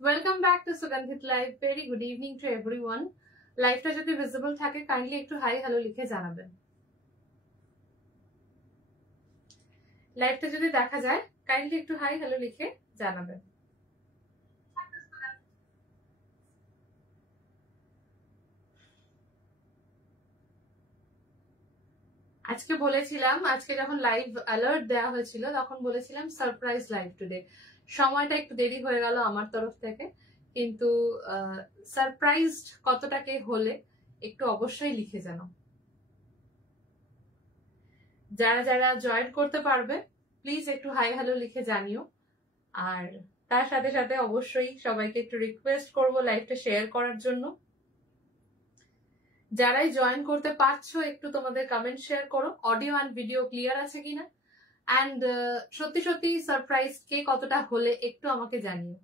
Welcome back to Sugandhit Live. Very good evening to everyone. লাইভটা যদি visible থাকে kindly একটু হাই হ্যালো লিখে জানাবেন। লাইভটা যদি দেখা যায় কাইন্ডলি একটু হাই হ্যালো লিখে জানাবেন। আজকে বলেছিলাম, আজকে যখন লাইভ অ্যালার্ট দেওয়া হয়েছিল তখন বলেছিলাম সারপ্রাইজ লাইভ টুডে। সময়টা একটু দেরি হয়ে গেল আমার তরফ থেকে, কিন্তু সারপ্রাইজড কতটাকে হলে একটু অবশ্যই লিখে জানো। যারা যারা জয়েন করতে পারবে প্লিজ একটু হাই হ্যালো লিখে জানিও। আর তার সাথে সাথে অবশ্যই সবাইকে একটু রিকোয়েস্ট করবো লাইভটা শেয়ার করার জন্য। যারাই জয়েন করতে পারছো একটু তোমাদের কমেন্ট শেয়ার করো, অডিও অ্যান্ড ভিডিও ক্লিয়ার আছে কিনা, অ্যান্ড সত্যি সত্যি সারপ্রাইজ কে কতটা হলে একটু আমাকে জানিও।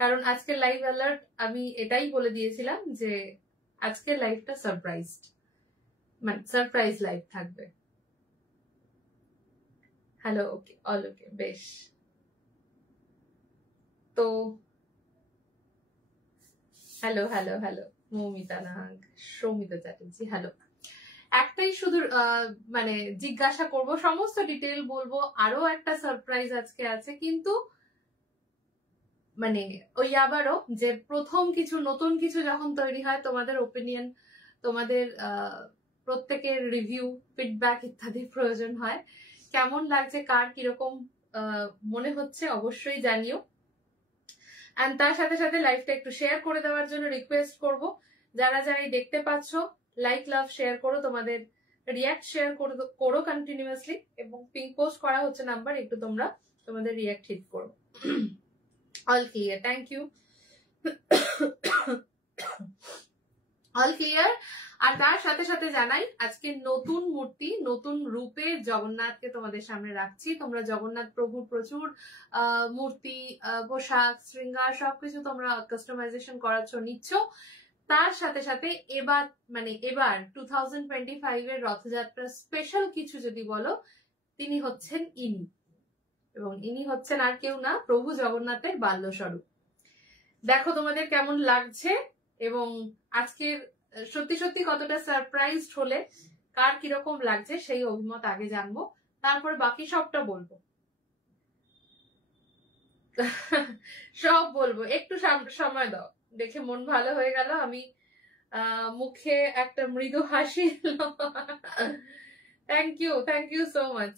কারণ আজকের লাইভ অ্যালার্ট আমি এটাই বলে দিয়েছিলাম যে আজকের লাইভটা সারপ্রাইজড, মানে সারপ্রাইজ লাইভ থাকবে। হ্যালো, ওকে, অল ওকে, বেশ। তো হ্যালো হ্যালো হ্যালো মৌমিতা নাগ, সৌমিতা চ্যাটার্জি, হ্যালো। একটাই শুধু মানে জিজ্ঞাসা করব, সমস্ত ডিটেল বলবো। আরো একটা সারপ্রাইজ আজকে আছে, কিন্তু মানে ওই আবারও যে প্রথম কিছু নতুন কিছু যখন তৈরি হয় তোমাদের ওপিনিয়ন, তোমাদের প্রত্যেকের রিভিউ, ফিডব্যাক ইত্যাদি প্রয়োজন হয়। কেমন লাগছে, কার কিরকম মনে হচ্ছে অবশ্যই জানিও। অ্যান্ড তার সাথে সাথে লাইভটা একটু শেয়ার করে দেওয়ার জন্য রিকোয়েস্ট করব। যারা যারাই দেখতে পাচ্ছ লাইক লাভ শেয়ার করো, তোমাদের রিয়াক্ট শেয়ার করো কন্টিনিউয়াসলি, এবং পিং পোস্ট করা হচ্ছে নাম্বার, একটু তোমরা তোমাদের রিয়াক্ট হিট করো। All clear, thank you. All clear. আর তার সাথে সাথে জানাই আজকে নতুন মূর্তি, নতুন রূপে জগন্নাথকে তোমাদের সামনে রাখছি। তোমরা জগন্নাথ প্রভুর প্রচুর মূর্তি, পোশাক, শৃঙ্গার সবকিছু তোমরা কাস্টমাইজেশন করাচ্ছ, নিচ্ছ। তার সাথে সাথে এবার 2025 এর রথযাত্রা স্পেশাল কিছু যদি বলো, তিনি হচ্ছেন ইনি, এবং ইনি হচ্ছেন আর কেউ না, প্রভু জগন্নাথের বাল্যস্বরূপ। দেখো তোমাদের কেমন লাগছে, এবং আজকের সত্যি সত্যি কতটা সারপ্রাইজড হলে কার কিরকম লাগছে সেই অভিমত আগে জানবো, তারপরে বাকি সবটা বলবো। সব বলবো, একটু সময় দাও। দেখে মন ভালো হয়ে গেল, আমি মুখে একটা মৃদু হাসি। Thank you so much.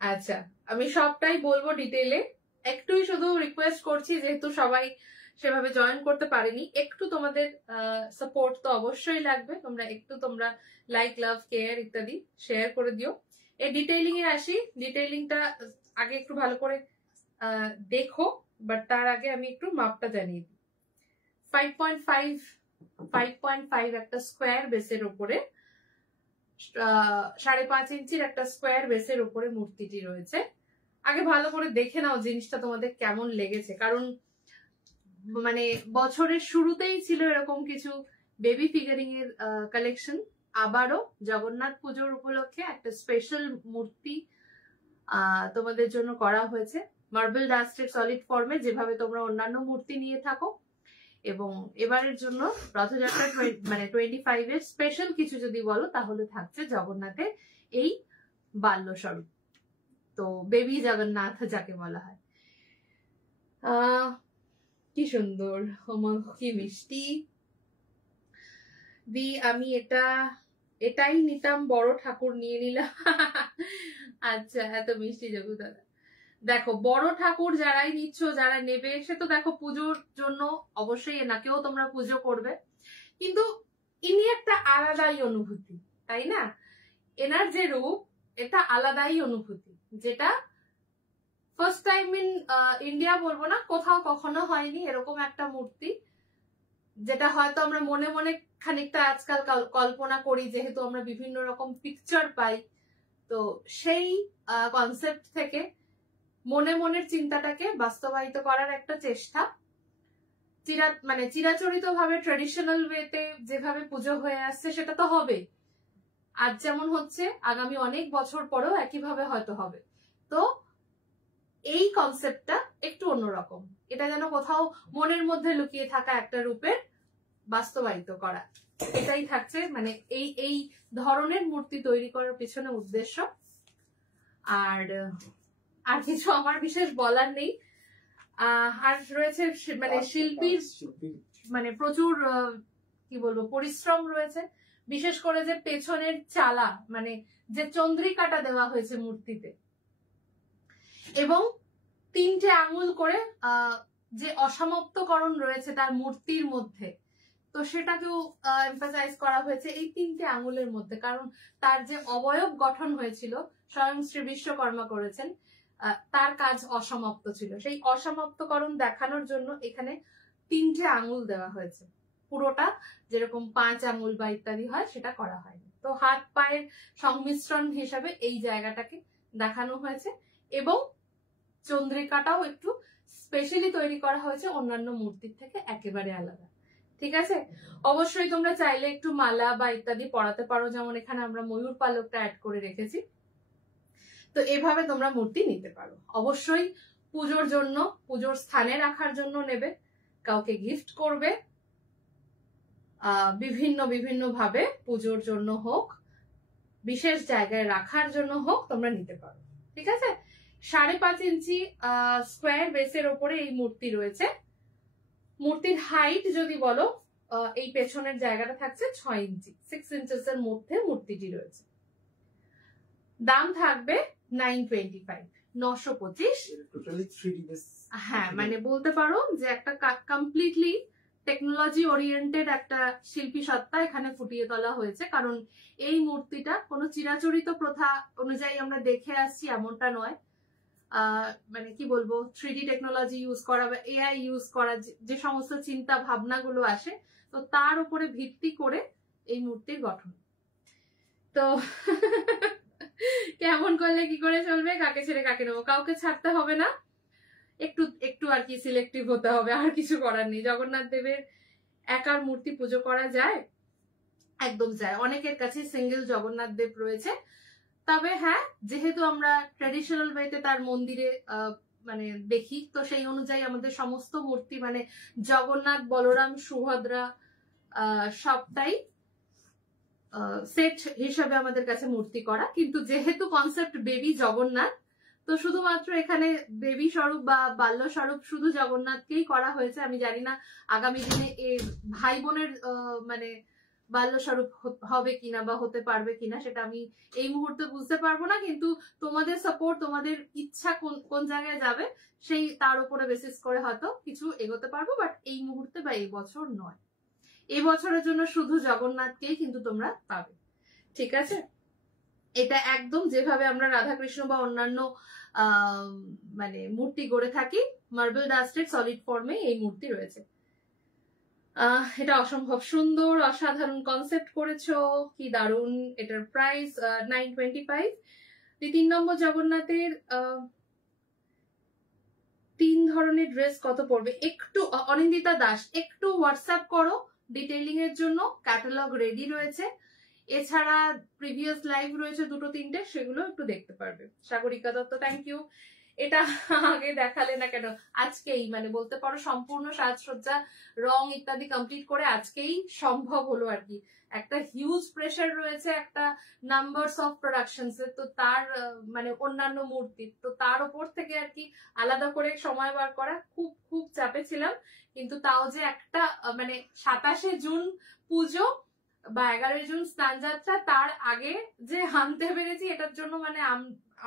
আচ্ছা, আমি সবটাই বলবো ডিটেইলে। একটুই শুধু রিকোয়েস্ট করছি, যেহেতু সবাই সেভাবে জয়েন করতে পারেনি, একটু তোমাদের সাপোর্ট তো অবশ্যই লাগবে। তোমরা লাইক লাভ কেয়ার ইত্যাদি শেয়ার করে দিও। এই ডিটেইলিং এ আসি। ডিটেইলিংটা আগে একটু ভালো করে দেখো, বাট তার আগে আমি একটু মাপটা জানিয়ে দিই। 5.5 একটা স্কোয়ার বেসের উপরে 5.5 ইঞ্চির একটা স্কোয়ার বেসের উপরে মূর্তিটি রয়েছে। আগে ভালো করে দেখে নাও জিনিসটা তোমাদের কেমন লেগেছে, কারণ মানে বছরের শুরুতেই ছিল এরকম কিছু বেবি ফিগারিং এর কালেকশন। আবারও জগন্নাথ পুজোর উপলক্ষে একটা স্পেশাল মূর্তি তোমাদের জন্য করা হয়েছে, মার্বেল ডাস্টেড সলিড ফর্মে, যেভাবে তোমরা অন্যান্য মূর্তি নিয়ে থাকো। এবং এবারের জন্য রথযাত্রা 25 এর স্পেশাল কিছু যদি বলো, তাহলে থাকছে জগন্নাথের এই বাল্যস্বরূপ, তো বেবি জগন্নাথ যাকে বলা হয়। কি সুন্দর, কি মিষ্টি। আমি এটাই নিতাম, বড় ঠাকুর নিয়ে নিলাম। আচ্ছা, এত মিষ্টি যোগু দাদা। দেখো, বড় ঠাকুর যারাই নিচ্ছ, যারা নেবে, সে তো দেখো পুজোর জন্য অবশ্যই এনাকেও তোমরা পুজো করবে, কিন্তু ইনি একটা আলাদাই অনুভূতি, তাই না? এনার যে রূপ, এটা আলাদাই অনুভূতি, যেটা ফার্স্ট টাইম ইন ইন্ডিয়া বলবো না, কোথাও কখনো হয়নি এরকম একটা মূর্তি, যেটা হয়তো আমরা মনে মনে খানিকটা আজকাল কল্পনা করি, যেহেতু আমরা বিভিন্ন রকম পিকচার পাই। তো সেই কনসেপ্ট থেকে মনে মনের চিন্তাটাকে বাস্তবায়িত করার একটা চেষ্টা। চিরাচরিত ভাবে ট্রেডিশনাল ওয়েতে যেভাবে পুজো হয়ে আসছে সেটা তো হবে, আজ যেমন হচ্ছে আগামী অনেক বছর পরেও একইভাবে হয়তো হবে। তো এই কনসেপ্টটা একটু অন্যরকম, এটা যেন কোথাও মনের মধ্যে লুকিয়ে থাকা একটা রূপের বাস্তবায়িত করা, এটাই থাকছে মানে এই এই ধরনের মূর্তি তৈরি করার পিছনে উদ্দেশ্য। আর আর কিছু আমার বিশেষ বলার নেই। আর রয়েছে মানে শিল্পীর মানে প্রচুর কি বলবো পরিশ্রম রয়েছে, বিশেষ করে যে পেছনের চালা মানে যে চন্দ্রিকাটা দেওয়া হয়েছে মূর্তিতে, এবং 3টে আঙুল করে যে অসমাপ্তকরণ রয়েছে তার মূর্তির মধ্যে, তো সেটাকেও এমফাসাইজ করা হয়েছে এই 3টে আঙুলের মধ্যে, কারণ তার যে অবয়ব গঠন হয়েছিল স্বয়ং শ্রী বিশ্বকর্মা করেছেন, তার কাজ অসমাপ্ত ছিল, সেই অসমাপ্তকরণ দেখানোর জন্য এখানে 3টে আঙুল দেওয়া হয়েছে। পুরোটা যেরকম 5 আঙুল বা ইত্যাদি হয় সেটা করা হয়নি। তো হাত পায়ের সংমিশ্রণ হিসাবে এই জায়গাটাকে দেখানো হয়েছে, এবং চন্দ্রিকাটাও একটু স্পেশালি তৈরি করা হয়েছে অন্যান্য মূর্তির থেকে একেবারে আলাদা। ঠিক আছে, অবশ্যই তোমরা চাইলে একটু মালা বা ইত্যাদি পরাতে পারো, যেমন এখানে আমরা ময়ূর পালকটা অ্যাড করে রেখেছি। তো এভাবে তোমরা মূর্তি নিতে পারো। অবশ্যই পুজোর জন্য, পুজোর স্থানে রাখার জন্য নেবে, কাউকে গিফট করবে, বিভিন্ন বিভিন্ন ভাবে পুজোর জন্য হোক, বিশেষ জায়গায় রাখার জন্য হোক, তোমরা নিতে পারো। ঠিক আছে, 5.5 ইঞ্চি স্কোয়ার বেসের ওপরে এই মূর্তি রয়েছে। মূর্তির হাইট যদি বলো, এই পেছনের জায়গাটা থাকছে 6 ইঞ্চি, 6 ইঞ্চেস এর মধ্যে মূর্তিটি রয়েছে। দাম থাকবে 925, 925। হ্যাঁ, মানে বলতে পারো যে একটা কমপ্লিটলি টেকনোলজি ওরিয়েন্টেড একটা শিল্পী সত্তা এখানে ফুটিয়ে তোলা হয়েছে, কারণ এই মূর্তিটা কোনো চিরাচরিত প্রথা অনুযায়ী আমরা দেখে আসছি এমনটা নয়। মানে কি বলবো, 3D টেকনোলজি ইউজ করা বা AI ইউজ করা, যে সমস্ত চিন্তা ভাবনাগুলো আসে, তো তার উপরে ভিত্তি করে এই মূর্তির গঠন। তো কেমন করলে কি করে চলবে, কাকে ছেড়ে কাকে নেবো, কাউকে ছাড়তে হবে না, একটু একটু আর কি সিলেক্টিভ হতে হবে, আর কিছু করার নেই। জগন্নাথ দেবের একার মূর্তি পুজো করা যায়, একদম যায়। অনেকের কাছে সিঙ্গেল জগন্নাথ দেব রয়েছে, তবে হ্যাঁ, যেহেতু আমরা ট্র্যাডিশনাল ওয়েতে তার মন্দিরে মানে দেখি, তো সেই অনুযায়ী আমাদের সমস্ত মূর্তি মানে জগন্নাথ, বলরাম, সুভদ্রা সবটাই সেট হিসাবে আমাদের কাছে মূর্তি করা। কিন্তু যেহেতু কনসেপ্ট বেবি জগন্নাথ, তো শুধুমাত্র এখানে বেবি স্বরূপ বা বাল্য স্বরূপ শুধু জগন্নাথকেই করা হয়েছে। আমি জানি না আগামী দিনে এই ভাই বোনের মানে বাল্য স্বরূপ হবে কিনা বা হতে পারবে কিনা, সেটা আমি এই মুহূর্তে বুঝতে পারবো না, কিন্তু তোমাদের সাপোর্ট, তোমাদের ইচ্ছা কোন জায়গায় যাবে সেই তার উপরে বেসিস করে হয়তো কিছু এগোতে পারবো, বাট এই মুহূর্তে বা এই বছর নয়। এই বছরের জন্য শুধু জগন্নাথকেই কিন্তু তোমরা পাবে। ঠিক আছে, এটা একদম যেভাবে আমরা রাধাকৃষ্ণ বা অন্যান্য মানে মূর্তি গড়ে থাকি, মার্বেল ডাস্টেড সলিড ফর্মে এই মূর্তি রয়েছে। এটা অসম্ভব সুন্দর, অসাধারণ কনসেপ্ট করেছো, কি দারুণ। এটার প্রাইস 925। 3 নম্বর জগন্নাথের 3 ধরনের ড্রেস কত পড়বে, একটু অনিন্দিতা দাস একটু হোয়াটসঅ্যাপ করো ডিটেইলিং এর জন্য। ক্যাটালগ রেডি রয়েছে, এছাড়া প্রিভিয়াস লাইভ রয়েছে 2-3টে, সেগুলো একটু দেখতে পারবে। Sagarika Dutta, thank you. এটা আগে দেখালে না কেন? আজকেই মানে বলতে পারো সম্পূর্ণ সাজসজ্জা, রং ইত্যাদি কমপ্লিট করে আজকেই সম্ভব হলো আর কি। একটা হিউজ প্রেশার রয়েছে একটা নাম্বারস অফ প্রোডাকশনস এর, তো তার মানে অন্যান্য মূর্তি, তো তার উপর থেকে আর কি আলাদা করে সময় বার করা খুব খুব চাপে ছিলাম। কিন্তু তাও যে একটা মানে 27শে জুন পুজো বা 11ই জুন স্নানযাত্রা, তার আগে যে আনতে পেরেছি, এটার জন্য মানে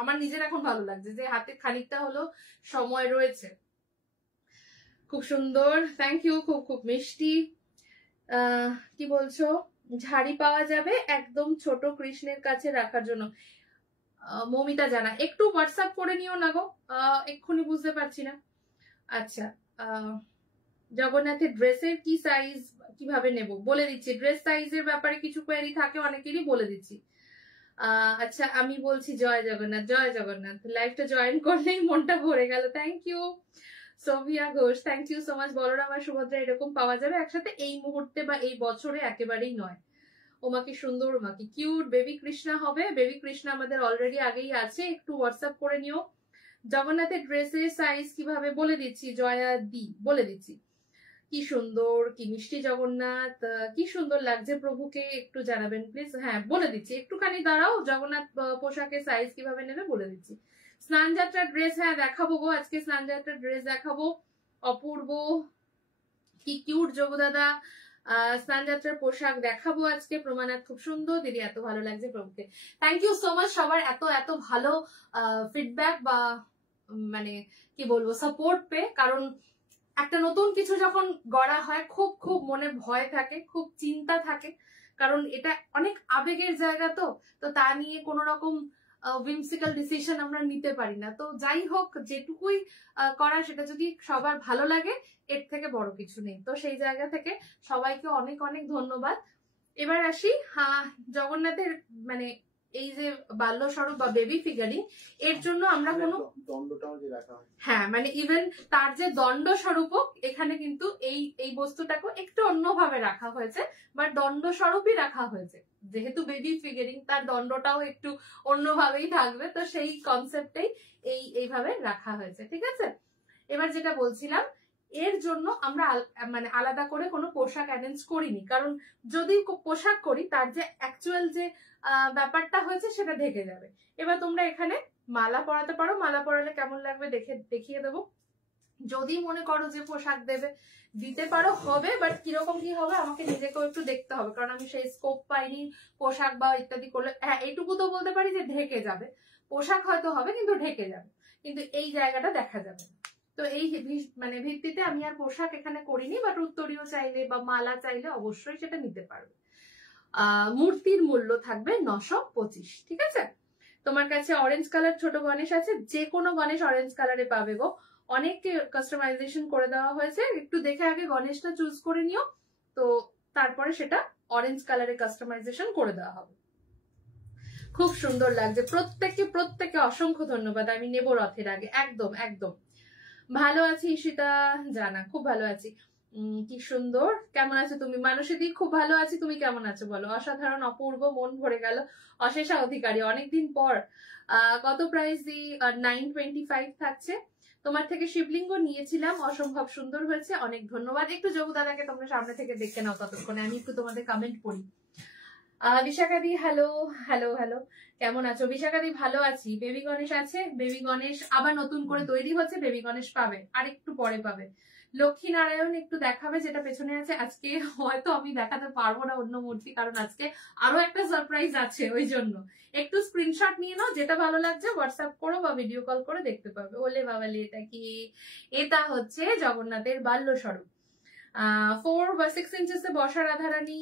আমার নিজের এখন ভালো লাগছে যে হাতে খানিকটা হলো সময় রয়েছে। খুব সুন্দর, থ্যাংক ইউ, খুব খুব মিষ্টি। কি বলছো, ঝাড়ি পাওয়া যাবে একদম ছোট কৃষ্ণের কাছে রাখার জন্য? মমিতা জানা, একটু হোয়াটসঅ্যাপ করে নিও না গো, এক্ষুনি বুঝতে পারছি না। আচ্ছা, জগন্নাথের ড্রেসের কি সাইজ কিভাবে নেব বলে দিচ্ছি। ড্রেস সাইজের ব্যাপারে কিছু কোয়েরি থাকে অনেকেরই, বলে দিচ্ছি। আচ্ছা, আমি বলছি জয় জগন্নাথ, জয় জগন্নাথ। লাইভটা জয়েন করলেই মনটা ভরে গেল, thank you. Sovia Ghosh, thank you so much. Balaram আর সুভদ্রা এরকম পাওয়া যাবে একসাথে? এই মুহূর্তে বা এই বছরে একেবারেই নয়। ওমা কি সুন্দর, ওমা কি কিউট। বেবি কৃষ্ণা হবে, বেবি কৃষ্ণা আমাদের অলরেডি আগেই আছে, একটু হোয়াটসঅ্যাপ করে নিও। জগন্নাথের ড্রেসের সাইজ কিভাবে বলে দিচ্ছি, জয়া দি বলে দিচ্ছি। কি সুন্দর, কি মিষ্টি জগন্নাথ, কি সুন্দর লাগছে প্রভুকে, একটু জানাবেন প্লিজ। হ্যাঁ বলে দিচ্ছি, একটুখানি দাঁড়াও, জগন্নাথ পোশাকের সাইজ কিভাবে নেবে বলে দিচ্ছি। স্নান যাত্রার ড্রেস, হ্যাঁ দেখাবো গো, আজকে স্নান যাত্রার ড্রেস দেখাবো। অপূর্ব, কি কিউট যোগ দাদা, স্নান যাত্রার পোশাক দেখাবো আজকে। প্রমাণাত খুব সুন্দর, দিদি এত ভালো লাগছে প্রভুকে। থ্যাংক ইউ সো মাচ সবার এত এত ভালো ফিডব্যাক বা মানে কি বলবো সাপোর্ট পেয়ে। কারণ একটা নতুন কিছু যখন গড়া হয় খুব খুব মনে ভয় থাকে, খুব চিন্তা থাকে, কারণ এটা অনেক আবেগের জায়গা, তো তা নিয়ে কোনো রকম উইমসিক্যাল ডিসিশন আমরা নিতে পারি না। তো যাই হোক, যেটুকুই করা সেটা যদি সবার ভালো লাগে, এর থেকে বড় কিছু নেই। তো সেই জায়গা থেকে সবাইকে অনেক অনেক ধন্যবাদ। এবার আসি জগন্নাথের মানে এই যে বাল্যস্বরূপ বা বেবি ফিগারিং, এর জন্য আমরা কোনো হ্যাঁ মানে ইভেন তার যে দণ্ড স্বরূপও এখানে কিন্তু এই বস্তুটাকে একটু অন্যভাবে রাখা হয়েছে, বা দণ্ড স্বরূপই রাখা হয়েছে। যেহেতু বেবি ফিগারিং, তার দণ্ডটাও একটু অন্যভাবেই থাকবে, তো সেই কনসেপ্টেই এইভাবে রাখা হয়েছে, ঠিক আছে। এবার যেটা বলছিলাম, এর জন্য আমরা মানে আলাদা করে কোনো পোশাক অ্যারেঞ্জ করিনি, কারণ যদি পোশাক করি তার যে অ্যাকচুয়াল যে ব্যাপারটা হয়েছে সেটা ঢেকে যাবে। এবার তোমরা এখানে মালা পরাতে পারো, মালা পরালে কেমন লাগবে দেখিয়ে দেবো। যদি মনে করো যে পোশাক দেবে, দিতে পারো, হবে, বাট কিরকম কি হবে আমাকে নিজেকেও একটু দেখতে হবে, কারণ আমি সেই স্কোপ পাইনি পোশাক বা ইত্যাদি করলে। হ্যাঁ এইটুকু তো বলতে পারি যে ঢেকে যাবে, পোশাক হয়তো হবে কিন্তু ঢেকে যাবে, কিন্তু এই জায়গাটা দেখা যাবে না। তো এই মানে ভিত্তিতে আমি আর পোশাক এখানে করিনি, বাট উত্তরীয় চাইলে বা মালা চাইলে অবশ্যই সেটা নিতে পারবে। মূর্তির মূল্য থাকবে 925, ঠিক আছে। তোমার কাছে অরেঞ্জ কালার ছোট গণেশ আছে, যে কোনো গণেশ অরেঞ্জ কালারে পাবে গো। অনেক কাস্টমাইজেশন করে দেওয়া হয়েছে, একটু দেখে আগে গণেশটা চুজ করে নিও, তো তারপরে সেটা অরেঞ্জ কালারে কাস্টমাইজেশন করে দেওয়া হবে। খুব সুন্দর লাগছে প্রত্যেককে অসংখ্য ধন্যবাদ। আমি নেব রথের আগে, একদম একদম ভালো আছি। ঈশিতা জানা, খুব ভালো আছি। কি সুন্দর, কেমন আছো তুমি? মানসী দি খুব ভালো আছি, তুমি কেমন আছো বলো? অসাধারণ, অপূর্ব, মন ভরে গেল। অশেষা অধিকারী, অনেকদিন পর। কত প্রাইস দি? 925 থাকছে। তোমার থেকে শিবলিঙ্গ নিয়েছিলাম, অসম্ভব সুন্দর হয়েছে, অনেক ধন্যবাদ। একটু যোগু দাদাকে তোমরা সামনে থেকে দেখে নাও ততক্ষণে, আমি একটু তোমাদের কমেন্ট পড়ি। বিশাখা দি হ্যালো হ্যালো হ্যালো, কেমন আছো? বিশাখা দি ভালো আছি। বেবি গণেশ আছে, বেবি গণেশ আবার নতুন করে তৈরি হচ্ছে, বেবি গণেশ পাবে, আর একটু পরে পাবে। লক্ষ্মী নারায়ণ একটু দেখাবে, যেটা পেছনে আছে। আজকে হয়তো আমি দেখাতে পারবো না অন্য মূর্তি, কারণ আজকে আরো একটা সারপ্রাইজ আছে, ওই জন্য একটু স্ক্রিনশট নিয়ে নাও, যেটা ভালো লাগছে হোয়াটসঅ্যাপ করো বা ভিডিও কল করে দেখতে পাবে। ওলে বাবালি, এটা কি? এটা হচ্ছে জগন্নাথের বাল্য স্বরূপ। 4 বা 6 ইঞ্চেসে বসা রাধারানী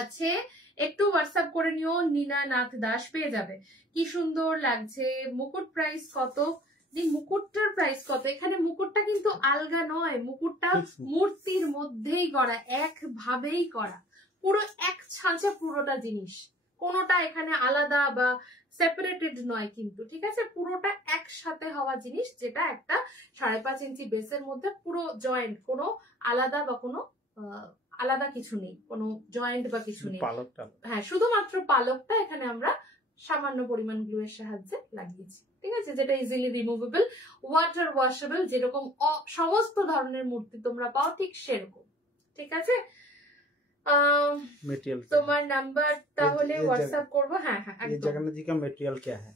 আছে, একটু হোয়াটসঅ্যাপ করে নিও। নীনানাথ দাস পেয়ে যাবে। কি সুন্দর লাগছে। মুকুট প্রাইস কত? মুকুটটার প্রাইস কত? এখানে মুকুটটা কিন্তু আলগা নয়, মুকুটটা মূর্তির মধ্যেই করা, একভাবেই করা, পুরো এক ছাঁচে পুরোটা জিনিস, কোনোটা এখানে আলাদা বা সেপারেটেড নয় কিন্তু, ঠিক আছে। পুরোটা একসাথে হওয়া জিনিস, যেটা একটা 5.5 ইঞ্চি বেসের মধ্যে পুরো জয়েন্ট, কোনো আলাদা বা কোনো আলাদা কিছু নেই, কোনো জয়েন্ট বা কিছু নেই। হ্যাঁ, শুধুমাত্র পালকটা এখানে আমরা সামান্য পরিমাণ গ্লু এর সাহায্যে লাগিয়েছি, ঠিক আছে, যেটা ইজিলি রিমুভেবল, ওয়াটার ওয়াশেবল। যেরকম সমস্ত ধরনের মূর্তি তোমরা পাও ঠিক সেরকম, ঠিক আছে। তোমার নাম্বার তাহলে व्हाट्सएप করবো। হ্যাঁ হ্যাঁ, जगन्नाथ जी का मटेरियल क्या है?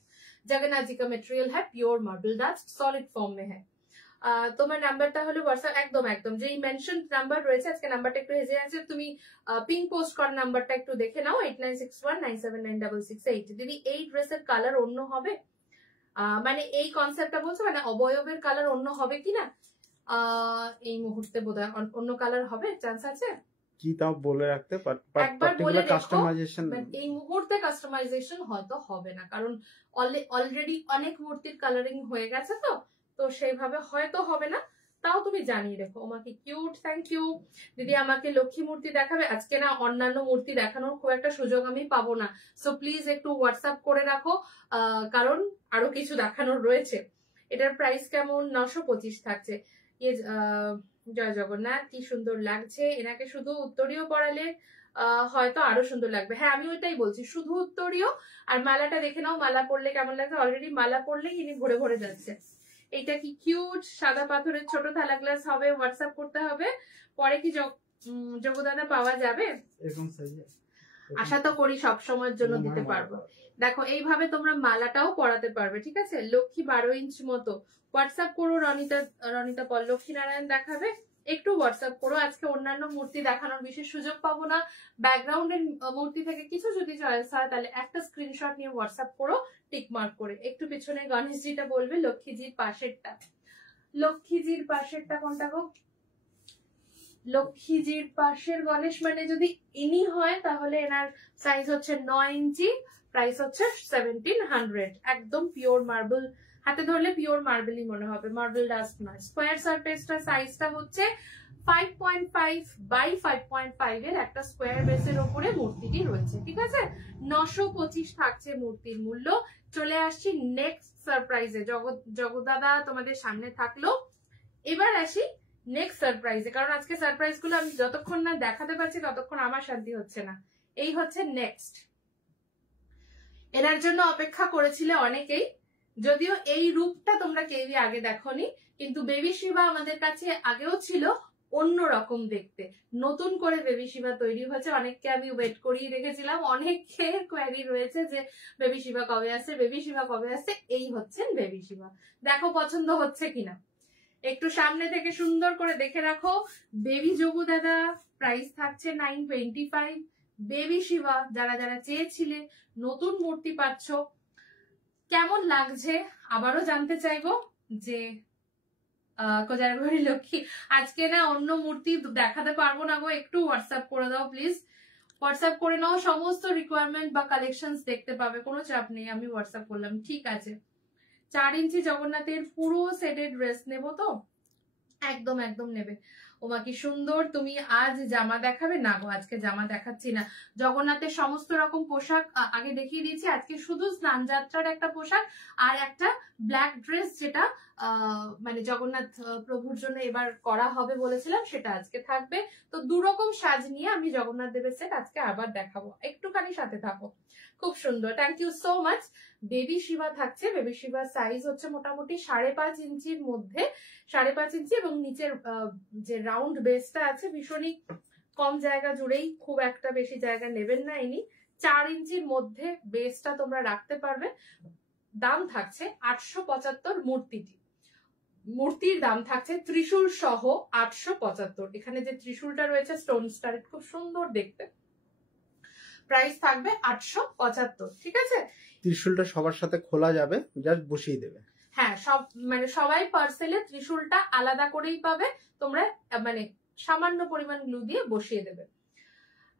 जगन्नाथ जी का मटेरियल है pure marble dust, solid form में है। তোমার নাম্বারটা হলো হোয়াটসঅ্যাপ, একদম একদম যেই মেনশন নাম্বার রয়েছে, আজকে নাম্বারটা একটু হেজে আছে, তুমি পিন পোস্ট করার নাম্বারটা একটু দেখে নাও, 8961979668। দিদি এই ড্রেসের কালার অন্য হবে? মানে এই কনসেপ্টটা বলছো, মানে অবয়বের কালার অন্য হবে কিনা? এই মুহূর্তে বোধহয় অন্য কালার হবে, চান্স আছে কি তাও বলে রাখতে, একবার বলে কাস্টমাইজেশন। এই মুহূর্তে কাস্টমাইজেশন হয়তো হবে না, কারণ অলরেডি অনেক মূর্তির কালারিং হয়ে গেছে, তো সেইভাবে হয়তো হবে না। তাও তুমি জানিয়ে রেখো আমাকে। কিউট, থ্যাংক ইউ দিদি। আমাকে লক্ষ্মী মূর্তি দেখাবে আজকে, না অন্যান্য মূর্তি দেখানোর খুব একটা সুযোগ আমি পাবো না, সো প্লিজ একটু হোয়াটসঅ্যাপ করে রাখো, কারণ আরো কিছু দেখানোর রয়েছে। এটার প্রাইস কেমন? 925 থাকছে। জয় জগন্নাথ, কি সুন্দর লাগছে। এনাকে শুধু উত্তরীয় পড়ালে হয়তো আরো সুন্দর লাগবে। হ্যাঁ আমি ওইটাই বলছি, শুধু উত্তরীয়। আর মালাটা দেখে নাও, মালা পরলে কেমন লাগছে। অলরেডি মালা পরলেই ইনি ভরে ভরে যাচ্ছে। এটা কি কিউট, সাদা পাথরের ছোট থালা গ্লাস হবে, হোয়াটসঅ্যাপ করতে হবে। পরে কি যোগদানা পাওয়া যাবে? আশা তো করি সব সময়ের জন্য দিতে পারবো। দেখো এইভাবে তোমরা মালাটাও পরাতে পারবে, ঠিক আছে। লক্ষ্মী 12 ইঞ্চ মতো। হোয়াটসঅ্যাপ করো রনিতা পল। লক্ষ্মীনারায়ণ দেখাবে, একটু হোয়াটসঅ্যাপ করো। আজকে অন্যান্য মূর্তি দেখানোর বিশেষ সুযোগ পাবো না। ব্যাকগ্রাউন্ডের মূর্তি থেকে কিছু যদি চয়েস হয় তাহলে একটা স্ক্রিনশট নিয়ে হোয়াটসঅ্যাপ করো টিক মার্ক করে। একটু পিছনে গণেশজিটা বলবে, লক্ষ্মীজির পাশেরটা। লক্ষ্মীজির পাশেরটা কোনটা গো? লক্ষ্মীজির পাশের গণেশ মানে যদি ইনি হয় তাহলে এনার সাইজ হচ্ছে 9 ইঞ্চি, প্রাইস হচ্ছে 1700। একদম পিওর মার্বেল, হাতে ধরলে পিওর মার্বেলই মনে হবে, মার্বেল ডাস্ট নয়। স্কোয়ার সারফেসটা সাইজটা হচ্ছে 5.5 বাই 5.5 এর একটা স্কোয়ার বেসের ওপরে মূর্তিটি রয়েছে, ঠিক আছে। 925 থাকছে মূর্তির মূল্য। চলে আসছি নেক্সট সারপ্রাইজে। জগদাদা তোমাদের সামনে থাকলো। এবার আসি নেক্সট সারপ্রাইজে, কারণ আজকে সারপ্রাইজ গুলো আমি যতক্ষণ না দেখাতে পারছি ততক্ষণ আমার শান্তি হচ্ছে না। এই হচ্ছে নেক্সট। এনার জন্য অপেক্ষা করেছিলে অনেকেই, যদিও এই রূপটা তোমরা কেউই আগে দেখোনি, কিন্তু বেবি শিবা আমাদের কাছে আগেও ছিল অন্য রকম দেখতে। নতুন করে বেবি শিবা তৈরি হয়েছে। অনেককে আমি ওয়েট করিয়ে রেখেছিলাম, অনেকের কোয়ারি রয়েছে যে বেবি শিবা কবে আসছে, বেবি শিবা কবে আসছে। এই হচ্ছেন বেবি শিবা। দেখো পছন্দ হচ্ছে কিনা, একটু সামনে থেকে সুন্দর করে দেখে রাখো। বেবি যোগু দাদা প্রাইস থাকছে 925। বেবি শিবা যারা যারা চেয়েছিলে নতুন মূর্তি পাচ্ছ, কেমন লাগছে আবারও জানতে চাইবো। যে কোজারগড়ি লক্ষ্মী আজকে না অন্য মূর্তি দেখাতে পারবো না গো, একটু হোয়াটসঅ্যাপ করে দাও প্লিজ। হোয়াটসঅ্যাপ করে নাও, সমস্ত রিকোয়ারমেন্ট বা কালেকশনস দেখতে পাবে, কোনো চাপ নেই। আমি হোয়াটসঅ্যাপ করলাম, ঠিক আছে। 4 ইঞ্চি জগন্নাথের পুরো সেটের ড্রেস নেবো তো? একদম একদম নেবে। ওমা কি সুন্দর। তুমি আজ জামা দেখাবে? না গো আজকে জামা দেখাচ্ছি না। জগন্নাথের সমস্ত রকম পোশাক আগে দেখিয়ে দিয়েছি। আজকে শুধু স্নানযাত্রার একটা পোশাক আর একটা ব্ল্যাক ড্রেস, যেটা মানে জগন্নাথ প্রভুর জন্য এবার করা হবে বলেছিলাম, সেটা আজকে থাকবে। তো দুরকম সাজ নিয়ে আমি জগন্নাথ দেবের সেট আজকে আবার দেখাবো, একটুখানি সাথে থাকো। খুব সুন্দর, thank you so much. Baby Shiva থাকছে। বেবি শিবার সাইজ হচ্ছে মোটামুটি 5.5 ইঞ্চির মধ্যে, 5.5 ইঞ্চি, এবং নিচের যে রাউন্ড বেসটা আছে ভীষণই কম জায়গা জুড়েই, খুব একটা বেশি জায়গা নেবেন না ইনি। 4 ইঞ্চির মধ্যে বেসটা তোমরা রাখতে পারবে। দাম থাকছে 875 মূর্তিটি। মূর্তির দাম থাকছে ত্রিশূল সহ 875। এখানে যে ত্রিশূলটা রয়েছে স্টোন স্টার, খুব সুন্দর দেখতে। প্রাইস থাকবে 875, ঠিক আছে। ত্রিশূলটা সবার সাথে খোলা যাবে, জাস্ট বসিয়ে দেবে। হ্যাঁ, সব মানে সবাই পার্সেলে ত্রিশূলটা আলাদা করেই পাবে, তোমরা মানে সামান্য পরিমাণ গ্লু দিয়ে বসিয়ে দেবে।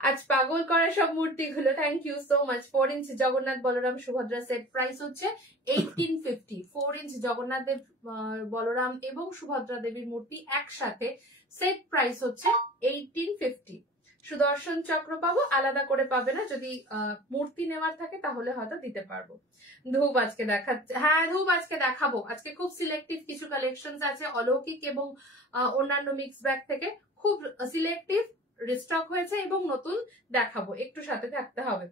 আজ পাগল করা সব মূর্তিগুলো, thank you so much. 4 inch Jagannath Balaram Subhadra set price হচ্ছে 1850। 4 ইঞ্চ জগন্নাথ দেব বলরাম এবং সুভদ্রা দেবীর মূর্তি একসাথে সেট প্রাইস হচ্ছে 1850। সুদর্শন চক্র পাবো, আলাদা করে পাবে না। যদি মূর্তি নেওয়ার থাকে তাহলে হয়তো দিতে পারবো। ধূপ আজকে দেখাচ্ছে, হ্যাঁ ধূপ আজকে দেখাবো। আজকে খুব সিলেক্টিভ কিছু কালেকশন আছে অলৌকিক এবং অন্যান্য মিক্স ব্যাগ থেকে, খুব সিলেক্টিভ রিস্টক হয়েছে এবং নতুন দেখাবো, একটু সাথে থাকতে হবে।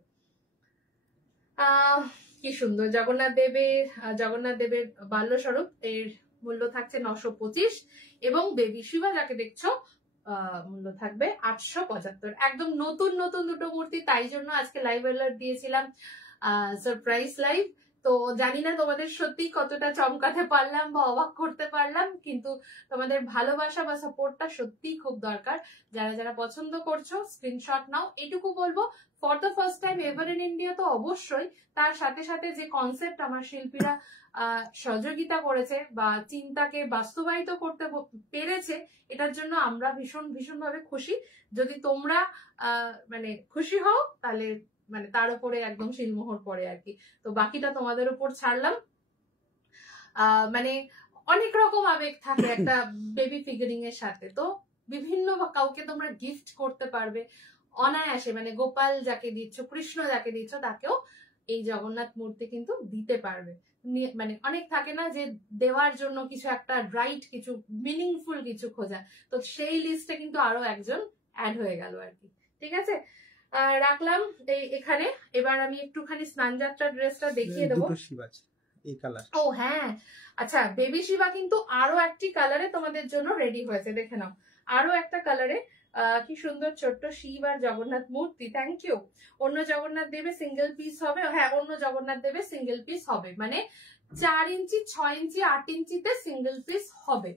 কি সুন্দর জগন্নাথ দেবের বাল্যস্বরূপ, এর মূল্য থাকছে 925, এবং বেবি শিবা যাকে দেখছো মূল্য থাকবে 875। একদম নতুন নতুন দুটো মূর্তি, তাই জন্য আজকে লাইভ অ্যালার্ট দিয়েছিলাম, সারপ্রাইজ লাইভ। তো জানি না তোমাদের সত্যি কতটা চমকাতে পারলাম বা অবাক করতে পারলাম, কিন্তু তোমাদের ভালোবাসা বা সাপোর্টটা সত্যি খুব দরকার। যারা যারা পছন্দ করছো স্ক্রিনশট নাও। এটুকু বলবো, for the first time ever in India তো অবশ্যই, তার সাথে সাথে যে কনসেপ্ট আমার শিল্পীরা সহযোগিতা করেছে বা চিন্তাকে বাস্তবায়িত করতে পেরেছে, এটার জন্য আমরা ভীষণ ভীষণ ভাবে খুশি। যদি তোমরা মানে খুশি হও তাহলে মানে তার উপরে একদম শিলমোহর পড়ে আর কি। তো বাকিটা তোমাদের উপর ছাড়লাম। মানে অনেক রকম আবেগ থাকে একটা বেবি ফিগারিং এর সাথে, তো বিভিন্ন কাউকে তোমরা গিফট করতে পারবে অনায়াসে। মানে গোপাল যাকে দিচ্ছ, কৃষ্ণ যাকে দিচ্ছ, তাকেও এই জগন্নাথ মূর্তি কিন্তু দিতে পারবে। মানে অনেক থাকে না যে দেওয়ার জন্য কিছু একটা রাইট, কিছু মিনিংফুল কিছু খোঁজা, তো সেই লিস্টে কিন্তু আরো একজন অ্যাড হয়ে গেল আর কি, ঠিক আছে। রাখলাম এখানে। এবার আমি একটুখানি স্নানযাত্রা ড্রেসটা দেখিয়ে দেবো। দুটো শিব আছে এই কালার। ও হ্যাঁ, আচ্ছা বেবি শিবা কিন্তু আরো একটি কালারে তোমাদের জন্য রেডি হয়েছে, দেখে নাও। আরো একটা কালারে কি সুন্দর ছোট্ট শিব আর জগন্নাথ মূর্তি। Thank you. অন্য জগন্নাথ দেবে সিঙ্গেল পিস হবে, হ্যাঁ অন্য জগন্নাথ দেবে সিঙ্গেল পিস হবে, মানে 4 ইঞ্চি 6 ইঞ্চি 8 ইঞ্চিতে সিঙ্গেল পিস হবে।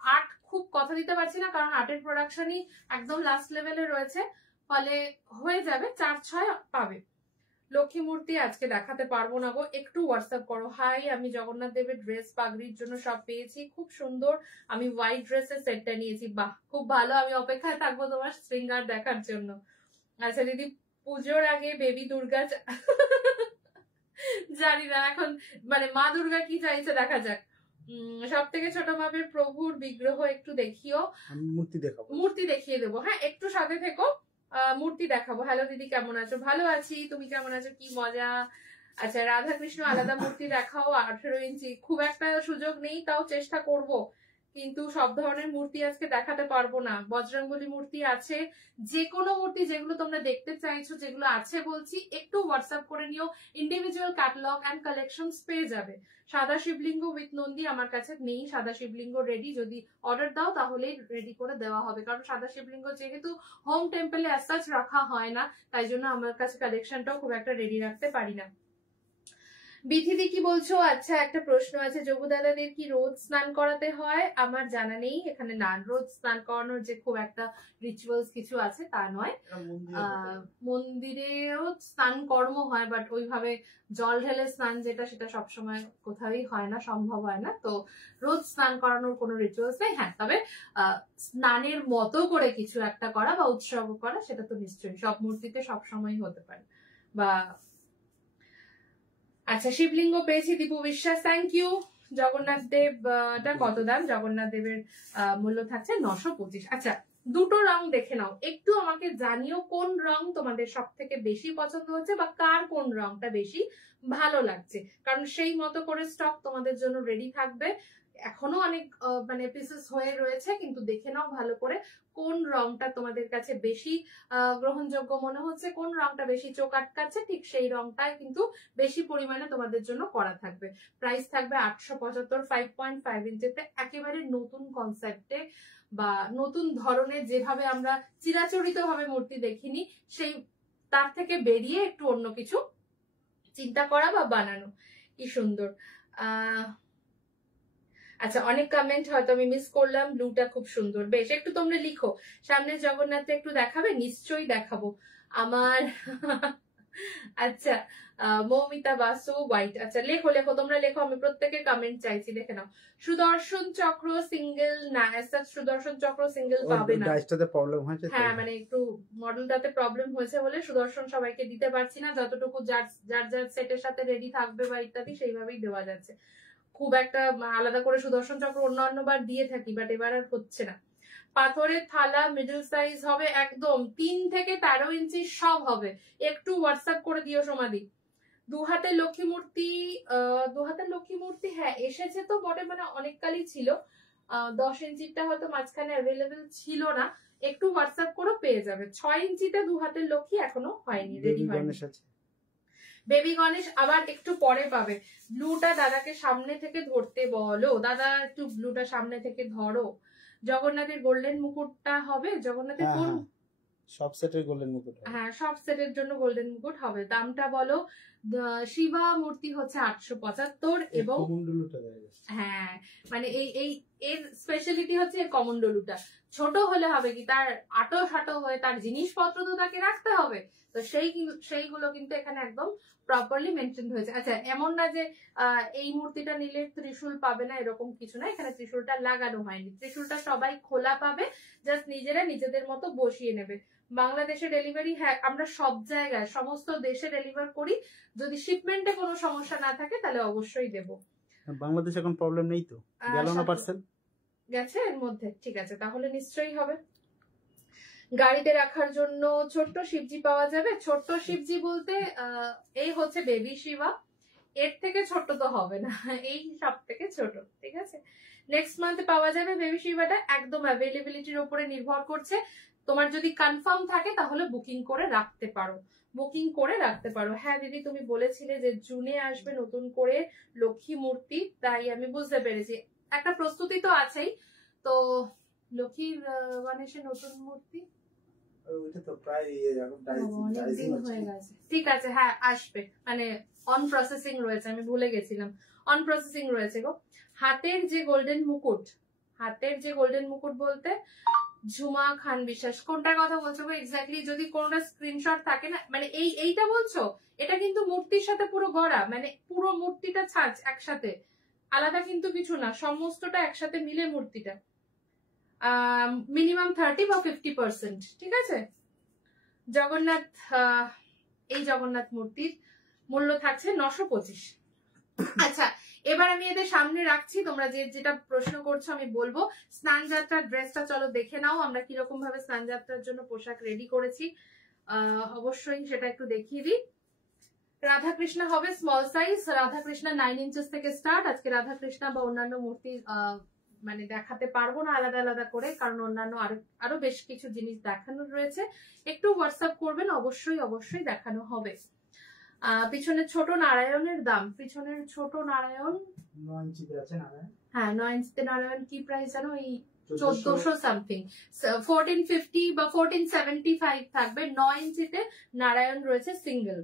8 খুব কথা দিতে পারছি না, কারণ 8 এর প্রোডাকশনই একদম লাস্ট লেভেলে রয়েছে, ফলে হয়ে যাবে 4-6 পাবে। লক্ষ্মী মূর্তি আজকে দেখাতে পারবো না গো, একটু হোয়াটসঅ্যাপ করো। হাই, আমি জগন্নাথ দেবের ড্রেস পাগড়ির জন্য সব পেয়েছি, খুব সুন্দর। আমি হোয়াইট ড্রেসের সেটটা নিয়েছি। বাহ, খুব ভালো। আমি অপেক্ষায় থাকবো তোমার শৃঙ্গার দেখার জন্য। আচ্ছা দিদি, পুজোর আগে বেবি দুর্গা জানি না এখন, মানে মা দুর্গা কি চাইছে দেখা যাক। সব থেকে ছোট মাপের প্রভুর বিগ্রহ একটু দেখিও। আমি মূর্তি দেখাবো, মূর্তি দেখিয়ে দেবো, হ্যাঁ একটু সাথে থেকো, মূর্তি দেখাবো। হ্যালো দিদি, কেমন আছো? ভালো আছি, তুমি কেমন আছো? কি মজা। আচ্ছা, রাধা কৃষ্ণ আলাদা মূর্তি দেখাও 18 ইঞ্চি। খুব একটা সুযোগ নেই, তাও চেষ্টা করব, কিন্তু সব ধরনের মূর্তি আজকে দেখাতে পারবো না। বজরংবলী মূর্তি আছে, যে কোনো মূর্তি যেগুলো তোমরা দেখতে চাইছো, যেগুলো আছে বলছি, একটু হোয়াটসঅ্যাপ করে নিও। ইন্ডিভিজুয়াল ক্যাটালগ অ্যান্ড কালেকশনস পেয়ে যাবে। সাদা শিবলিঙ্গ উইথ নন্দী আমার কাছে নেই। সাদা শিবলিঙ্গ রেডি, যদি অর্ডার দাও তাহলেই রেডি করে দেওয়া হবে, কারণ সাদা শিবলিঙ্গ যেহেতু হোম টেম্পলে অ্যাজ সাচ রাখা হয় না, তাই জন্য আমার কাছে কালেকশনটাও খুব একটা রেডি রাখতে পারি না। বিথিদি কি বলছো? আচ্ছা, একটা প্রশ্ন আছে, যোগু দাদাদের কি রোজ স্নান করাতে হয়? আমার জানা নেই এখানে, না রোজ স্নান করানোর যে খুব একটা রিচুয়ালস কিছু আছে তা নয়। মন্দিরেও স্নান কর্ম হয়, বাট ওইভাবে জল ঢেলে স্নান যেটা, সেটা সবসময় কোথাওই হয় না, সম্ভব হয় না। তো রোজ স্নান করানোর কোনো রিচুয়ালস নেই। হ্যাঁ, তবে স্নানের মতো করে কিছু একটা করা বা উৎসব করা, সেটা তো নিশ্চয়ই সব মূর্তিতে সবসময় হতে পারে। বা আচ্ছা, শিবলিঙ্গ পেয়েছি দীপু বিশ্বাস, থ্যাংক ইউ। জগন্নাথ দেবটা কত দাম? জগন্নাথ দেবের মূল্য থাকছে 925। আচ্ছা, দুটো রং দেখে নাও, একটু আমাকে জানিও কোন রং তোমাদের সব থেকে বেশি পছন্দ হচ্ছে, বা কার কোন রংটা বেশি ভালো লাগছে, কারণ সেই মতো করে স্টক তোমাদের জন্য রেডি থাকবে। এখনো অনেক মানে পিসেস হয়ে রয়েছে, কিন্তু দেখে নাও ভালো করে কোন রংটা তোমাদের কাছে বেশি গ্রহণযোগ্য মনে হচ্ছে, কোন রংটা বেশি চোখ আটকাচ্ছে, ঠিক সেই রংটাই কিন্তু বেশি পরিমাণে তোমাদের জন্য করা থাকবে। প্রাইস থাকবে 875, 5.5 ইঞ্চিতে, একেবারে নতুন কনসেপ্টে বা নতুন ধরনের, যেভাবে আমরা চিরাচরিত ভাবে মূর্তি দেখিনি, সেই তার থেকে বেরিয়ে একটু অন্য কিছু চিন্তা করা বা বানানো। কি সুন্দর। আচ্ছা, অনেক কমেন্ট হয়তো আমি মিস করলাম। ব্লুটা খুব সুন্দর, বেশ একটু তোমরা লিখো। সামনে জগন্নাথে একটু দেখাবে? নিশ্চয়ই দেখাবো আমার। আচ্ছা, মৌমিতা বাসু হোয়াইট। আচ্ছা, লেখো লেখো, তোমরা লেখো, আমি প্রত্যেকের কমেন্ট চাইছি, দেখে নাও। সুদর্শন চক্র সিঙ্গেল না, সুদর্শন চক্র সিঙ্গেল পাবে না। ডাইসটাতে প্রবলেম হয়েছে, হ্যাঁ মানে একটু মডেলটাতে প্রবলেম হয়েছে বলে সুদর্শন সবাইকে দিতে পারছি না। যতটুকু যার যার সেটের সাথে রেডি থাকবে বা ইত্যাদি, সেইভাবেই দেওয়া যাচ্ছে। খুব একটা আলাদা করে সুদর্শন চক্র অন্যান্য বার দিয়ে থাকি, বাট এবার আর হচ্ছে না। পাথরের থালা মিডল সাইজ হবে, একদম 3 থেকে 13 ইঞ্চি সব হবে। একটু হোয়াটসঅ্যাপ করে দিও সমাধি। দু হাতের লক্ষ্মী মূর্তি হ্যাঁ এসেছে তো বটে, মানে অনেক কালই ছিল। 10 ইঞ্চিটা হয়তো মাঝখানে অ্যাভেলেবেল ছিল না, একটু হোয়াটসঅ্যাপ করে পেয়ে যাবে। 6 ইঞ্চিতে 2 হাতের লক্ষ্মী এখনো হয়নি, রেডি হয়নি। বেবি গণেশ আবার একটু পরে পাবে। ব্লুটা দাদাকে সামনে থেকে ধরতে বলো। দাদা একটু ব্লুটা সামনে থেকে ধরো। জগন্নাথের গোল্ডেন মুকুটটা হবে? জগন্নাথের কোন? সব সেটের গোল্ডেন মুকুট। হ্যাঁ, সব সেটের জন্য গোল্ডেন মুকুট হবে। দামটা বলো। শিবা মূর্তি হচ্ছে 875 এবং হ্যাঁ মানে এই এর স্পেশালিটি হচ্ছে এর কমন্ডলুটা। ছোট হলে হবে কি, তার আটো সাটো হয়ে তার জিনিসপত্র তো তাকে রাখতে হবে, তো সেইগুলো কিন্তু এখানে একদম প্রপারলি মেনটেন হয়েছে। আচ্ছা, এমন না যে এই মূর্তিটা নিলে ত্রিশূল পাবে না, এরকম কিছু না। এখানে ত্রিশূলটা লাগানো হয়নি, ত্রিশূলটা সবাই খোলা পাবে, জাস্ট নিজেরা নিজেদের মতো বসিয়ে নেবে। বাংলাদেশে ডেলিভারি, হ্যাঁ আমরা সব জায়গায় সমস্ত দেশে ডেলিভার করি। যদি শিপমেন্টে কোনো সমস্যা না থাকে তাহলে অবশ্যই দেব। বাংলাদেশে এখন প্রবলেম নেই তো? গেল না পার্সেল? গেছে এর মধ্যে, ঠিক আছে, তাহলে নিশ্চয়ই হবে। গাড়িতে রাখার জন্য ছোট্ট শিবজি পাওয়া যাবে? ছোট্ট শিবজি বলতে এই হচ্ছে বেবি শিবা, এর থেকে ছোট তো হবে না, এই সব থেকে ছোট, ঠিক আছে। নেক্সট মান্থে পাওয়া যাবে বেবি শিবাটা, একদম অ্যাভেলেবিলিটির উপরে নির্ভর করছে। তোমার যদি কনফার্ম থাকে তাহলে বুকিং করে রাখতে পারো, বুকিং করে রাখতে পারো। হ্যাঁ দিদি তুমি বলেছিলে যে জুনে আসবে নতুন করে লক্ষ্মী মূর্তি, তাই আমি বুঝতে পেরেছি, একটা প্রস্তুতি তো আছেই। তো লক্ষ্মীর গণেশের নতুন মূর্তি ওইটা তো প্রায় অনেকদিন হয়ে গেছে, ঠিক আছে হ্যাঁ আসবে, মানে অন প্রসেসিং রয়েছে, আমি ভুলে গেছিলাম অন প্রসেসিং রয়েছে গো। হাতের যে গোল্ডেন মুকুট, হাতের যে গোল্ডেন মুকুট বলতে ঝুমা খান বিশ্বাস কোনটার কথা বলছো গো এক্স্যাক্টলি? যদি কোনটা স্ক্রিনশট থাকে না, মানে এইটা বলছো, এটা কিন্তু মূর্তির সাথে পুরো গড়া, মানে পুরো মূর্তিটা ছাঁচ একসাথে, আলাদা কিন্তু কিছু না, সমস্তটা একসাথে মিলে মূর্তিটা। মিনিমাম 30 বা 50%, ঠিক আছে। জগন্নাথ, এই জগন্নাথ মূর্তির মূল্য থাকছে 925। আচ্ছা এবার আমি এদের সামনে রাখছি, তোমরা যেটা প্রশ্ন করছো আমি বলবো। স্নান যাত্রার ড্রেসটা চলো দেখে নাও, আমরা কিরকম ভাবে স্নান যাত্রার জন্য পোশাক রেডি করেছি, অবশ্যই সেটা একটু দেখিয়ে দিই। রাধাকৃষ্ণ হবে স্মল সাইজ, রাধাকৃষ্ণ 9 ইঞ্চেস থেকে স্টার্ট। আজকে রাধাকৃষ্ণ বা অন্যান্য মূর্তি মানে দেখাতে পারবো না আলাদা আলাদা করে, কারণ অন্যান্য আরো বেশ কিছু জিনিস দেখানোর রয়েছে। একটু হোয়াটসঅ্যাপ করবেন, অবশ্যই অবশ্যই দেখানো হবে। পিছনে ছোট নারায়ণের দাম, পিছনের ছোট নারায়ণ 9 ইঞ্চিতে আছে নারায়ণ, হ্যাঁ 9 ইঞ্চিতে নারায়ণ কি প্রাইস জানো? এই 1400 সামথিং, 1450 বা 1475 থাকবে। 9 ইঞ্চিতে নারায়ণ রয়েছে single.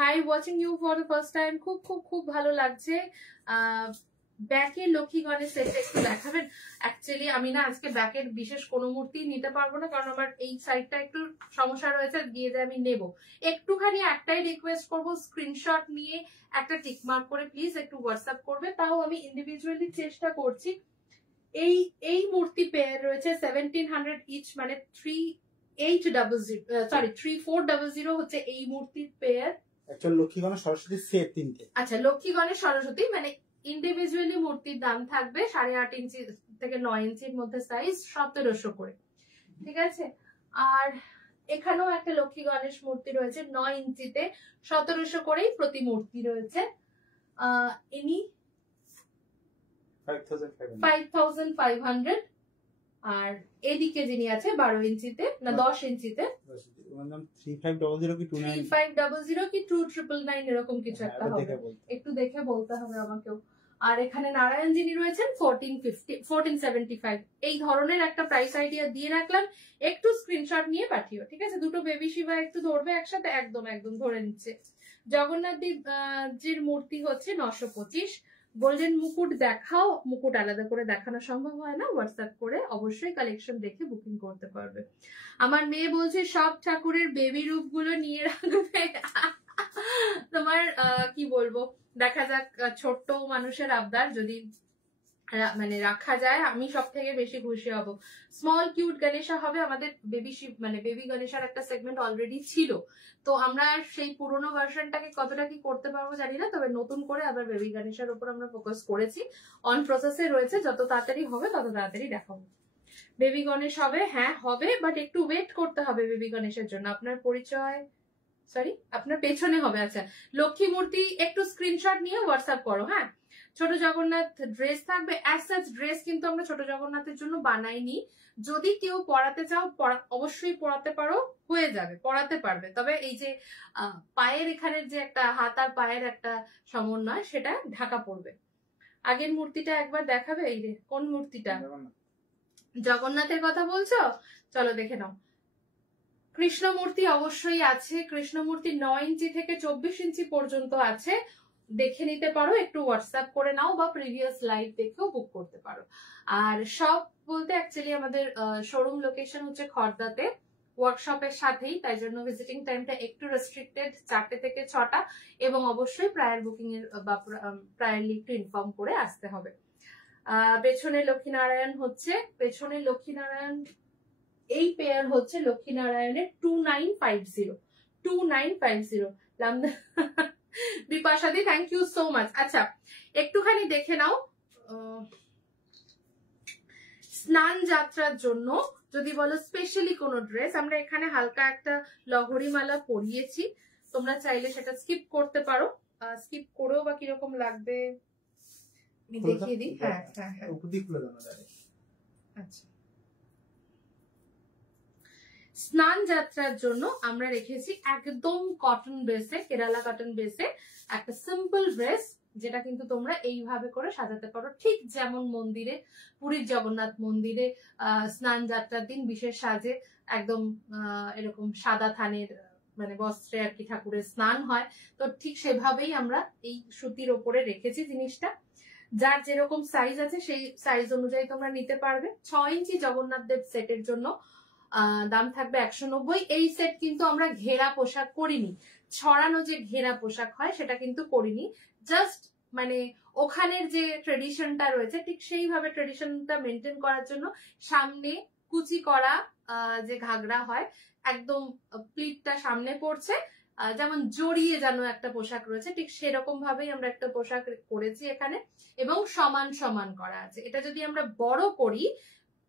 Hi watching you for the first time, খুব খুব খুব ভালো লাগছে। ব্যাকের লক্ষ্মী গণেশ সেটটা একটু দেখাবেন? অ্যাকচুয়ালি আমি না আজকে ব্যাকের বিশেষ কোনো মূর্তি নিতে পারবো না, কারণ আমার এই সাইডটা একটু সমস্যা রয়েছে, গিয়ে আমি নেব। একটুখানি একটাই রিকোয়েস্ট করবো, স্ক্রিনশট নিয়ে একটা টিক মার্ক করে প্লিজ একটু হোয়াটসঅ্যাপ করবে, তাও আমি ইন্ডিভিজুয়ালি চেষ্টা করছি। এই মূর্তি পেয়ার রয়েছে 1700 ইচ, মানে 3400 হচ্ছে এই মূর্তির pair. Actually Lakshmi Ganesh Saraswati set 3টে। আচ্ছা লক্ষ্মী গণেশ সরস্বতী মানে ইন্ডিভিজুয়ালি মূর্তির দাম থাকবে 8.5 ইঞ্চি থেকে 9 ইঞ্চির মধ্যে সাইজ, 1700 করে, ঠিক আছে। আর এখানেও একটা লক্ষ্মী গণেশ মূর্তি রয়েছে 9 ইঞ্চিতে, 1700 করেই প্রতি মূর্তি রয়েছে। ইনি 5500। আর এদিকে যিনি আছে 12 ইঞ্চিতে না 10 ইঞ্চিতে, 3500 কি 3500 কি 2999 এরকম কিছু একটা হবে, একটু দেখে বলতে হবে আমাকেও। আর এখানে নারায়ণ যিনি রয়েছেন 1475। এই ধরনের একটা প্রাইস আইডিয়া দিয়ে রাখলাম, একটু স্ক্রিনশট নিয়ে পাঠিও, ঠিক আছে। দুটো বেবি শিবা একটু ধরবে একসাথে, একদম একদম ধরে নিচ্ছে। জগন্নাথ জির মূর্তি হচ্ছে 925। গোল্ডেন মুকুট দেখাও, মুকুট আলাদা করে দেখানো সম্ভব হয় না, হোয়াটসঅ্যাপ করে অবশ্যই কালেকশন দেখে বুকিং করতে পারবে। আমার মেয়ে বলছে সব ঠাকুরের বেবি রূপগুলো নিয়ে রাখবে। তোমার কি বলবো, দেখা যাক, ছোট্ট মানুষের আবদার যদি মানে রাখা যায় আমি সব থেকে বেশি খুশি হব। স্মল কিউট গণেশা হবে আমাদের, বেবি শিব মানে বেবি গণেশার একটা সেগমেন্ট অলরেডি ছিল, তো আমরা সেই পুরোনো ভার্সনটাকে কতটা কি করতে পারবো জানি না, তবে নতুন করে আবার বেবি গণেশার উপর আমরা ফোকাস করেছি, অন প্রসেসে রয়েছে, যত তাড়াতাড়ি হবে তত তাড়াতাড়ি দেখাবো। বেবি গণেশ হবে, হ্যাঁ হবে, বাট একটু ওয়েট করতে হবে বেবি গণেশের জন্য। আপনার পরিচয়, সরি আপনার পেছনে হবে। আচ্ছা লক্ষ্মী মূর্তি একটু স্ক্রিনশট নিয়ে হোয়াটসঅ্যাপ করো, হ্যাঁ। ছোট জগন্নাথ ড্রেস থাকবে, অ্যাজ সাচ ড্রেস কিন্তু আমরা ছোট জগন্নাথের জন্য বানাইনি। যদি কেউ পড়াতে চাও অবশ্যই পড়াতে পারো, হয়ে যাবে, পড়াতে পারবে। তবে এই যে পায়ের এখানের যে একটা হাত আর পায়ের একটা সমন্বয়, সেটা ঢাকা পড়বে। আগের মূর্তিটা একবার দেখাবে? এই যে কোন মূর্তিটা? জগন্নাথের কথা বলছো, চলো দেখে নাও। কৃষ্ণমূর্তি অবশ্যই আছে, কৃষ্ণমূর্তি 9 ইঞ্চি থেকে 24 ইঞ্চি পর্যন্ত আছে, দেখে নিতে পারো, একটু হোয়াটসঅ্যাপ করে নাও বা প্রিভিয়াস লাইভ দেখেও বুক করতে পারো। আর সব বলতে অ্যাকচুয়ালি আমাদের শোরুম লোকেশন হচ্ছে খড়দাতে, ওয়ার্কশপের সাথেই, তাই জন্য ভিজিটিং টাইমটা একটু রেস্ট্রিক্টেড, 4টে থেকে 6টা, এবং অবশ্যই প্রায়ার বুকিং এর বা প্রায়ারলি একটু ইনফর্ম করে আসতে হবে। পেছনে লক্ষ্মীনারায়ণ হচ্ছে, পেছনে লক্ষ্মীনারায়ণ এই পেয়ার হচ্ছে লক্ষ্মীনারায়ণের 2950। বিপাশাদি থ্যাংক ইউ সো মাচ। আচ্ছা একটুখানি দেখে নাও, স্নান যাত্রার জন্য যদি বলো স্পেশালি কোনো ড্রেস, আমরা এখানে হালকা একটা লহরি মালা পরিয়েছি, তোমরা চাইলে সেটা স্কিপ করতে পারো, স্কিপ করেও বা কিরকম লাগবে দেখিয়ে দিই। হ্যাঁ হ্যাঁ হ্যাঁ, আচ্ছা স্নান যাত্রার জন্য আমরা রেখেছি একদম কটন বেসে, কেরালা কটন বেসে একটা সিম্পল ড্রেস, যেটা কিন্তু তোমরা এইভাবে করে সাজাতে পারো, ঠিক যেমন মন্দিরে, পুরীর জগন্নাথ মন্দিরে স্নান যাত্রার দিন বিশেষ সাজে একদম এরকম সাদা থানের মানে বস্ত্রে আর কি ঠাকুরের স্নান হয়, তো ঠিক সেভাবেই আমরা এই সুতির ওপরে রেখেছি জিনিসটা। যার যেরকম সাইজ আছে সেই সাইজ অনুযায়ী তোমরা নিতে পারবে। 6 ইঞ্চি জগন্নাথ দেব সেটের জন্য দাম থাকবে 190। এই সেট কিন্তু আমরা ঘেরা পোশাক করিনি, ছড়ানো যে ঘেরা পোশাক হয় সেটা কিন্তু করিনি, জাস্ট মানে ওখানের যে ট্রেডিশনটা রয়েছে ঠিক সেইভাবে ট্রেডিশনটা মেনটেন করার জন্য সামনে কুচি করা যে ঘাগরা হয়, একদম প্লিটটা সামনে পড়ছে, যেমন জড়িয়ে যেন একটা পোশাক রয়েছে, ঠিক সেরকম ভাবেই আমরা একটা পোশাক করেছি এখানে, এবং সমান সমান করা আছে। এটা যদি আমরা বড় করি,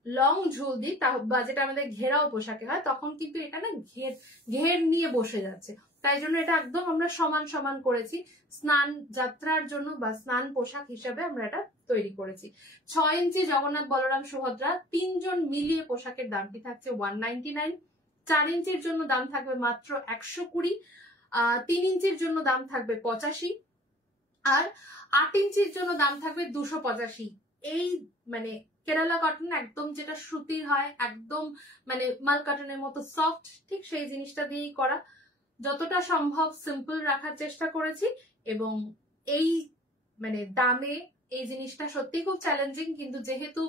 লং ঝুল দিই, বা যেটা আমাদের ঘেরাও পোশাকে হয়, তখন কিন্তু এটা না ঘের নিয়ে বসে যাচ্ছে, তাই জন্য এটা একদম আমরা সমান সমান করেছি। স্নান যাত্রার জন্য বা স্নান পোশাক হিসেবে আমরা এটা তৈরি করেছি। 6 ইঞ্চি জগন্নাথ বলরাম সুভদ্রা 3 জন মিলিয়ে পোশাকের দামটি থাকছে 199। 4 ইঞ্চির জন্য দাম থাকবে মাত্র 120, 3 ইঞ্চির জন্য দাম থাকবে 85, আর 8 ইঞ্চির জন্য দাম থাকবে 285। এই মানে কেরালা কটন একদম যেটা সুতির হয়, একদম মানে মাল কটনের মতো সফট, ঠিক সেই জিনিসটা দিয়েই করা। যতটা সম্ভব সিম্পল রাখার চেষ্টা করেছি, এবং এই মানে দামে এই জিনিসটা সত্যি খুব চ্যালেঞ্জিং, কিন্তু যেহেতু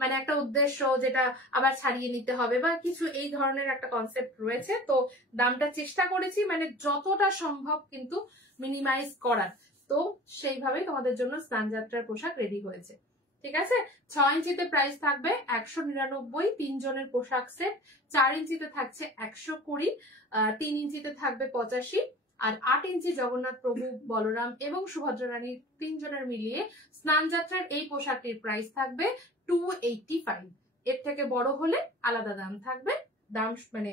মানে একটা উদ্দেশ্য যেটা আবার ছাড়িয়ে নিতে হবে বা কিছু এই ধরনের একটা কনসেপ্ট রয়েছে, তো দামটা চেষ্টা করেছি মানে যতটা সম্ভব কিন্তু মিনিমাইজ করার, তো সেইভাবেই তোমাদের জন্য স্নান যাত্রার পোশাক রেডি হয়েছে। ঠিক আছে, 6 ইঞ্চিতে প্রাইস থাকবে 199, 3 জনের পোশাক সেট। 4 ইঞ্চিতে থাকছে 120, 3 ইঞ্চিতে থাকবে 85, আর 8 ইঞ্চি জগন্নাথ প্রভু বলরাম এবং সুভদ্রা রানীর 3 জনের মিলিয়ে স্নান যাত্রার এই পোশাকটির প্রাইস থাকবে 285। এর থেকে বড় হলে আলাদা দাম থাকবে, দাম মানে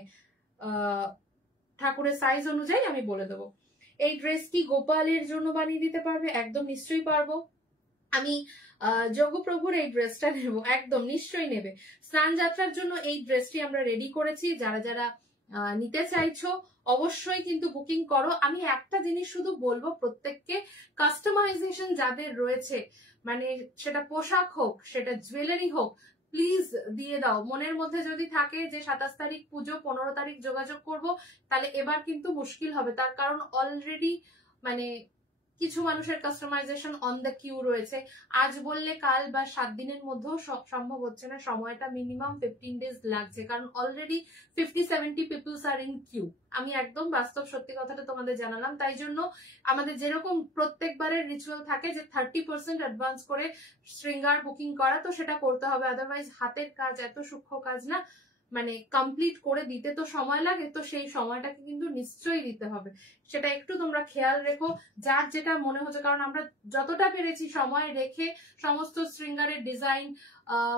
ঠাকুরের সাইজ অনুযায়ী আমি বলে দেবো। এই ড্রেস কি গোপালের জন্য বানিয়ে দিতে পারবে? একদম নিশ্চয়ই পারবো। আমি যোগপ্রভুর এই ড্রেসটা নেব, একদম নিশ্চয়ই নেবে। স্নান যাত্রার জন্য এই ড্রেসটি আমরা রেডি করেছি, যারা যারা নিতে চাইছো অবশ্যই কিন্তু বুকিং করো। আমি একটা জিনিস শুধু বলবো, প্রত্যেককে কাস্টমাইজেশন যাদের রয়েছে, মানে সেটা পোশাক হোক, সেটা জুয়েলারি হোক, প্লিজ দিয়ে দাও। মনের মধ্যে যদি থাকে যে 27 তারিখ পুজো, 15 তারিখ যোগাযোগ করব, তাহলে এবার কিন্তু মুশকিল হবে। তার কারণ অলরেডি মানে কিছু মানুষের কাস্টমাইজেশন অন দ্য কিউ রয়েছে, আজ বললে কাল বা 7 দিনের মধ্যেও সম্ভব হচ্ছে না, সময়টা মিনিমাম 15 ডেজ লাগছে, কারণ already 50-70 peoples are in queue. আমি একদম বাস্তব সত্যি কথাটা তোমাদের জানালাম। তাই জন্য আমাদের যেরকম প্রত্যেকবারের রিচুয়াল থাকে যে 30% অ্যাডভান্স করে শৃঙ্গার বুকিং করা, তো সেটা করতে হবে, আদারওয়াইজ হাতের কাজ এত সূক্ষ্ম কাজ না, মানে কমপ্লিট করে দিতে তো সময় লাগে, তো সেই সময়টাকে কিন্তু নিশ্চয়ই দিতে হবে, সেটা একটু তোমরা খেয়াল রেখো। যার যেটা মনে হচ্ছে, কারণ আমরা যতটা পেরেছি সময় রেখে সমস্ত শৃঙ্গারের ডিজাইন,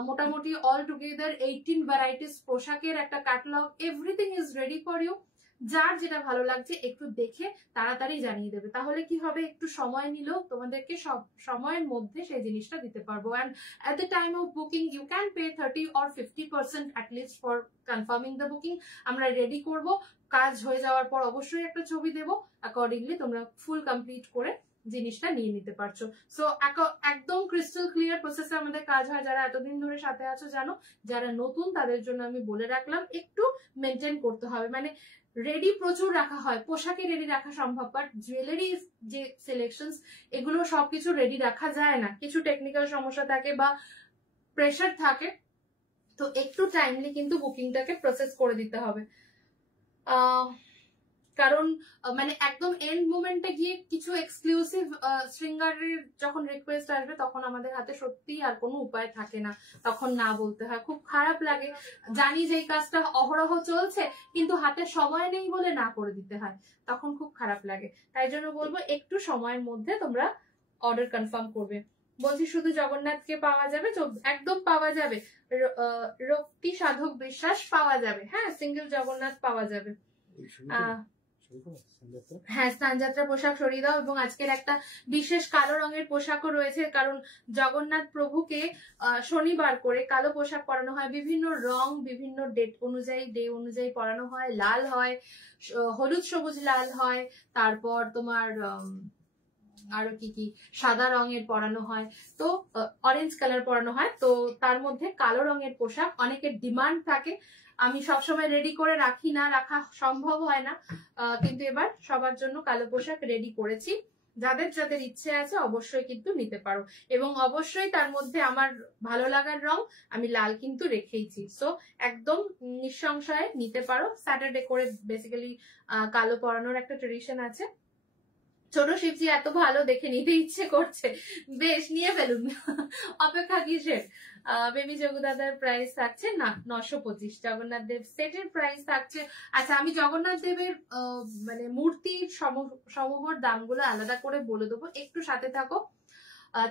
মোটামুটি অল টুগেদার 18 ভ্যারাইটিস পোশাকের একটা catalogue, everything is ready for you. যার যেটা ভালো লাগছে একটু দেখে তাড়াতাড়ি জানিয়ে দেবে, তাহলে কি হবে, একটু সময় নিলেও তোমাদেরকে সব সময়ের মধ্যে সেই জিনিসটা দিতে পারবো। And at the time of booking you can pay 30 or 50% at least for confirming the booking. আমরা রেডি করব, কাজ হয়ে যাওয়ার পর অবশ্যই একটা ছবি দেব, অ্যাকর্ডিংলি তোমরা ফুল কমপ্লিট করে জিনিসটা নিয়ে নিতে পারছো। সো একদম ক্রিস্টাল ক্লিয়ার প্রসেসে আমাদের কাজ হয়। যারা এতদিন ধরে সাথে আছো জানো, যারা নতুন তাদের জন্য আমি বলে রাখলাম, একটু মেনটেন করতে হবে। মানে রেডি প্রচুর রাখা হয়, পোশাকে রেডি রাখা সম্ভব, বাট জুয়েলারি যে সিলেকশনস, এগুলো সবকিছু রেডি রাখা যায় না, কিছু টেকনিক্যাল সমস্যা থাকে বা প্রেশার থাকে, তো একটু টাইমলি কিন্তু বুকিংটাকে প্রসেস করে দিতে হবে। কারণ মানে একদম এন্ড মোমেন্টে গিয়ে কিছু এক্সক্লুসিভ শৃঙ্গারের যখন রিকোয়েস্ট আসবে, তখন আমাদের হাতে সত্যি আর কোনো উপায় থাকে না, তখন না বলতে হয়, খুব খারাপ লাগে। জানি যে এই কাজটা অহরহ চলছে, কিন্তু হাতে সময় নেই বলে না করে দিতে হয়, তখন খুব খারাপ লাগে। তাই জন্য বলবো একটু সময়ের মধ্যে তোমরা অর্ডার কনফার্ম করবে। বলছি শুধু জগন্নাথকে পাওয়া যাবে, একদম পাওয়া যাবে, রক্তি সাধক বিশ্বাস পাওয়া যাবে, হ্যাঁ সিঙ্গেল জগন্নাথ পাওয়া যাবে। হ্যাঁ, স্নানযাত্রা পোশাক সরিয়ে দাও। এবং আজকের একটা বিশেষ কালো রঙের পোশাকও রয়েছে, কারণ জগন্নাথ প্রভুকে শনিবার করে কালো পোশাক পরানো হয়। বিভিন্ন রং, বিভিন্ন ডেট অনুযায়ী, ডে অনুযায়ী পরানো হয়। লাল হয়, হলুদ সবুজ লাল হয়, তারপর তোমার আরো কি কি সাদা রঙের পরানো হয়, তো অরেঞ্জ কালার পরানো হয়। তো তার মধ্যে কালো রঙের পোশাক অনেকের ডিমান্ড থাকে। আমি সবসময় রেডি করে রাখি না, রাখা সম্ভব হয় না, কিন্তু এবার সবার জন্য কালো পোশাক রেডি করেছি। যাদের যাদের ইচ্ছে আছে অবশ্যই কিন্তু নিতে পারো। এবং অবশ্যই তার মধ্যে আমার ভালো লাগার রং আমি লাল কিন্তু রেখেইছি। সো একদম নিঃসংশয়ে নিতে পারো। স্যাটারডে করে বেসিক্যালি কালো পরানোর একটা ট্রেডিশন আছে। ছোট শিবজি এত ভালো দেখে নিতে ইচ্ছে করছে, বেশ নিয়ে ফেলুন, অপেক্ষা কিসের। বেবি জগদাদার প্রাইস থাকছে না 925। জগন্নাথ দেব সেটের প্রাইস থাকছে, আচ্ছা আমি জগন্নাথ দেবের মানে মূর্তির সমূহর দামগুলো আলাদা করে বলে দেবো, একটু সাথে থাকো।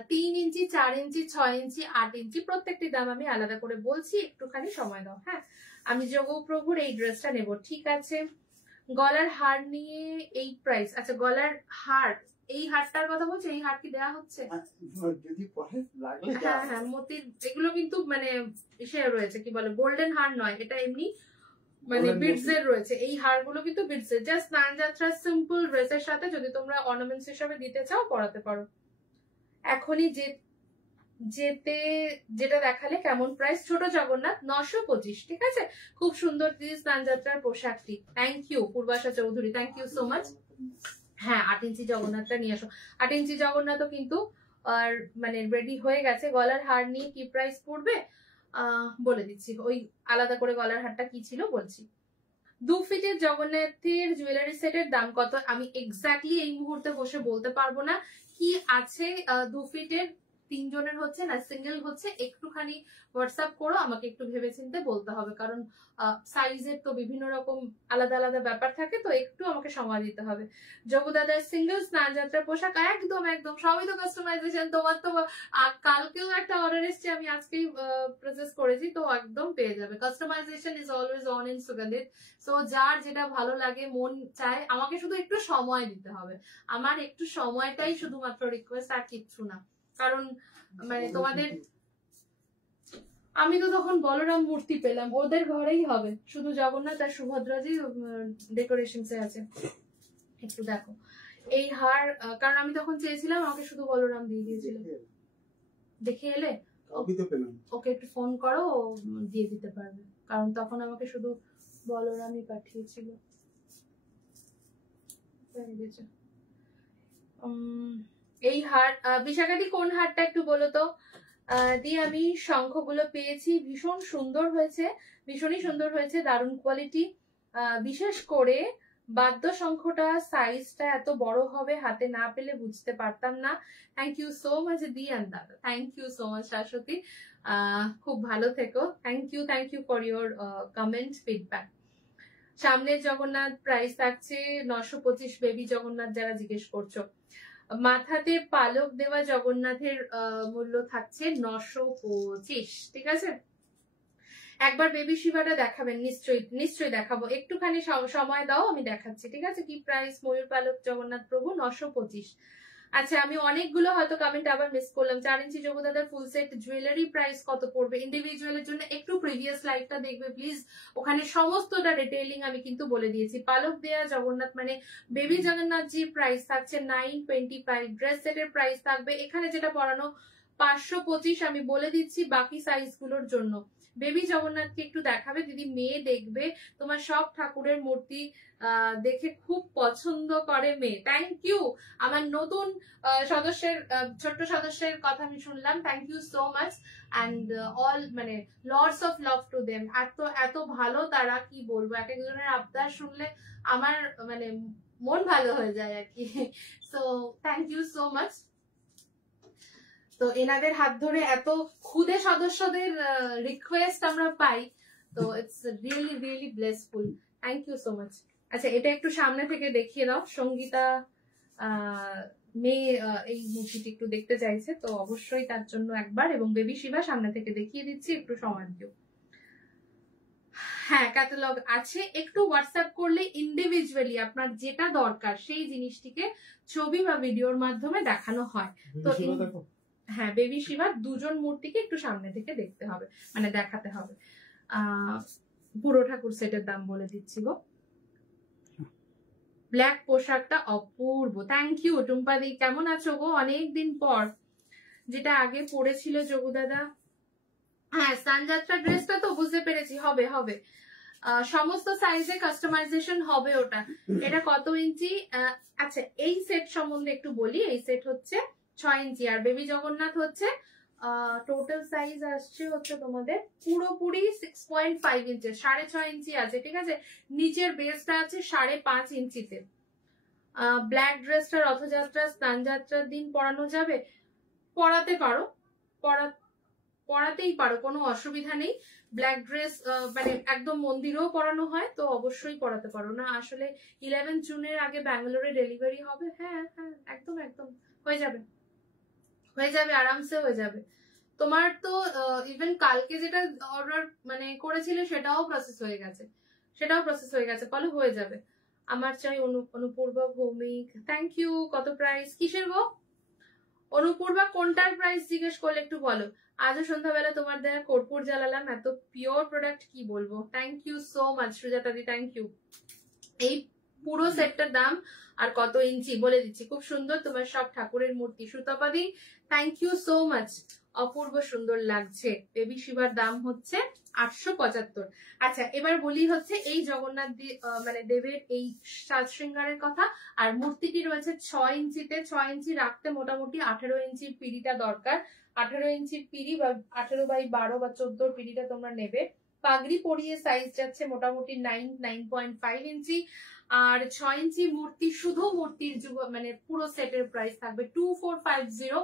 3 ইঞ্চি, 4 ইঞ্চি, 6 ইঞ্চি, 8 ইঞ্চি প্রত্যেকটি দাম আমি আলাদা করে বলছি, একটুখানি সময় দাও। হ্যাঁ, আমি যোগপ্রভুর এই ড্রেসটা নেব, ঠিক আছে। গলার হার নিয়ে এই প্রাইস। আচ্ছা, গলার হার, এই হারটার কথা বলছে, এই হার কি দেওয়া হচ্ছে? হ্যাঁ হ্যাঁ, মতির এগুলো কিন্তু মানে সে রয়েছে, কি বলে, গোল্ডেন হার নয়, এটা এমনি মানে বিডস এর রয়েছে। এই হারগুলো কিন্তু বিডস এর। জাস্ট স্নানযাত্রা সিম্পল ড্রেসের সাথে যদি তোমরা অর্নামেন্টস হিসেবে দিতে চাও পরাতে পারো। এখনই যেতে যেটা দেখালে কেমন প্রাইস? ছোট জগন্নাথ 925, ঠিক আছে। খুব সুন্দর স্নানযাত্রার পোশাকটি। Thank you Purbasha Chowdhury, thank you so much. হ্যাঁ, 8 ইঞ্চি জগন্নাথটা নিয়ে আসো। 8 ইঞ্চি জগন্নাথও কিন্তু আর মানে রেডি হয়ে গেছে। গলার হার নিয়ে কি প্রাইস পড়বে বলে দিচ্ছি, ওই আলাদা করে গলার হারটা কি ছিল বলছি। 2 ফিটের জগন্নাথের জুয়েলারি সেটের দাম কত আমি এক্স্যাক্টলি এই মুহূর্তে বসে বলতে পারবো না। কি আছে 2 ফিটের 3 জনের হচ্ছে না সিঙ্গেল হচ্ছে, একটুখানি হোয়াটসঅ্যাপ করো আমাকে, একটু ভেবেচিন্তে বলতে হবে, কারণ সাইজের তো বিভিন্ন রকম আলাদা আলাদা ব্যাপার থাকে, তো একটু আমাকে সময় দিতে হবে। জগদাদার সিঙ্গেল স্নানযাত্রার পোশাক একদম একদম সবই তো কাস্টমাইজেশন। তোমার তো কালকেও একটা অর্ডার এসছে, আমি আজকেই প্রসেস করেছি, তো একদম পেয়ে যাবে। Customisation is always on in Sugandhit. So যার যেটা ভালো লাগে, মন চায়, আমাকে শুধু একটু সময় দিতে হবে। আমার একটু সময়টাই শুধুমাত্র রিকোয়েস্ট, আর কিচ্ছু না। কারণ মানে তোমাদের, আমি তো তখন বলরাম মূর্তি পেলাম, ওদের ঘরেই হবে, শুধু জগন্নাথ আর সুভদ্রাজি ডেকোরেশনসে আছে। একটু দেখো এই হার, কারণ আমি তখন চেয়েছিলাম, আমাকে শুধু বলরাম দিয়ে দিয়েছিল। দেখে এলে ওকে একটু ফোন করো, ও দিয়ে দিতে পারবে, কারণ তখন আমাকে শুধু বলরামই পাঠিয়েছিল। এই হার বিশাখাদি কোন হারটা একটু বলো তো। দিয়ে আমি শঙ্খগুলো পেয়েছি, ভীষণ সুন্দর হয়েছে, ভীষণই সুন্দর হয়েছে, দারুণ কোয়ালিটি। বিশেষ করে বাদ্য শঙ্খটা সাইজটা এত বড় হবে, হাতে না পেলে বুঝতে পারতাম না। Thank you so much Diyan দাদা, thank you so much Shashwati, খুব ভালো থেকো। Thank you for your comment feedback. সামনের জগন্নাথ প্রাইস থাকছে 925, বেবি জগন্নাথ যারা জিজ্ঞেস করছো। মাথাতে পালক দেওয়া জগন্নাথের মূল্য থাকছে 925, ঠিক আছে। একবার বেবি শিবাটা দেখাবেন, নিশ্চয়ই দেখাবো, একটুখানি সময় দাও, আমি দেখাচ্ছি, ঠিক আছে। কি প্রাইস ময়ূর পালক জগন্নাথ প্রভু? 925। আচ্ছা, আমি অনেকগুলো হয়তো কমেন্ট আবার মিস করলাম। 4 ইঞ্চি জগদাদার ফুল সেট জুয়েলারি প্রাইস কত পড়বে? ইন্ডিভিজুয়ালের জন্য একটু প্রিভিয়াস লাইভটা দেখবে প্লিজ, ওখানে সমস্তটা ডিটেইলিং আমি কিন্তু বলে দিয়েছি। পালক দেয়া জগন্নাথ মানে বেবি জগন্নাথজি প্রাইস থাকছে 925। ড্রেস সেটের প্রাইস থাকবে, এখানে যেটা পড়ানো 525, আমি বলে দিচ্ছি বাকি সাইজ গুলোর জন্য। বেবি জগন্নাথকে একটু দেখাবে দিদি, মেয়ে দেখবে, তোমার সব ঠাকুরের মূর্তি দেখে খুব পছন্দ করে মেয়ে। থ্যাংক ইউ, আমার নতুন সদস্যের, ছোট্ট সদস্যের কথা আমি শুনলাম, thank you so much and all মানে lords of love to them. এত ভালো তারা, কি বলবো, এক একজনের আবদার শুনলে আমার মানে মন ভালো হয়ে যায় আর কি। So thank you so much. তো এনাদের হাত ধরে এত খুদে সদস্যদের রিকোয়েস্ট আমরা পাই, তো it's really really blessful. Thank you so much. আচ্ছা, এটা একটু সামনে থেকে দেখিয়ে দাও। সঙ্গীতা মেয়ে এই মূর্তিটি একটু দেখতে চাইছে, তো অবশ্যই তার জন্য একবার, এবং বেবি শিবা সামনে থেকে দেখিয়ে দিচ্ছি, একটু সময় দিও। হ্যাঁ ক্যাটালগ আছে, একটু হোয়াটসঅ্যাপ করলে ইন্ডিভিজুয়ালি আপনার যেটা দরকার সেই জিনিসটিকে ছবি বা ভিডিওর মাধ্যমে দেখানো হয়। তো হ্যাঁ বেবি শিবার দুজন মূর্তিকে একটু সামনে থেকে দেখতে হবে, মানে দেখাতে হবে। পুরো ঠাকুর সেটের দাম বলে দিচ্ছি গো। ব্ল্যাক পোশাকটা অপূর্ব, থ্যাংক ইউ টুম্পাদি। কেমন আছো গো অনেকদিন পর? যেটা আগে পড়েছিল যোগু দাদা, হ্যাঁ স্থানযাত্রা ড্রেসটা তো বুঝতে পেরেছি, হবে হবে সমস্ত সাইজে কাস্টমাইজেশন হবে ওটা। এটা কত ইঞ্চি? আচ্ছা এই সেট সম্বন্ধে একটু বলি। এই সেট হচ্ছে 6 ইঞ্চি আর বেবি জগন্নাথ হচ্ছে টোটাল সাইজ আসছে হচ্ছে তোমাদের পুরোপুরি 6.5 ইঞ্চি, 6.5 ইঞ্চি আছে, ঠিক আছে। নিচের বেসটা আছে 5.5 ইঞ্চিতে। ব্ল্যাক ড্রেসটা রথযাত্রা স্নানযাত্রার দিন পরানো যাবে, পরাতে পারো, পরাতেই পারো, কোনো অসুবিধা নেই। ব্ল্যাক ড্রেস মানে একদম মন্দিরেও পরানো হয়, তো অবশ্যই পরাতে পারো। না আসলে 11 জুনের আগে ব্যাঙ্গালোরে ডেলিভারি হবে। হ্যাঁ হ্যাঁ একদম একদম হয়ে যাবে, হয়ে যাবে, আরামসে হয়ে যাবে। তোমার তো ইভেন কালকে যেটা অর্ডার মানে করেছিলে সেটাও প্রসেস হয়ে গেছে, ফলে হয়ে যাবে। আমার চাই অনুপূর্বা ভৌমিক, থ্যাংক ইউ। কত প্রাইস? কিসের গো অনুপূর্বা? কোনটার প্রাইস জিজ্ঞেস করলে একটু বলো। আজও সন্ধ্যাবেলা তোমার দেয়া কর্পূর জ্বালালাম, এত পিওর প্রোডাক্ট কি বলবো। থ্যাংক ইউ সো মাচ সুজাতাদি, থ্যাংক ইউ। এই পুরো সেটটার দাম আর কত ইঞ্চি বলে দিচ্ছি, খুব সুন্দর তোমার সব ঠাকুরের মূর্তি। সুতপাদি থ্যাংক ইউ সো মাচ, অপূর্ব সুন্দর লাগছে। বেবি শিবার দাম হচ্ছে 875। আচ্ছা এবার বলি হচ্ছে এই জগন্নাথ মানে দেবের এই সাজ শৃঙ্গারের কথা। আর মূর্তিটি রয়েছে 6 ইঞ্চিতে, 6 ইঞ্চি রাখতে মোটামুটি 18 ইঞ্চির পিড়িটা দরকার। 18 ইঞ্চির পিড়ি বা 18/12 বা 14 পিড়িটা তোমরা নেবে। পাগড়ি পরিয়ে সাইজ যাচ্ছে মোটামুটি 9.5 ইঞ্চি। আর 6 ইঞ্চি মূর্তি, শুধু মূর্তির মানে পুরো সেটের প্রাইস থাকবে 2450।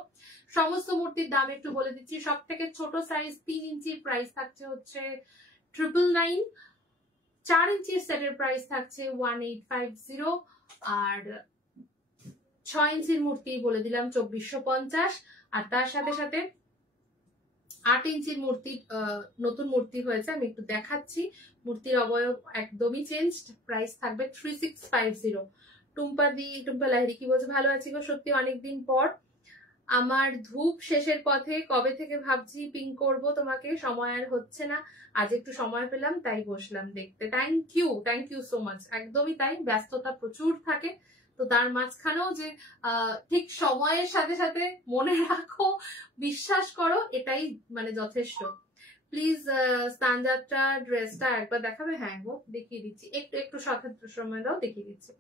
সমস্ত মূর্তির দাম একটু বলে দিচ্ছি। সব থেকে ছোট সাইজ 3 ইঞ্চির প্রাইস থাকছে হচ্ছে 999। 4 ইঞ্চির সেটের প্রাইস থাকছে 1850। আর 6 ইঞ্চির মূর্তি বলে দিলাম 2450। আর তার সাথে সাথে 8 ইঞ্চির মূর্তি, নতুন মূর্তি হয়েছে, আমি একটু দেখাচ্ছি। মূর্তির অবয়ব একদমই চেঞ্জ, প্রাইস থাকবে 3650। টুম্পা লাহিড়ী কি বলছে? ভালো আছি গো, সত্যি অনেকদিন পর। আমার ধূপ শেষের পথে, কবে থেকে ভাবছি পিঙ্ক করব তোমাকে, সময় আর হচ্ছে না। আজ একটু সময় পেলাম তাই বসলাম দেখতে। Thank you so much. একদমই তাই, ব্যস্ততা প্রচুর থাকে, তো তার মাঝখানেও যে ঠিক সময়ের সাথে সাথে মনে রাখো, বিশ্বাস করো, এটাই মানে যথেষ্ট। প্লিজ স্নানযাত্রা ড্রেসটা একবার দেখাবে? হ্যাঁ গো দেখিয়ে দিচ্ছি, একটু সময় দাও, দেখিয়ে দিচ্ছি।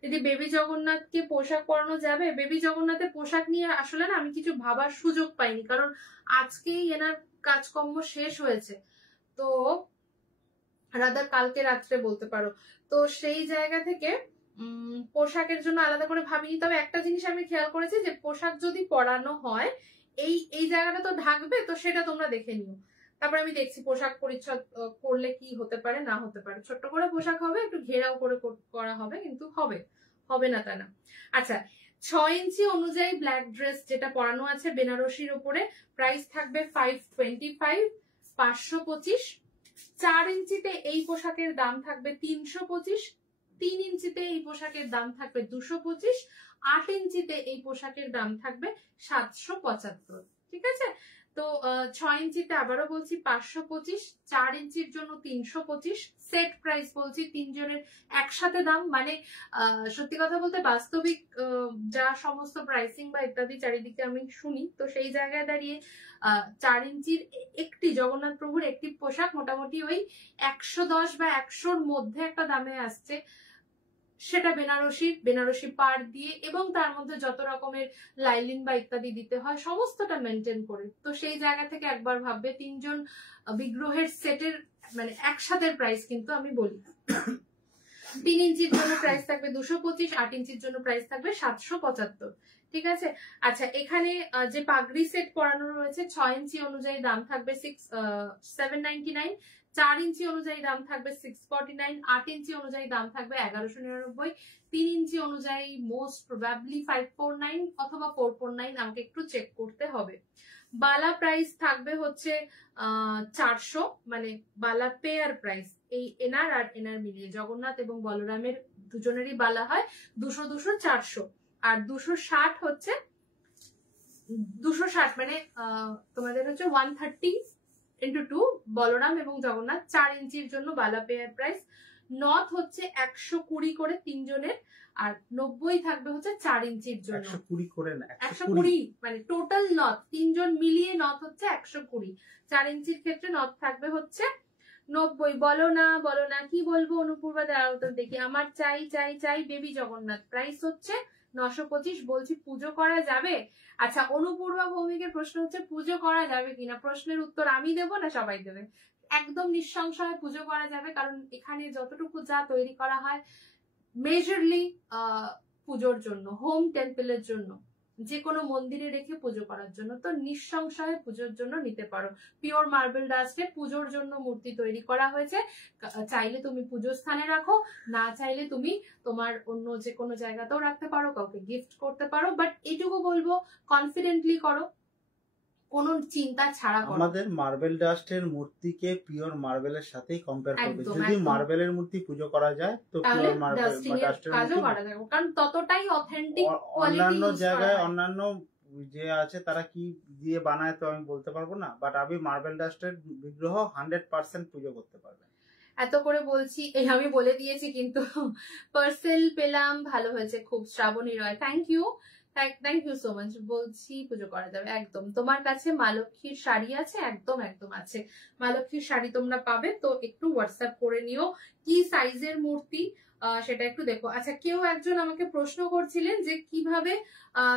দিদি বেবি জগন্নাথকে পোশাক পরানো যাবে? বেবি জগন্নাথের পোশাক নিয়ে আসলে না আমি কিছু ভাবার সুযোগ পাইনি, কারণ আজকেই এনার কাজকর্ম শেষ হয়েছে, তো রাদার কালকে রাত্রে বলতে পারো। তো সেই জায়গা থেকে পোশাকের জন্য আলাদা করে ভাবিনি। তবে একটা জিনিস আমি খেয়াল করেছি যে পোশাক যদি পরানো হয়, এই জায়গাটা তো ঢাকবে, তো সেটা তোমরা দেখে নিও। তারপর আমি দেখছি পোশাক পরিচ্ছদ করলে কি হতে পারে না হতে পারে। ছোট্ট করে পোশাক হবে, একটু ঘেরাও করে করা হবে, কিন্তু হবে না তা না। আচ্ছা 6 ইঞ্চি অনুযায়ী ব্ল্যাক ড্রেস যেটা পরানো আছে বেনারসির উপরে, প্রাইস থাকবে 525, 525। 4 ইঞ্চিতে এই পোশাকের দাম থাকবে 325। 3 ইঞ্চিতে এই পোশাকের দাম থাকবে 225। 8 ইঞ্চিতে এই পোশাকের দাম থাকবে 775। ঠিক আছে, তো 6 ইঞ্চিতে আবারও বলছি 525, 4 ইঞ্চির জন্য 325। সেট প্রাইস বলছি, তিনজনের একসাথে দাম, মানে সত্যি কথা বলতে বাস্তবিক যা সমস্ত প্রাইসিং বা ইত্যাদি চারিদিকে আমি শুনি, তো সেই জায়গায় দাঁড়িয়ে 4 ইঞ্চির একটি জগন্নাথ প্রভুর একটি পোশাক মোটামুটি ওই 110 বা 100-র মধ্যে একটা দামে আসছে। সেটা বেনারসি পাড় দিয়ে এবং তার মধ্যে যত রকমের লাইলিন বা ইত্যাদি দিতে হয় সমস্তটা মেনটেন করে। তো সেই জায়গা থেকে একবার ভাববে, তিনজন বিগ্রহের সেটের মানে একসাথে প্রাইস কিন্তু আমি বলি। 3 ইঞ্চির জন্য প্রাইস থাকবে 225, 8 ইঞ্চির জন্য প্রাইস থাকবে 775। ঠিক আছে, আচ্ছা এখানে যে পাগড়ি সেট পরানো রয়েছে 6 ইঞ্চি অনুযায়ী দাম থাকবে 799, 4 ইঞ্চি অনুযায়ী দাম থাকবে 649, 8 ইঞ্চি অনুযায়ী দাম থাকবে 1199, 3 ইঞ্চি অনুযায়ী মোস্ট প্রবাবলি 549 অথবা 449, আমাকে একটু চেক করতে হবে। বালা প্রাইস থাকবে হচ্ছে 400, মানে বালা পেয়ার প্রাইস, এই এনার আর এনার মিলিয়ে জগন্নাথ এবং বলরামের দুজনেরই বালা হয় 200 200 400, আর 260 হচ্ছে 260, মানে তোমাদের হচ্ছে 130 × 2, বলরাম এবং জগন্নাথ 4 ইঞ্চির জন্য বালা পেয়ার প্রাইস। নথ হচ্ছে 120 করে তিনজনের, আর 90 থাকবে হচ্ছে 4 ইঞ্চির জন্য। 120 করে না, 120 মানে টোটাল নথ তিনজন মিলিয়ে নথ হচ্ছে 120। 4 ইঞ্চির ক্ষেত্রে নথ থাকবে হচ্ছে 90। বলো না কি বলবো অনুপূর্বা, দাঁড়াও তো দেখি। আমার চাই চাই চাই বেবি জগন্নাথ প্রাইস হচ্ছে 925। বলছি পুজো করা যাবে? আচ্ছা, অনুপূর্বা ভৌমিকের প্রশ্ন হচ্ছে পুজো করা যাবে কিনা। প্রশ্নের উত্তর আমি দেবো না সবাই দেবে? একদম নিঃসংশয়ে পুজো করা যাবে, কারণ এখানে যতটুকু যা তৈরি করা হয় মেজরলি পুজোর জন্য, হোম টেম্পলের জন্য, যে কোনো মন্দিরে রেখে পুজো করার জন্য, তো নিঃসংশয়ে পুজোর জন্য নিতে পারো। পিওর মার্বেল ডাস্টে পুজোর জন্য মূর্তি তৈরি করা হয়েছে। চাইলে তুমি পুজোর স্থানে রাখো, না চাইলে তুমি তোমার অন্য যে কোনো জায়গাতেও রাখতে পারো, কাউকে গিফট করতে পারো, বাট এটুকু বলবো কনফিডেন্টলি করো, কোনো চিন্তা ছাড়া করো। আমাদের মার্বেল ডাস্টের মূর্তিকে পিওর মার্বেলের সাথেই কম্পেয়ার করবে। একদম, যদি একদম। মার্বেলের মূর্তি পুজো করা যায় তো তাহলে পিওর মার্বেল ডাস্টিং এর ডাস্টের কাজও মূর্তি করা যাবে, কারণ ততটাই অথেন্টিক কোয়ালিটি অন্যান্য ইউজ করা জায়গায় হয়। অন্যান্য যে আছে তারা কি দিয়ে বানায় তো আমি বলতে পারবো না, বাট আমি মার্বেল ডাস্টের বিগ্রহ 100% পুজো করতে পারবে। এত করে বলছি, এই আমি বলে দিয়েছি, কিন্তু পার্সেল পেলাম, ভালো হয়েছে খুব। শ্রাবণী রয়, থ্যাংক ইউ সো মাচ। বলছি পুজো করা যাবে একদম। তোমার কাছে মা লক্ষ্মীর শাড়ি আছে? একদম একদম আছে, মা লক্ষ্মীর শাড়ি তোমরা পাবে, তো একটু হোয়াটসঅ্যাপ করে নিও কি সাইজের মূর্তি সেটা একটু দেখো। আচ্ছা, কেউ একজন আমাকে প্রশ্ন করছিলেন যে কিভাবে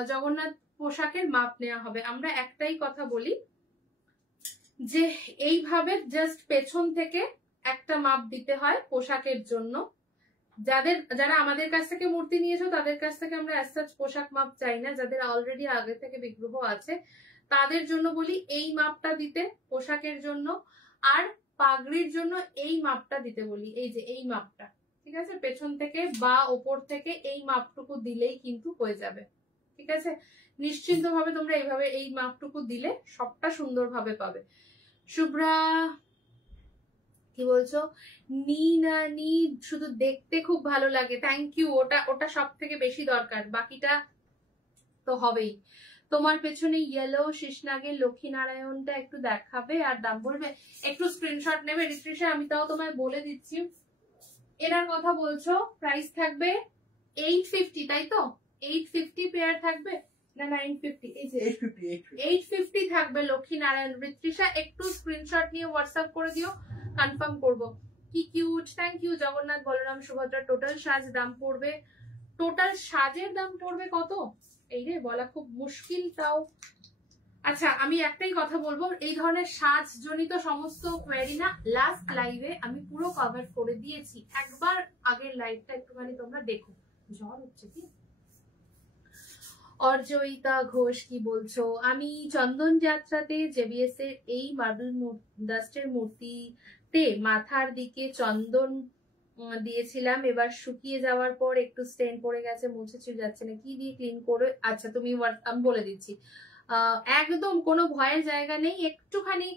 জগন্নাথ পোশাকের মাপ নেওয়া হবে। আমরা একটাই কথা বলি যে এইভাবে জাস্ট পেছন থেকে একটা মাপ দিতে হয় পোশাকের জন্য। যারা আমাদের কাছ থেকে মূর্তি নিয়েছো তাদের কাছ থেকে আমরা অ্যাজ সাচ পোশাক মাপ চাই না। যাদের অলরেডি আগে থেকে বিগ্রহ আছে তাদের জন্য বলি এই মাপটা দিতে পোশাকের জন্য, আর পাগড়ির জন্য এই মাপটা দিতে বলি, এই যে এই মাপটা, ঠিক আছে? পেছন থেকে বা ওপর থেকে এই মাপটুকু দিলেই কিন্তু হয়ে যাবে, ঠিক আছে? নিশ্চিন্ত ভাবে তোমরা এইভাবে এই মাপটুকু দিলে সবটা সুন্দরভাবে পাবে। শুভ্রা কি বলছো? নি শুধু দেখতে খুব ভালো লাগে, থ্যাংক ইউ। ওটা সব থেকে বেশি দরকার, বাকিটা তো হবেই। তোমার পেছনে ইয়েলো শেষনাগের লক্ষ্মীনারায়ণটা একটু দেখাবে আর দাম বলবে? একটু স্ক্রিনশট নেবে রিত্রিশা, আমি তাও তোমায় বলে দিচ্ছি। এনার কথা বলছো, প্রাইস থাকবে 850, তাই তো? 850 পেয়ার থাকবে না 950? এই যে 850 থাকবে লক্ষ্মীনারায়ণ। ঋত্রিশা একটু স্ক্রিনশট নিয়ে হোয়াটসঅ্যাপ করে দিও, কনফার্ম করব। কি cute, thank you. Jagannath Balaram Subhadra total সাজ দাম পড়বে, টোটাল সাজের দাম পড়বে কত এই রে বলা খুব মুশকিল তাও। আচ্ছা, আমি একটাই কথা বলবো, এই ধরনের সাজ জনিত সমস্ত কোয়েরি না লাস্ট লাইভে আমি পুরো কভার করে দিয়েছি, একবার আগের লাইভটা একটুখানি তোমরা দেখো। জ্বর হচ্ছে কি? অর্জয়িতা ঘোষ কি বলছো? আমি চন্দন যাত্রাতে জেবিএস এর এই মার্বেল ডাস্টের মূর্তিতে মাথার দিকে চন্দন দিয়েছিলাম, এবার শুকিয়ে যাওয়ার পর একটু স্টেন পড়ে গেছে, মুছে যাচ্ছে না, কি দিয়ে ক্লিন করে? আচ্ছা তুমি আমি বলে দিচ্ছি, একদম কোনো ভয়ের জায়গা নেই, একটুখানি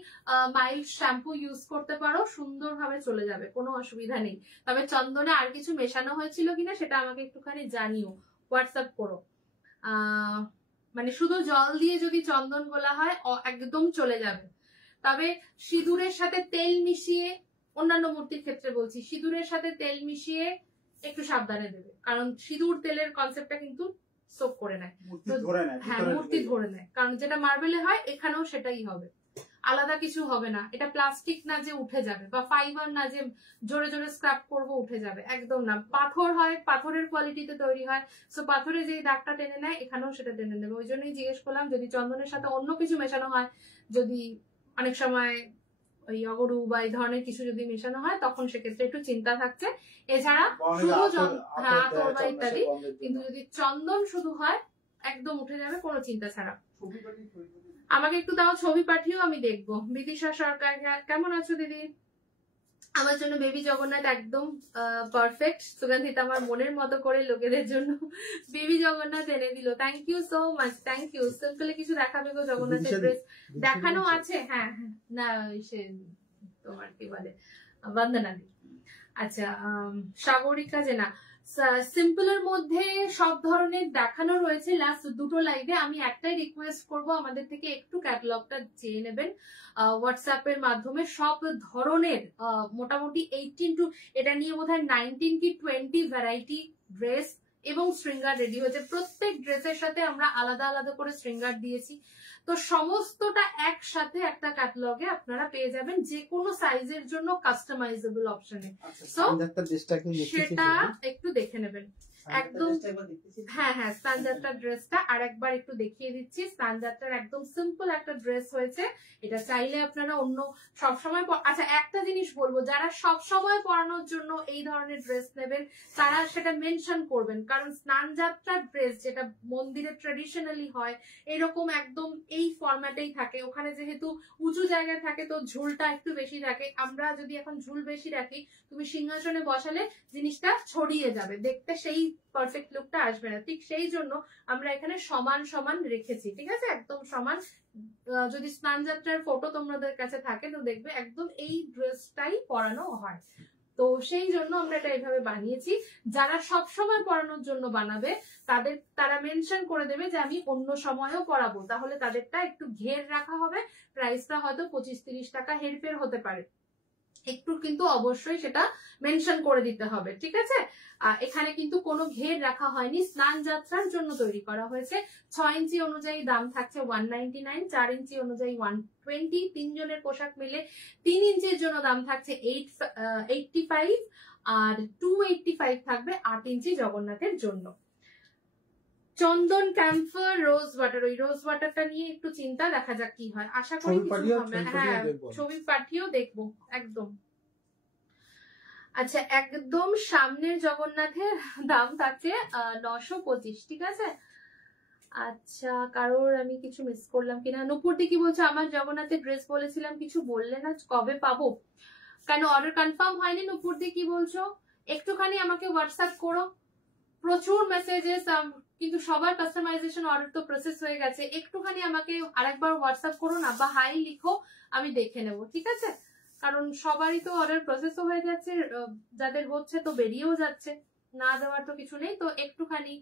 মাইল্ড শ্যাম্পু ইউজ করতে পারো, সুন্দরভাবে চলে যাবে, কোনো অসুবিধা নেই। তবে চন্দনে আর কিছু মেশানো হয়েছিল কিনা সেটা আমাকে একটুখানি জানিও, হোয়াটসঅ্যাপ করো। মানে শুধু জল দিয়ে যদি চন্দন গোলা হয় একদম চলে যাবে। তবে সিঁদুরের সাথে তেল মিশিয়ে, অন্যান্য মূর্তির ক্ষেত্রে বলছি, সিঁদুরের সাথে তেল মিশিয়ে একটু সাবধানে দেবে, কারণ সিঁদুর তেলের কনসেপ্টটা কিন্তু সোক করে নেয়, হ্যাঁ মূর্তি ধরে নেয়, কারণ যেটা মার্বেলে হয় এখানেও সেটাই হবে, আলাদা কিছু হবে না। এটা প্লাস্টিক না যে উঠে যাবে, বা ফাইবার না যে জোরে জোরে স্ক্রাব করবো উঠে যাবে, একদম না। পাথর হয়, পাথরের কোয়ালিটিতে তৈরি হয়, সো পাথরে যে দাগটা টেনে নেয় এখানেও সেটা টেনে নেবে। ওই জন্যই জিজ্ঞেস করলাম, যদি চন্দনের সাথে অন্য কিছু মেশানো হয়, যদি অনেক সময় ওই অগরু বা এই ধরনের কিছু যদি মেশানো হয় তখন সেক্ষেত্রে একটু চিন্তা থাকছে। এছাড়া শুধু আতর বা ইত্যাদি, কিন্তু যদি চন্দন শুধু হয় একদম উঠে যাবে কোনো চিন্তা ছাড়া। আমাকে একটু তাও ছবি পাঠিও, আমি দেখবো। বিদিশা সরকার কেমন আছো দিদি? আমার জন্য বেবি জগন্নাথ একদম পারফেক্ট। সুগন্ধিতা আমার মনের মতো করে লোকেদের জন্য বেবি জগন্নাথ এনে দিল। Thank you so much, thank you. সিম্পলে কিছু দেখাবে গো জগন্নাথের ড্রেস দেখানো আছে। হ্যাঁ হ্যাঁ, না সে তোমার কি বলে বন্দনা দি। আচ্ছা সাগরিকা জেনা, সিম্পলের মধ্যে সব ধরনের দেখানো রয়েছে লাস্ট দুটো লাইভে। আমি একটাই রিকোয়েস্ট করব, আমাদের থেকে একটু ক্যাটালগটা চেয়ে নেবেন হোয়াটসঅ্যাপের মাধ্যমে। সব ধরনের মোটামুটি 18 টু এটা নিয়ে বোধহয় 19 কি 20 ভ্যারাইটি ড্রেস এবং শৃঙ্গার রেডি হয়েছে। প্রত্যেক ড্রেসের সাথে আমরা আলাদা আলাদা করে শৃঙ্গার দিয়েছি। তো সমস্তটা একসাথে একটা ক্যাটালগে আপনারা পেয়ে যাবেন, যে কোনো সাইজের জন্য কাস্টমাইজেবল অপশনে। সো সেটা একটু দেখে নেবেন একদম। হ্যাঁ হ্যাঁ, স্থানযাত্রার ড্রেসটা আর একবার একটু দেখিয়ে দিচ্ছি। স্থানযাত্রার একদম সিম্পল একটা ড্রেস হয়েছে। এটা চাইলে আপনারা অন্য সবসময়, আচ্ছা একটা জিনিস বলবো, যারা সবসময় পরানোর জন্য এই ধরনের ড্রেস নেবেন তারা সেটা মেনশন করবেন, কারণ স্নানযাত্রার ড্রেস যেটা মন্দিরে ট্রেডিশনালি হয় এরকম একদম এই ফরম্যাটেই থাকে। ওখানে যেহেতু উঁচু জায়গায় থাকে তো ঝুলটা একটু বেশি থাকে। আমরা যদি এখন ঝুল বেশি রাখি, তুমি সিংহাসনে বসালে জিনিসটা ছড়িয়ে যাবে, দেখতে সেই পারফেক্ট লুকটা আসবে না। ঠিক সেই জন্য আমরা এখানে সমান সমান রেখেছি, ঠিক আছে, একদম সমান। যদি স্নানযাত্রার ফটো তোমাদের কাছে থাকে তো দেখবে একদম এই ড্রেসটাই পরানো হয়। তো সেই জন্য আমরা এটা এইভাবে বানিয়েছি। যারা সব সময় পরানোর জন্য বানাবে তারা মেনশন করে দেবে যে আমি অন্য সময়ও পরাবো, তাহলে তাদেরটা একটু ঘের রাখা হবে। প্রাইসটা হয়তো 25-30 টাকা হেরফের হতে পারে, একটু কিন্তু অবশ্যই সেটা মেনশন করে দিতে হবে, ঠিক আছে। এখানে কিন্তু কোনো ঘের রাখা হয়নি, স্নান যাত্রার জন্য তৈরি করা হয়েছে। 6 ইঞ্চি অনুযায়ী দাম থাকছে 199, 4 ইঞ্চি অনুযায়ী 120, 3 জনের পোশাক মিলে 3 ইঞ্চির জন্য দাম থাকছে 85, আর 285 থাকবে 8 ইঞ্চি জগন্নাথের জন্য। চন্দন ক্যাম্ফার রোজ ওয়াটার, ওই রোজ ওয়াটারটা নিয়ে একটু চিন্তা, দেখা যাক কি হয়। আশা করি কিছু হবে। হ্যাঁ, ছবি পাঠিয়েও দেখবো একদম। আচ্ছা, একদম সামনের জগন্নাথের দাম থাকছে 925, ঠিক আছে। আচ্ছা, কারোর আমি কিছু মিস করলাম কিনা? নুপুরদি কি বলছে, আমার জগন্নাথের ড্রেস বলেছিলাম কিছু বললে না, কবে পাবো? কেন অর্ডার কনফার্ম হয়নি? নুপুরদি কি বলছো, একটুখানি আমাকে হোয়াটসঅ্যাপ করো। প্রচুর মেসেজেস, কিন্তু সবার কাস্টমাইজেশন অর্ডার তো প্রসেস হয়ে গেছে। একটুখানি আমাকে আরেকবার হোয়াটসঅ্যাপ করো না, বা হাই লিখো, আমি দেখে নেব, ঠিক আছে। কারণ সবারই তো অর্ডার প্রসেসও হয়ে যাচ্ছে, যাদের হচ্ছে তো বেরিয়েও যাচ্ছে, না দেওয়ার তো কিছু নেই। তো একটুখানি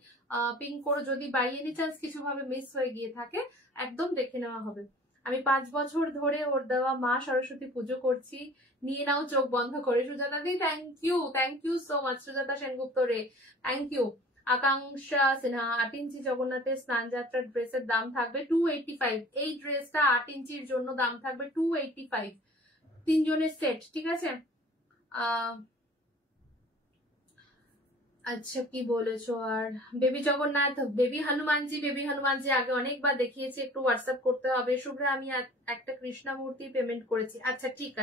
পিং করো, যদি বাই এনি চান্স কিছু ভাবে মিস হয়ে গিয়ে থাকে একদম দেখে নেওয়া হবে। আমি 5 বছর ধরে ওর দেওয়া মা সরস্বতী পুজো করছি, নিয়ে নাও চোখ বন্ধ করে। Sujata di thank you so much. Sujata Sengupta রে থ্যাংক ইউ। আকাঙ্ক্ষা সিনহা, 8 ইঞ্চি জগন্নাথের স্নান যাত্রার ড্রেসের দাম থাকবে 285। এই ড্রেসটা 8 ইঞ্চির জন্য দাম থাকবে 285, 3 জনের সেট, ঠিক আছে। আচ্ছা, কি বলেছো আর? বেবি জগন্নাথ, বেবি হনুমানজি আগে অনেকবার দেখিয়েছি, একটু হোয়াটসঅ্যাপ করতে হবে। শুভ্রা, আমি একটা কৃষ্ণা মূর্তি পেমেন্ট করেছি। আচ্ছা ঠিক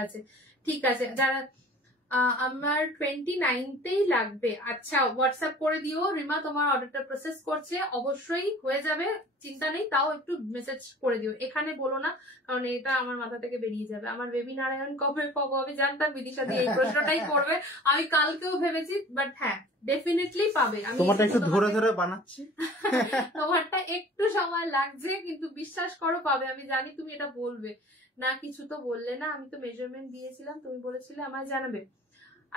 আছে, যারা আমার 29তেই লাগবে। আচ্ছা, হোয়াটসঅ্যাপ করে দিও। রিমা, তোমার অর্ডারটা প্রসেস করছে, অবশ্যই হয়ে যাবে, চিন্তা নেই। তাও একটু মেসেজ করে দিও, এখানে বলো না, কারণ এটা আমার মাথা থেকে বেরিয়ে যাবে। আমার বেবি নারায়ণ কবে পাবো? আমি জানতাম বিদিশা দিয়ে এই প্রশ্নটাই করবে, আমি কালকেও ভেবেছি, বাট হ্যাঁ ডেফিনেটলি পাবে। আমি তোমারটা একটু ধরে ধরে বানাচ্ছি, তোমারটা একটু সময় লাগছে, কিন্তু বিশ্বাস করো পাবে। আমি জানি তুমি এটা বলবে না, কিছু তো বললে না, আমি তো মেজারমেন্ট দিয়েছিলাম, তুমি বলেছিলে আমায় জানাবে।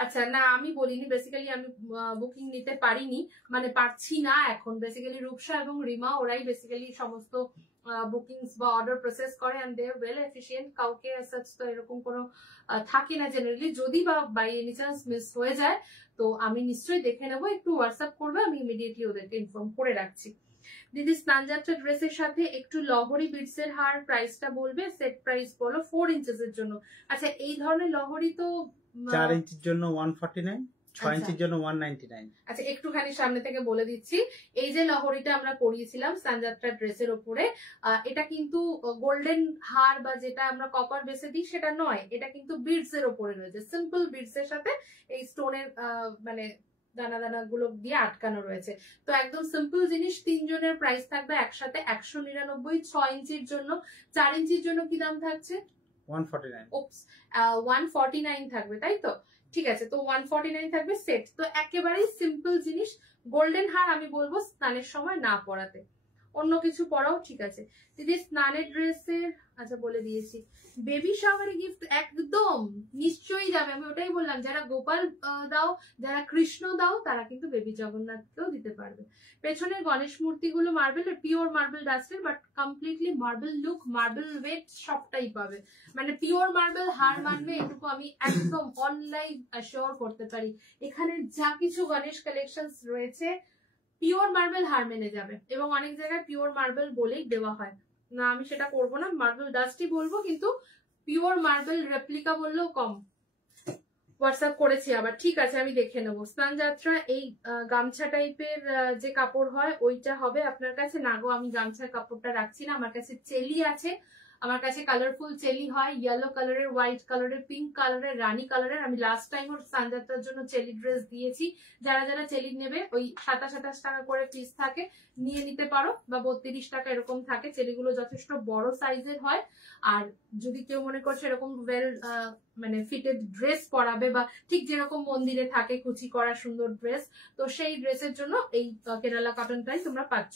আচ্ছা, না আমি বলিনি, বেসিক্যালি আমি বুকিং নিতে পারিনি, মানে পারছি না এখন। বেসিক্যালি রূপসা এবং রিমা ওরাই বেসিক্যালি সমস্ত বুকিংস বা অর্ডার প্রসেস করে, and they are well efficient. কাউকে সাচ তো এরকম কোনো থাকে না জেনারেলি। যদি বা বাই এনি চান্স মিস হয়ে যায় তো আমি নিশ্চয়ই দেখে নেবো, একটু হোয়াটসঅ্যাপ করবে, আমি ইমিডিয়েটলি ওদেরকে ইনফর্ম করে রাখছি। দিদি, স্নানযাত্রা ড্রেসের সাথে একটু লহরি বিটস এর হার প্রাইসটা বলবে, সেট প্রাইস বলো 4 ইঞ্চেস এর জন্য। আচ্ছা, এই ধরনের লহরি তো 4 ইঞ্চির জন্য 149, 6 ইঞ্চির জন্য 199। আচ্ছা, একটুখানি সামনে থেকে বলে দিচ্ছি, এই যে লহরিটা আমরা পরিয়েছিলাম স্নানযাত্রা ড্রেসের ওপরে, এটা কিন্তু গোল্ডেন হার বা যেটা আমরা কপার বেসে দিই সেটা নয়, এটা কিন্তু বিডস এর ওপরে রয়েছে। সিম্পল বিডস এর সাথে এই স্টোনের মানে দানা দানা গুলো দিয়ে আটকানো রয়েছে। তো একদম সিম্পল জিনিস। 3 জনের প্রাইস থাকবে একসাথে 199। 6 ইঞ্চির জন্য, 4 ইঞ্চির জন্য কি দাম থাকছে? 149 ওপস 149 থাকবে, তাই তো? ঠিক আছে, তো 149 থাকবে সেট। তো একেবারেই সিম্পল জিনিস। গোল্ডেন হার আমি বলবো স্নানের সময় না পরাতে, অন্য কিছু পরাও ঠিক আছে। দিদি স্নানের ড্রেসের, আচ্ছা বলে দিয়েছি। বেবি শাওয়ারে গিফট একদম নিশ্চয়ই যাবে, আমি ওটাই বললাম। যারা গোপাল দাও, যারা কৃষ্ণ দাও, তারা কিন্তু বেবি জগন্নাথকেও দিতে পারবে। পেছনের গণেশ মূর্তিগুলো মার্বেলের, পিওর মার্বেল ডাস্টের, but completely marble look, marble weight সবটাই পাবে। মানে পিওর মার্বেল হার মানবে, এটুকু আমি একদম অনলাইন অ্যাসিওর করতে পারি। এখানে যা কিছু গণেশ কালেকশনস রয়েছে পিওর মার্বেল হার মেনে যাবে, এবং অনেক জায়গায় পিওর মার্বেল বলেই দেওয়া হয় না, আমি সেটা করবো না, মার্বেল ডাস্টই বলবো, কিন্তু পিওর মার্বেল রেপ্লিকা বললেও কম। হোয়াটসঅ্যাপ করেছি আবার, ঠিক আছে আমি দেখে নেবো। স্নান যাত্রা এই গামছা টাইপের যে কাপড় হয় ওইটা হবে আপনার কাছে? না গো, আমি গামছার কাপড়টা রাখছি না, আমার কাছে চেলি আছে, আমার কাছে কালারফুল চেলি হয়, ইয়েলো কালারের, হোয়াইট কালারের, পিঙ্ক কালারের, রানী কালারের। আমি লাস্ট টাইম ওর স্নান যাত্রার জন্য চেলি ড্রেস দিয়েছি। যারা যারা চেলি নেবে, ওই 27-28 টাকা করে পিস থাকে, নিয়ে নিতে পারো, বা 32 টাকা এরকম থাকে। চেলিগুলো যথেষ্ট বড় সাইজের হয়। আর যদি কেউ মনে করছে এরকম ওয়েল মানে ফিটেড ড্রেস পরাবে, বা ঠিক যেরকম মন্দিরে থাকে কুচি করা সুন্দর ড্রেস, তো সেই ড্রেসের জন্য এই কেরালা কটনটাই তোমরা পাচ্ছ।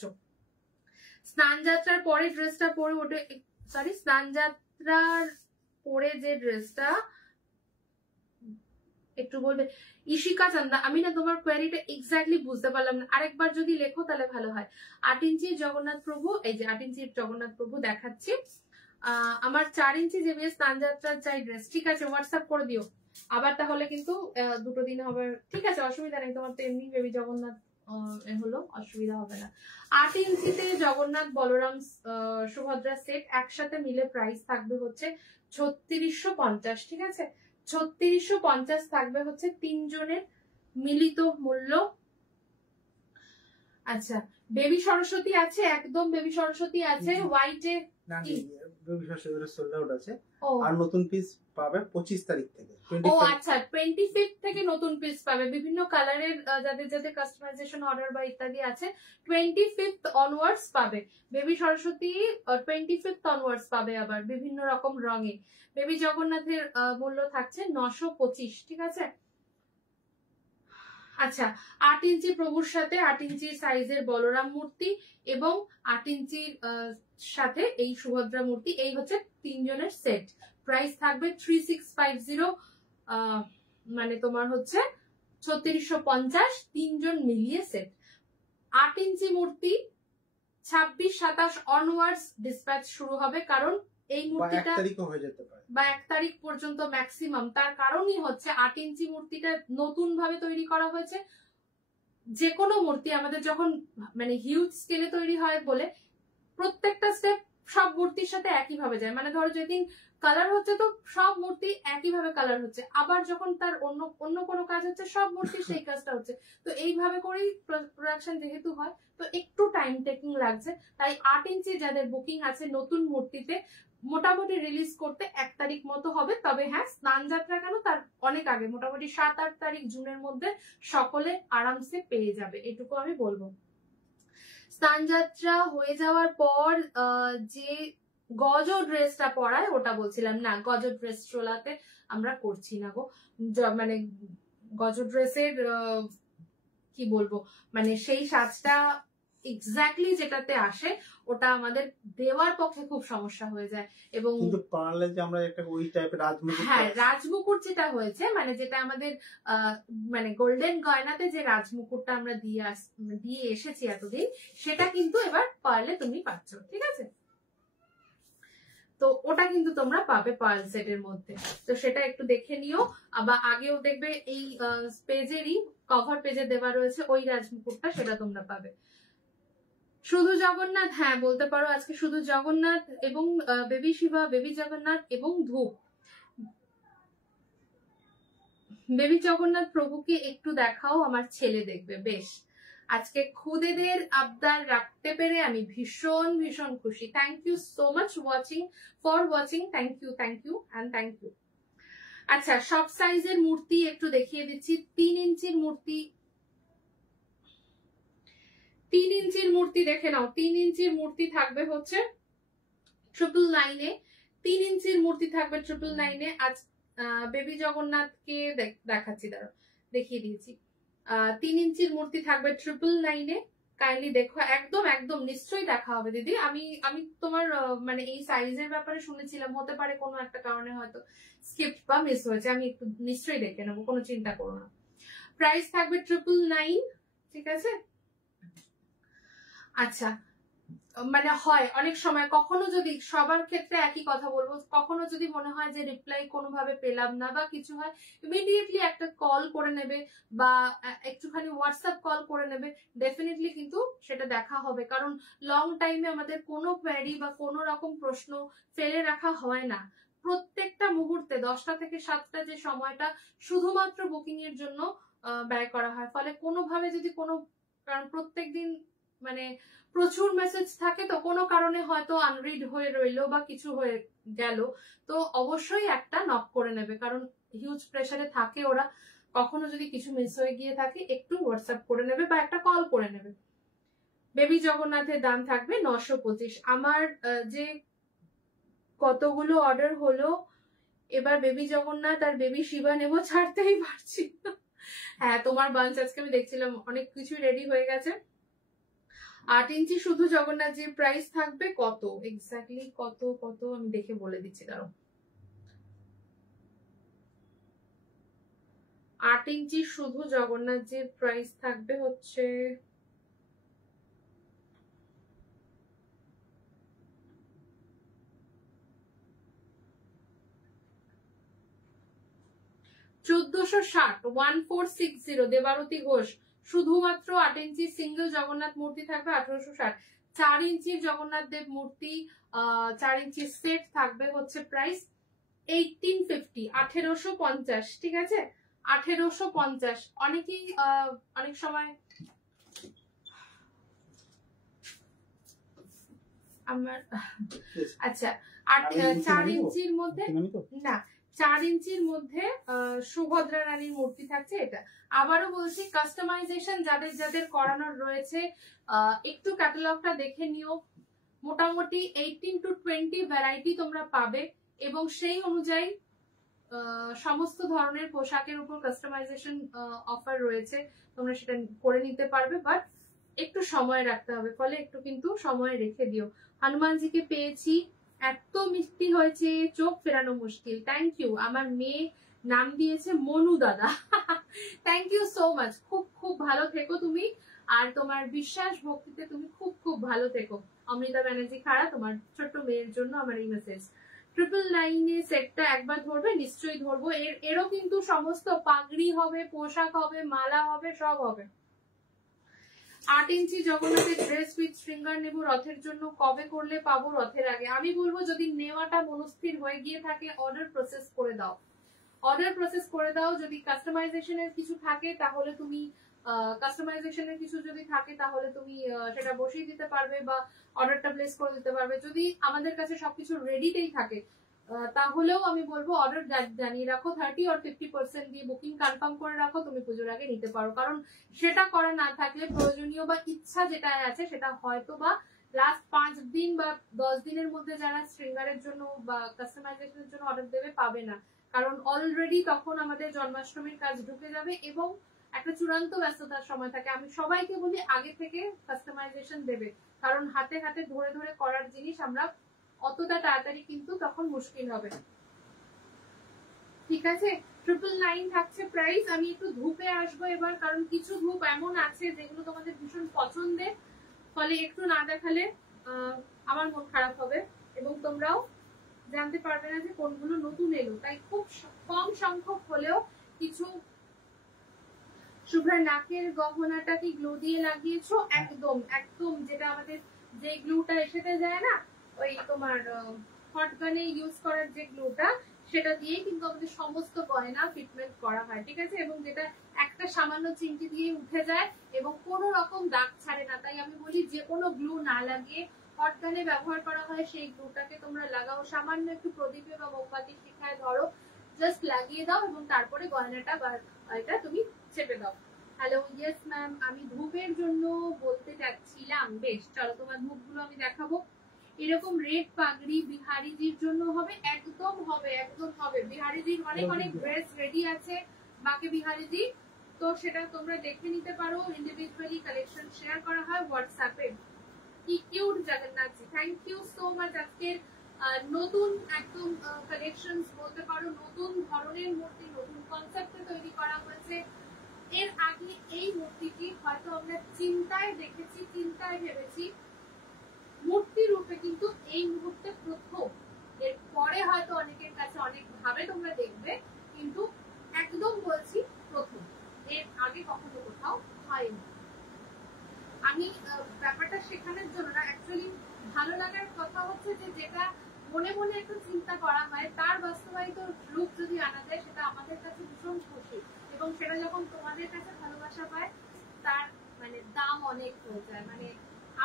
স্নান যাত্রার পরে ড্রেসটা পরে ওঠে, সরি স্নান যাত্রার পরে যে ড্রেসটা একটু বলবে ইশিকা চান্দা। আমি না তোমার কোয়ারিটা এক্স্যাক্টলি বুঝতে পারলাম না, আরেকবার যদি লেখো তাহলে ভালো হয়। 8 ইঞ্চির জগন্নাথ প্রভু, এই যে 8 ইঞ্চির জগন্নাথ প্রভু দেখাচ্ছি। আমার 4 ইঞ্চি যে বিয়ে স্নান যাত্রার চাই ড্রেস, ঠিক আছে হোয়াটসঅ্যাপ করে দিও আবার, তাহলে কিন্তু দুটো দিন হবে, ঠিক আছে অসুবিধা নেই, তোমার তো এমনি বেবি জগন্নাথ হলো, অসুবিধা হবে না। 8 ইঞ্চিতে জগন্নাথ বলরাম সুভদ্রা সেট একসাথে মিলে প্রাইস থাকবে হচ্ছে 3650, ঠিক আছে 3650 থাকবে হচ্ছে 3 জনের মিলিত মূল্য। আচ্ছা বেবি সরস্বতী আছে, একদম বেবি সরস্বতী আছে হোয়াইটে, সোল্ড আউট আছে, আর নতুন পিস পাবে 25 তারিখ থেকে। ও আচ্ছা 25 থেকে নতুন পিস পাবে, বিভিন্ন কালারের যাদের যাদের কাস্টমাইজেশন অর্ডার বা ইত্যাদি আছে 25 অনওয়ার্ডস পাবে বেবি সরস্বতী, 25 অনওয়ার্ডস পাবে আবার বিভিন্ন রকম রঙে। বেবি জগন্নাথের মূল্য থাকছে 925, ঠিক আছে। আচ্ছা 8 ইঞ্চি প্রভুর সাথে 8 ইঞ্চি সাইজের বলরাম মূর্তি এবং 8 ইঞ্চির সাথে এই সুভদ্রা মূর্তি, এই হচ্ছে 3 জনের সেট। প্রাইস থাকবে 3650, মানে তোমার হচ্ছে 3650, 3 জন মিলিয়ে সেট। 8 ইঞ্চি মূর্তি 26-27 অনওয়ার্ডস ডিসপ্যাচ শুরু হবে, কারণ এই মূর্তিটা 1 তারিখও হয়ে যেতে পারে, বা 1 তারিখ পর্যন্ত ম্যাক্সিমাম। তার কারণই হচ্ছে 8 ইঞ্চি মূর্তিটা নতুন ভাবে তৈরি করা হয়েছে। যে কোনো মূর্তি আমাদের যখন মানে হিউজ স্কেলে তৈরি হয় বলে প্রত্যেকটা স্টেপ সব মূর্তির সাথে একই ভাবে যায়, মানে ধরো যেদিন কালার হচ্ছে তো সব মূর্তি একই ভাবে কালার হচ্ছে, আবার যখন তার অন্য কোনো কাজ হচ্ছে সব মূর্তি সেই কাজটা হচ্ছে। তো এইভাবে করেই প্রোডাকশন যেহেতু হয়, তো একটু টাইম টেকিং লাগছে। তাই 8 ইঞ্চি যাদের বুকিং আছে নতুন মূর্তিতে মোটামুটি রিলিজ করতে 1 তারিখ মতো হবে। তবে হ্যাঁ স্নান যাত্রা কেন, তার অনেক আগে মোটামুটি 7-8 তারিখ জুনের মধ্যে সকলে আরামসে পেয়ে যাবে, এটুকু আমি বলবো। স্নান যাত্রা হয়ে যাওয়ার পর যে গজ ড্রেসটা পরায় ওটা বলছিলাম, না গজ ড্রেস চোলাতে আমরা করছি না গো, মানে গজ ড্রেসের কি বলবো, মানে সেই সাজটা এক্স্যাক্টলি যেটাতে আসে ওটা আমাদের দেওয়ার পক্ষে খুব সমস্যা হয়ে যায়। এবং কিন্তু পারলে যে আমরা একটা ওই টাইপের রাজমুকুট, হ্যাঁ রাজমুকুট যেটা হয়েছে, মানে যেটা আমাদের মানে গোল্ডেন গয়নাতে যে রাজমুকুটটা আমরা দিয়ে এসেছি এতদিন, সেটা কিন্তু এবার পারলে তুমি পাচ্ছ, ঠিক আছে। তো ওটা কিন্তু তোমরা পাবে পার্ল সেটের মধ্যে, তো সেটা একটু দেখে নিও। আবার আগেও দেখবে এই পেজেরই কভার পেজে দেওয়া রয়েছে ওই রাজমুকুটটা, সেটা তোমরা পাবে। শুধু জগন্নাথ, হ্যাঁ বলতে পারো আজকে শুধু জগন্নাথ এবং বেবি শিবা, বেবি জগন্নাথ এবং ধূপ। বেবি জগন্নাথ প্রভুকে একটু দেখাও, আমার ছেলে দেখবে। বেশ, আজকে খুদেদের আবদার রাখতে পেরে আমি ভীষণ ভীষণ খুশি। Thank you so much for watching, thank you and thank you. আচ্ছা সব সাইজের মূর্তি একটু দেখিয়ে দিচ্ছি। 3 ইঞ্চির মূর্তি, 3 ইঞ্চির মূর্তি দেখে নাও। 3 ইঞ্চির মূর্তি থাকবে হচ্ছে 999-এ। 3 ইঞ্চির মূর্তি থাকবে 999-এ। আজ বেবি জগন্নাথকে দেখাচ্ছি, দাঁড়াও দেখিয়ে দিয়েছি। 3 ইঞ্চির মূর্তি থাকবে 999-এ। কাইন্ডলি দেখো, একদম একদম নিশ্চয়ই দেখা হবে দিদি। আমি তোমার মানে এই সাইজের ব্যাপারে শুনেছিলাম, হতে পারে কোনো একটা কারণে হয়তো স্কিপ বা মিস হয়েছে, আমি একটু নিশ্চয়ই দেখে নেবো, কোনো চিন্তা করো না। প্রাইস থাকবে 999, ঠিক আছে। আচ্ছা, মানে হয় অনেক সময়, কখনো যদি, সবার ক্ষেত্রে একই কথা বলবো, কখনো যদি মনে হয় যে রিপ্লাই কোনোভাবে পেলাম না বা কিছু হয়, ইমিডিয়েটলি একটা কল করে নেবে বা একটুখানি হোয়াটসঅ্যাপ কল করে নেবে, ডেফিনেটলি কিন্তু সেটা দেখা হবে। কারণ লং টাইমে আমাদের কোনো কোয়ারি বা কোনো রকম প্রশ্ন ফেলে রাখা হয় না। প্রত্যেকটা মুহূর্তে 10টা থেকে 7টা যে সময়টা শুধুমাত্র বুকিং এর জন্য ব্যয় করা হয়। ফলে কোনোভাবে যদি কোনো, কারণ প্রত্যেক দিন মানে প্রচুর মেসেজ থাকে, তো কোনো কারণে হয়তো আনরিড হয়ে রইলো বা কিছু হয়ে গেল, তো অবশ্যই একটা নক করে নেবে, কারণ হিউজ প্রেসারে থাকে ওরা। কখনো যদি কিছু মিস হয়ে গিয়ে থাকে, একটু হোয়াটসঅ্যাপ করে নেবে বা একটা কল করে নেবে। বেবি জগন্নাথের দাম থাকবে 925। আমার যে কতগুলো অর্ডার হলো, এবার বেবি জগন্নাথ আর বেবি শিবা নেব, ছাড়তেই পারছি না। হ্যাঁ, তোমার বাঞ্চ আজকে আমি দেখছিলাম অনেক কিছু রেডি হয়ে গেছে। 8 ইঞ্চি শুধু জগন্নাথজির প্রাইস থাকবে কত, এক্স্যাক্টলি কত কত আমি দেখে বলে দিচ্ছি, দাঁড়াও। 8 ইঞ্চি শুধু জগন্নাথজির প্রাইস থাকবে হচ্ছে 1460, 1460। দেবারতী ঘোষ, শুধুমাত্র 8 ইঞ্চি সিঙ্গেল জগন্নাথ মূর্তি থাকবে 1860। 4 ইঞ্চির জগন্নাথ দেব মূর্তি 4 ইঞ্চি সেট থাকবে হচ্ছে প্রাইস 1850, 1850, ঠিক আছে 1850। অনেকেই অনেক সময় আমার, আচ্ছা, 4 ইঞ্চির মধ্যে না, 4 ইঞ্চির মধ্যে সুভদ্রা রানীর মূর্তি থাকছে। এটা আবারও বলছি, কাস্টমাইজেশন যাদের যাদের করানোর রয়েছে, একটু ক্যাটালগটা দেখে নিও। মোটামুটি 18 to 20 ভ্যারাইটি তোমরা পাবে, এবং সেই অনুযায়ী সমস্ত ধরনের পোশাকের উপর কাস্টমাইজেশন অফার রয়েছে, তোমরা সেটা করে নিতে পারবে। বাট একটু সময় রাখতে হবে, ফলে একটু কিন্তু সময় রেখে দিও। হনুমানজিকে পেয়েছি, এত মিষ্টি হয়েছে, চোখ ফেরানো মুশকিল। থ্যাংক ইউ, আমার মেয়ে নাম দিয়েছে মনু দাদা। থ্যাংক ইউ সো মাচ, খুব খুব ভালো থেকো তুমি, আর তোমার বিশ্বাস ভক্তিতে তুমি খুব খুব ভালো থেকো। অমৃতা ব্যানার্জি খাড়া, তোমার ছোট্ট মেয়ের জন্য আমার এই মেসেজ। 999 সেটটা একবার ধরবে, নিশ্চয়ই ধরবো। এরও কিন্তু সমস্ত পাগড়ি হবে, পোশাক হবে, মালা হবে, সব হবে। 8 ইঞ্চি জগন্নাথের ড্রেস উইথ শৃঙ্গার নেব রথের জন্য, কবে করলে পাবো? রথের আগে। আমি বলবো যদি নেওয়াটা মনস্থির হয়ে গিয়ে থাকে, অর্ডার প্রসেস করে দাও, অর্ডার প্রসেস করে দাও। যদি কাস্টমাইজেশনের কিছু থাকে তাহলে তুমি সেটা বসিয়ে দিতে পারবে বা অর্ডারটা প্লেস করে দিতে পারবে। যদি আমাদের কাছে সবকিছু রেডিতেই থাকে, তাহলেও আমি বলবো অর্ডার জানিয়ে রাখো, 30 or 50% দিয়ে বুকিং কনফার্ম করে রাখো, তুমি পুজোর আগে নিতে পারো। কারণ সেটা করা না থাকলে প্রয়োজনীয় বা ইচ্ছা যেটা আছে সেটা হয়তো বা লাস্ট 5 দিন বা 10 দিনের মধ্যে যারা শৃঙ্গারের জন্য বা কাস্টমাইজেশনের জন্য অর্ডার দেবে, পাবে না। কারণ অলরেডি তখন আমাদের জন্মাষ্টমীর কাজ ঢুকে যাবে এবং একটা চূড়ান্ত ব্যস্ততার সময় থাকে। আমি সবাইকে বলি আগে থেকে কাস্টমাইজেশন দেবে, কারণ হাতে হাতে ধরে ধরে করার জিনিস আমরা অতটা তাড়াতাড়ি কিন্তু তখন মুশকিল হবে। ঠিক আছে, 999 থাকছে প্রাইস। আমি একটু ধূপে আসবো এবার, কারণ কিছু ধূপ এমন আছে যেগুলো তোমাদের ভীষণ পছন্দের, ফলে একটু না দেখালে আমার মন খারাপ হবে এবং তোমরাও জানতে পারবে না যে কোনগুলো নতুন এলো। তাই খুব কম সংখ্যক হলেও কিছু। শুভ্রা, নাকের গহনাটা কি গ্লু দিয়ে লাগিয়েছো? একদম একদম, যেটা আমাদের যে গ্লুটা এসেতে যায় না, ওই তোমার হট গানে ইউজ করার যে গ্লুটা, সেটা দিয়েই কিন্তু আমাদের সমস্ত গয়না ফিটমেন্ট করা হয়, ঠিক আছে। এবং যেটা একটা সামান্য চিমটি দিয়ে উঠে যায় এবং কোনো রকম দাগ ছাড়ে না। তাই আমি বলি যে কোনো গ্লু না লাগিয়ে হট গানে ব্যবহার করা হয় সেই গ্লুটাকে তোমরা লাগাও, সামান্য একটু প্রদীপে বা মোমবাতি শিখায় ধরো, জাস্ট লাগিয়ে দাও এবং তারপরে গয়নাটা বা এটা তুমি চেপে দাও। হ্যালো, ইয়েস ম্যাম, আমি ধূপের জন্য বলতে চাচ্ছিলাম। বেশ, চলো তোমার ধূপগুলো আমি দেখাবো। এরকম রেড পাগড়ি বিহারিজির জন্য হবে, একদম হবে, একদম হবে। বিহারিজির অনেক অনেক ড্রেস রেডি আছে বাকি বিহারিজি, তো সেটা তোমরা দেখে নিতে পারো। ইন্ডিভিজুয়ালি কালেকশন শেয়ার করা হয় হোয়াটসঅ্যাপে। কি cute Jagannathji, thank you so much. আজকের নতুন একদম কালেকশনস বলতে পারো, নতুন ধরনের মূর্তি, নতুন কনসেপ্টে তৈরি করা হয়েছে। এর আগে এই মূর্তিটি হয়তো আমরা চিন্তায় দেখেছি, চিন্তায় ভেবেছি, মূর্তি রূপে কিন্তু এই মুহূর্তে প্রথম। এর পরে হয়তো অনেকের কাছে অনেক ভাবে তোমরা দেখবে, কিন্তু একদম বলছি প্রথম, এর আগে কখনো কোথাও হয়নি। আমি ব্যাপারটা শেখানোর জন্য না, অ্যাকচুয়ালি ভালো লাগার কথা হচ্ছে যে যেটা মনে মনে একটু চিন্তা করা হয় তার বাস্তবায়িত রূপ যদি আনা যায়, সেটা আমাদের কাছে ভীষণ খুশি, এবং সেটা যখন তোমাদের কাছে ভালোবাসা পায় তার মানে দাম অনেক হয়ে যায়। মানে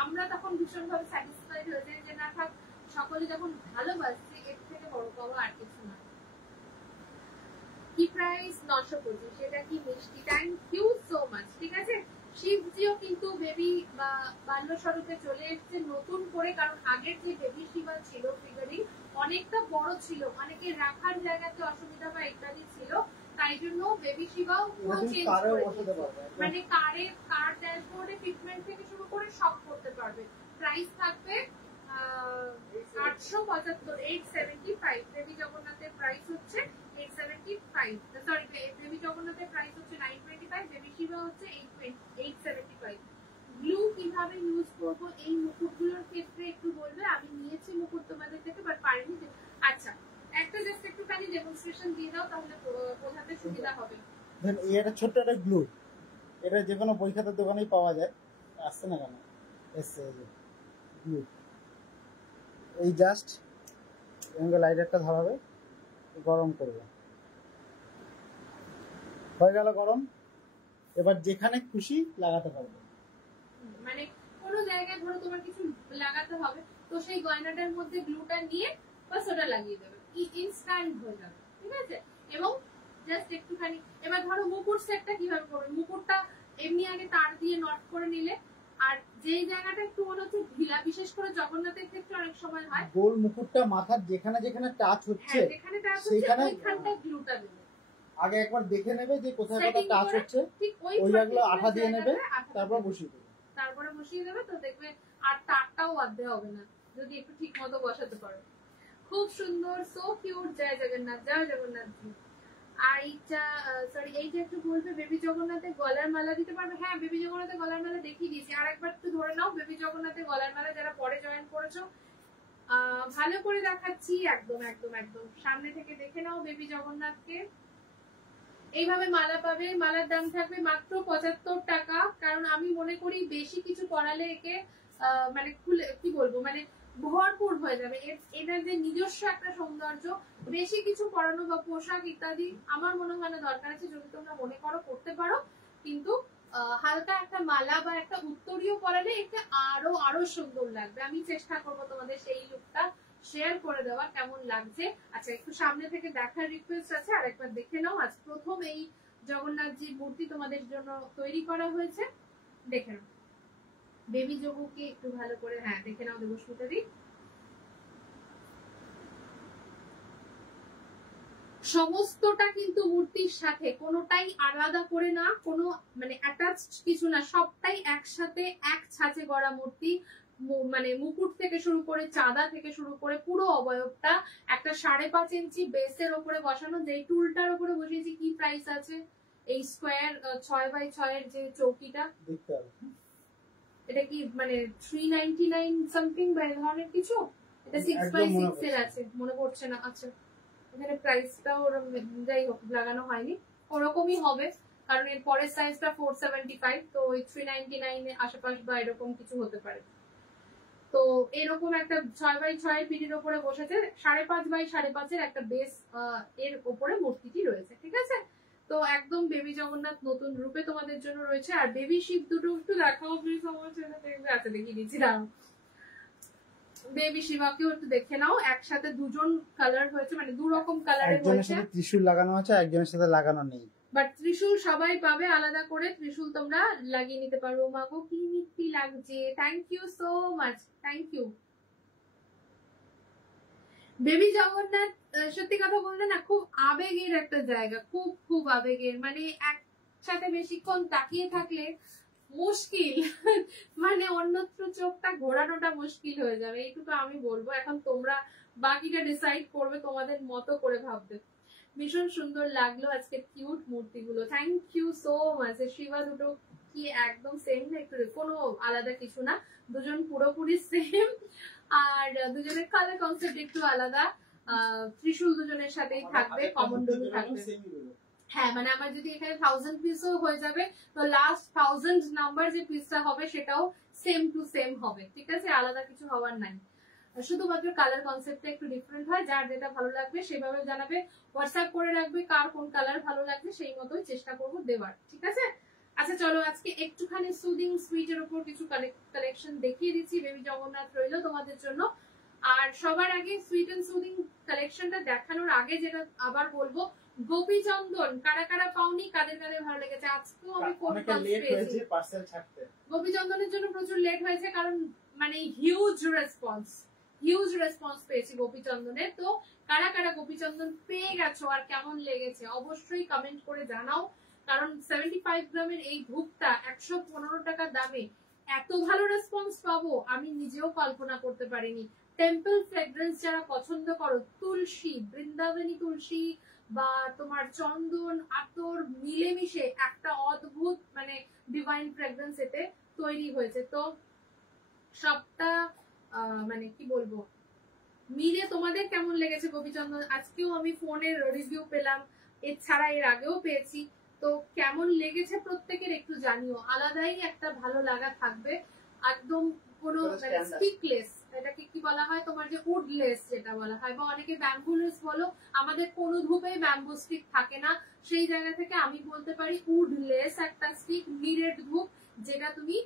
আমরা তখন ভীষণভাবে স্যাটিসফাইড হয়ে যাই যে না থাক, সকলে যখন ভালোবাসছে এর থেকে বড় পাওয়া আর কিছু না। কি প্রাইস? 925। সেটা কি মিষ্টি, থ্যাংক ইউ সো মাচ। ঠিক আছে, শিবজিও কিন্তু বেবি বা বাল্য স্বরূপে চলে এসেছে নতুন করে, কারণ আগের যে বেবি শিবা ছিল ফিগারিং অনেকটা বড় ছিল, অনেকে রাখার জায়গাতে অসুবিধা বা ইত্যাদি ছিল, তাই জন্য বেবি শিবাও পুরো চেঞ্জ করে, মানে কার ড্যাশবোর্ডে ফিটমেন্ট থেকে শুরু করে সব করতে পারবে। প্রাইস থাকবে 875, 875। দেবী জগন্নাথের প্রাইস হচ্ছে 875, সরি দেবী জগন্নাথের প্রাইস হচ্ছে 925, দেবী শিবা হচ্ছে 875। গ্লু কিভাবে ইউজ করবো এই মুকুটগুলোর ক্ষেত্রে একটু বলবে। আমি নিয়েছি মুকুট তোমাদের থেকে, বাট পারিনি। আচ্ছা, একটা জাস্ট একটুখানি ডেমনস্ট্রেশন দিয়ে দাও, তাহলে বোঝাতে সুবিধা হবে। দেন এই একটা ছোট্ট একটা গ্লু, এটা যে কোনো বই খাতার দোকানেই পাওয়া যায়। আসছে না কেন? এসছে এই যে গ্লু। এই জাস্ট এমনি লাইটারটা ধরাবে, গরম করবে, হয়ে গেল গরম। এবার যেখানে খুশি লাগাতে পারবে, মানে কোনো জায়গায় ধরো তোমার কিছু লাগাতে হবে, তো সেই গয়নাটার মধ্যে গ্লুটা নিয়ে বাস ওটা লাগিয়ে দেবে, ইনস্ট্যান্ট হয়ে যাবে। ঠিক আছে, এবং জাস্ট একটুখানি। এবার ধরো মুকুট সেটটা কিভাবে করবে, মুকুটটা এমনি আগে তার দিয়ে নট করে নিলে, আর যেই জায়গাটা একটু মনে হচ্ছে ঢিলা, বিশেষ করে জগন্নাথের ক্ষেত্রে অনেক সময় হয়, গোল মুকুটটা মাথার যেখানে যেখানে টাচ হচ্ছে, যেখানে টাচ হচ্ছে ওইখানটা গ্লুটা দেবে। আগে একবার দেখে নেবে যে কোথায় কোথায় টাচ হচ্ছে, ওই জায়গাগুলো আঠা দিয়ে নেবে, তারপর বসিয়ে দেবে। তারপরে বসিয়ে দেবে, তো দেখবে আর তারটাও বাঁধতে হবে না যদি একটু ঠিক মতো বসাতে পারো। খুব সুন্দর, সো কিউট। জয় জগন্নাথ, জয় জগন্নাথ জি। এইটা সরি, এইটা একটু বলবে বেবি জগন্নাথের গলার মালা দিতে পারবে? হ্যাঁ, বেবি জগন্নাথের গলার মালা দেখিয়ে দিয়েছি, আর একবার একটু ধরে নাও। বেবি জগন্নাথের গলার মালা যারা পরে জয়েন করেছো, ভালো করে দেখাচ্ছি, একদম একদম একদম সামনে থেকে দেখে নাও বেবি জগন্নাথকে। এইভাবে মালা পাবে, মালার দাম থাকবে মাত্র 75 টাকা। কারণ আমি মনে করি বেশি কিছু পরালে একে মানে খুলে কি বলবো, মানে ভরপুর হয়ে যাবে। এটার যে নিজস্ব একটা সৌন্দর্য, বেশি কিছু পরানো বা পোশাক ইত্যাদি আমার মনে হয় না দরকার আছে। যদি তোমরা মনে করো করতে পারো, কিন্তু হালকা একটা মালা বা একটা উত্তরীয় পরালে একে আরো আরো সুন্দর লাগবে। আমি চেষ্টা করবো তোমাদের সেই লুকটা শেয়ার করে দেওয়া, কেমন লাগছে। আচ্ছা, একটু সামনে থেকে দেখার রিকোয়েস্ট আছে, আর একবার দেখে নাও। আজ প্রথম এই জগন্নাথজির মূর্তি তোমাদের জন্য তৈরি করা হয়েছে, দেখে নাও। বেবি যোগুকে একটু ভালো করে, হ্যাঁ দেখে নাও দেবস্মিতা দি। সমস্তটা কিন্তু মূর্তির সাথে, কোনোটাই আলাদা করে না, কোনো মানে অ্যাটাচড কিছু না, সবটাই একসাথে এক ছাঁচে গড়া মূর্তি। মানে মুকুট থেকে শুরু করে, চাঁদা থেকে শুরু করে পুরো অবয়বটা একটা 5.5 ইঞ্চি বেসের ওপরে বসানো। যেই টুলটার ওপরে বসিয়েছি, কি প্রাইস আছে এই স্কোয়ার 6x6 এর যে চৌকিটা, এটা কি মানে 399 সামথিং বা এই ধরনের কিছু? এটা 6x6 এর আছে, মনে পড়ছে না। আচ্ছা, এখানে প্রাইসটাও যাই হোক লাগানো হয়নি, ওরকমই হবে, কারণ এর পরের সাইজটা 475, তো ওই 399 এর আশেপাশ বা এরকম কিছু হতে পারে। তো এরকম একটা 6x6 এর পিঠের উপরে বসেছে, 5.5x5 এর একটা বেস এর উপরে মূর্তিটি রয়েছে। ঠিক আছে, তো একদম বেবি জগন্নাথ নতুন রূপে তোমাদের জন্য রয়েছে। আর বেবি শিব দুটো একটু দেখাও প্লিজ আমার চ্যানেলে। আচ্ছা, দেখিয়ে দিচ্ছি, দাঁড়াও। বেবি শিবাকেও একটু দেখে নাও, একসাথে দুজন কালার হয়েছে, মানে দু রকম কালারের হয়েছে। একজনের সাথে ত্রিশূল লাগানো আছে, একজনের সাথে লাগানো নেই, বাট ত্রিশূল সবাই পাবে আলাদা করে, ত্রিশূল তোমরা লাগিয়ে নিতে পারো। মাগো কি মিষ্টি লাগছে, thank you so much, thank you. Baby Jagannath সত্যি কথা বলতে না খুব আবেগের একটা জায়গা, খুব খুব আবেগের, মানে একসাথে বেশিক্ষণ তাকিয়ে থাকলে মুশকিল মানে অন্যত্র চোখটা ঘোরানোটা মুশকিল হয়ে যাবে, এইটুকু আমি বলবো। এখন তোমরা বাকিটা ডিসাইড করবে তোমাদের মতো করে ভাববে। ভীষণ সুন্দর লাগলো আজকে কিউট মূর্তিগুলো, thank you so much. Shiva দুটো কি একদম সেম না, একটু কোনো আলাদা কিছু না, দুজন পুরোপুরি সেম, আর দুজনের কালার কনসেপ্ট একটু আলাদা। ত্রিশূল দুজনের সাথেই থাকবে, কমন ডলু থাকবে। হ্যাঁ মানে আমার যদি এখানে 1000 পিসও হয়ে যাবে তো লাস্ট 1000 নাম্বার যে পিসটা হবে সেটাও সেম টু সেম হবে, ঠিক আছে, আলাদা কিছু হওয়ার নাই। শুধুমাত্র কালার কনসেপ্টটা একটু ডিফারেন্ট হয়, যার যেটা ভালো লাগবে সেভাবে জানাবে, হোয়াটসঅ্যাপ করে রাখবে কার কোন কালার ভালো লাগবে, সেই মতোই চেষ্টা করবো দেওয়ার, ঠিক আছে। আচ্ছা চলো আজকে একটুখানি সুদিং সুইটের উপর কিছু কালেকশন দেখিয়ে দিচ্ছি, বেবি জগন্নাথ রইলো তোমাদের জন্য। আর সবার আগে সুইট এন্ড সুদিং কালেকশনটা দেখানোর আগে যেটা আবার বলবো, গোপী চন্দন কারা কারা পাওনি, কাদের কাদের ভালো লেগেছে, আজকেও আমি ফোন কল পেয়েছি পার্সেল ছাড়তে। গোপী চন্দনের জন্য প্রচুর লেট হয়েছে, কারণ মানে হিউজ রেসপন্স পেয়েছি গোপী চন্দনের। তো কারা কারা গোপী চন্দন পেয়ে গেছো আর কেমন লেগেছে অবশ্যই কমেন্ট করে জানাও, কারণ 75 গ্রামের এই ধূপটা 115 টাকা দামে এত ভালো রেসপন্স পাবো আমি নিজেও কল্পনা করতে পারিনি। টেম্পল ফ্রেগ্রেন্স যারা পছন্দ করো, তুলসী, বৃন্দাবনী তুলসী বা তোমার চন্দন আতর মিলেমিশে একটা অদ্ভুত মানে ডিভাইন ফ্রেগ্রেন্স এতে তৈরি হয়েছে। তো সবটা মানে কি বলবো মিলে তোমাদের কেমন লেগেছে গোপীচন্দন, আজকেও আমি ফোনের রিভিউ পেলাম, এছাড়া এর আগেও পেয়েছি, তো কেমন লেগেছে প্রত্যেকের একটু জানিও, আলাদাই একটা ভালো লাগা থাকবে। একদম কোনো মানে স্টিকলেস, এটাকে কি বলা হয় তোমার যে উডলেস যেটা বলা হয়, বা অনেকে ব্যাম্বুলেস বলো, আমাদের কোনো ধূপেই ব্যাম্বু স্টিক থাকে না, সেই জায়গা থেকে আমি বলতে পারি উডলেস একটা স্টিক, মিরেট ধূপ, যেটা তুমি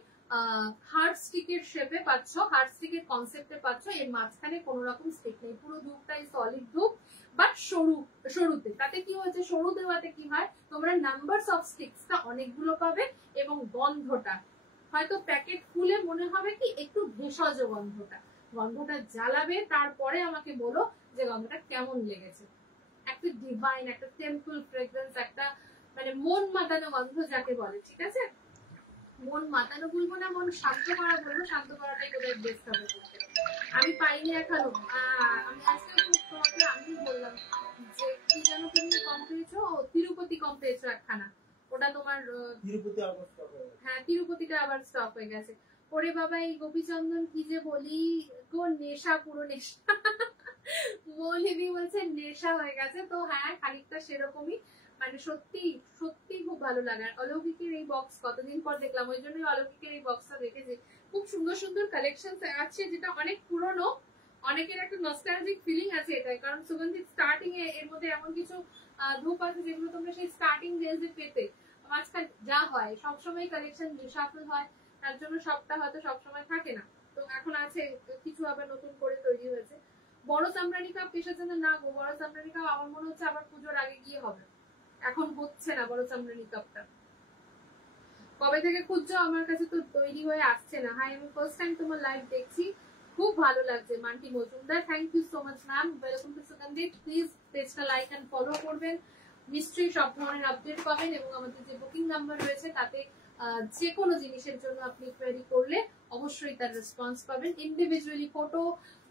হার্ট স্টিকের শেপে পাচ্ছ, হার্ট স্টিকের কনসেপ্টে পাচ্ছ, এর মাঝখানে কোনো রকম স্টিক নেই, পুরো ধূপটাই সলিড ধূপ, বাট সরুতে। তাতে কি হচ্ছে, সরু দেওয়াতে কি হয়, তোমরা নাম্বারস অফ স্টিক্সটা অনেকগুলো পাবে, এবং গন্ধটা হয়তো প্যাকেট খুলে মনে হবে কি একটু ভেষজ গন্ধটা জ্বালাবে, তারপরে আমাকে বলো যে গন্ধটা কেমন লেগেছে। একটা ডিভাইন, একটা টেম্পল ফ্রেগ্রেন্স, একটা মানে মন মাতানো গন্ধ যাকে বলে, ঠিক আছে। মন মাতানো বলবো না, মন শান্ত করা বলবো, শান্ত করাটাই বোধহয় বেস্ট হবে। আমি পাইনি এখনো, আমি আজকে তোমাকে আমি বললাম যে কি যেন তুমি কম পেয়েছো, তিরুপতি কম পেয়েছো একখানা, ওটা তোমার তিরুপতি আবার স্টক হয়ে গেছে। হ্যাঁ তিরুপতিটা আবার স্টক হয়ে গেছে। ওরে বাবা এই গোপীচন্দন কি যে বলি গো, নেশা, পুরো নেশা মৌলিদি বলছে নেশা হয়ে গেছে। তো হ্যাঁ খানিকটা সেরকমই, মানে সত্যি সত্যি খুব ভালো লাগার। অলৌকিকের এই বক্স কতদিন পর দেখলাম, ওই জন্যই অলৌকিকের এই বক্সটা দেখেছি। খুব সুন্দর সুন্দর কালেকশন আছে, যেটা অনেক পুরনো, অনেকের একটা নস্টালজিক ফিলিং আছে এটাই, কারণ সুগন্ধিত স্টার্টিং এ এর মধ্যে এমন কিছু ধূপ আছে যেগুলো তোমরা সেই স্টার্টিং ডেজে পেতে, আজকাল যা হয় সবসময় কালেকশন রিশাফল হয়, তার জন্য সবটা হয়তো সবসময় থাকে না, তো এখন আছে কিছু আবার নতুন করে তৈরি হয়েছে। বড় চামড়ানি কাপ এসেছে না গো, বড় চামড়ানি কাপ আমার মনে হচ্ছে আবার পুজোর আগে গিয়ে হবে, এখন হচ্ছে না বড় চামড়ানি কাপটা। কবে থেকে খুঁজছো, আমার কাছে তো তৈরি হয়ে আসছে না। হাই, আমি ফার্স্ট টাইম তোমার লাইভ দেখছি, খুব ভালো লাগছে। Manti Majumdar, thank you so much ma'am, welcome to Sugandhit. Please পেজটা লাইক এন্ড ফলো করবেন, নিশ্চয়ই সব ধরনের আপডেট পাবেন, এবং আমাদের যে বুকিং নাম্বার রয়েছে তাতে যে কোনো জিনিসের জন্য আপনি কোয়েরি করলে অবশ্যই তার রেসপন্স পাবেন। ইন্ডিভিজুয়ালি ফটো,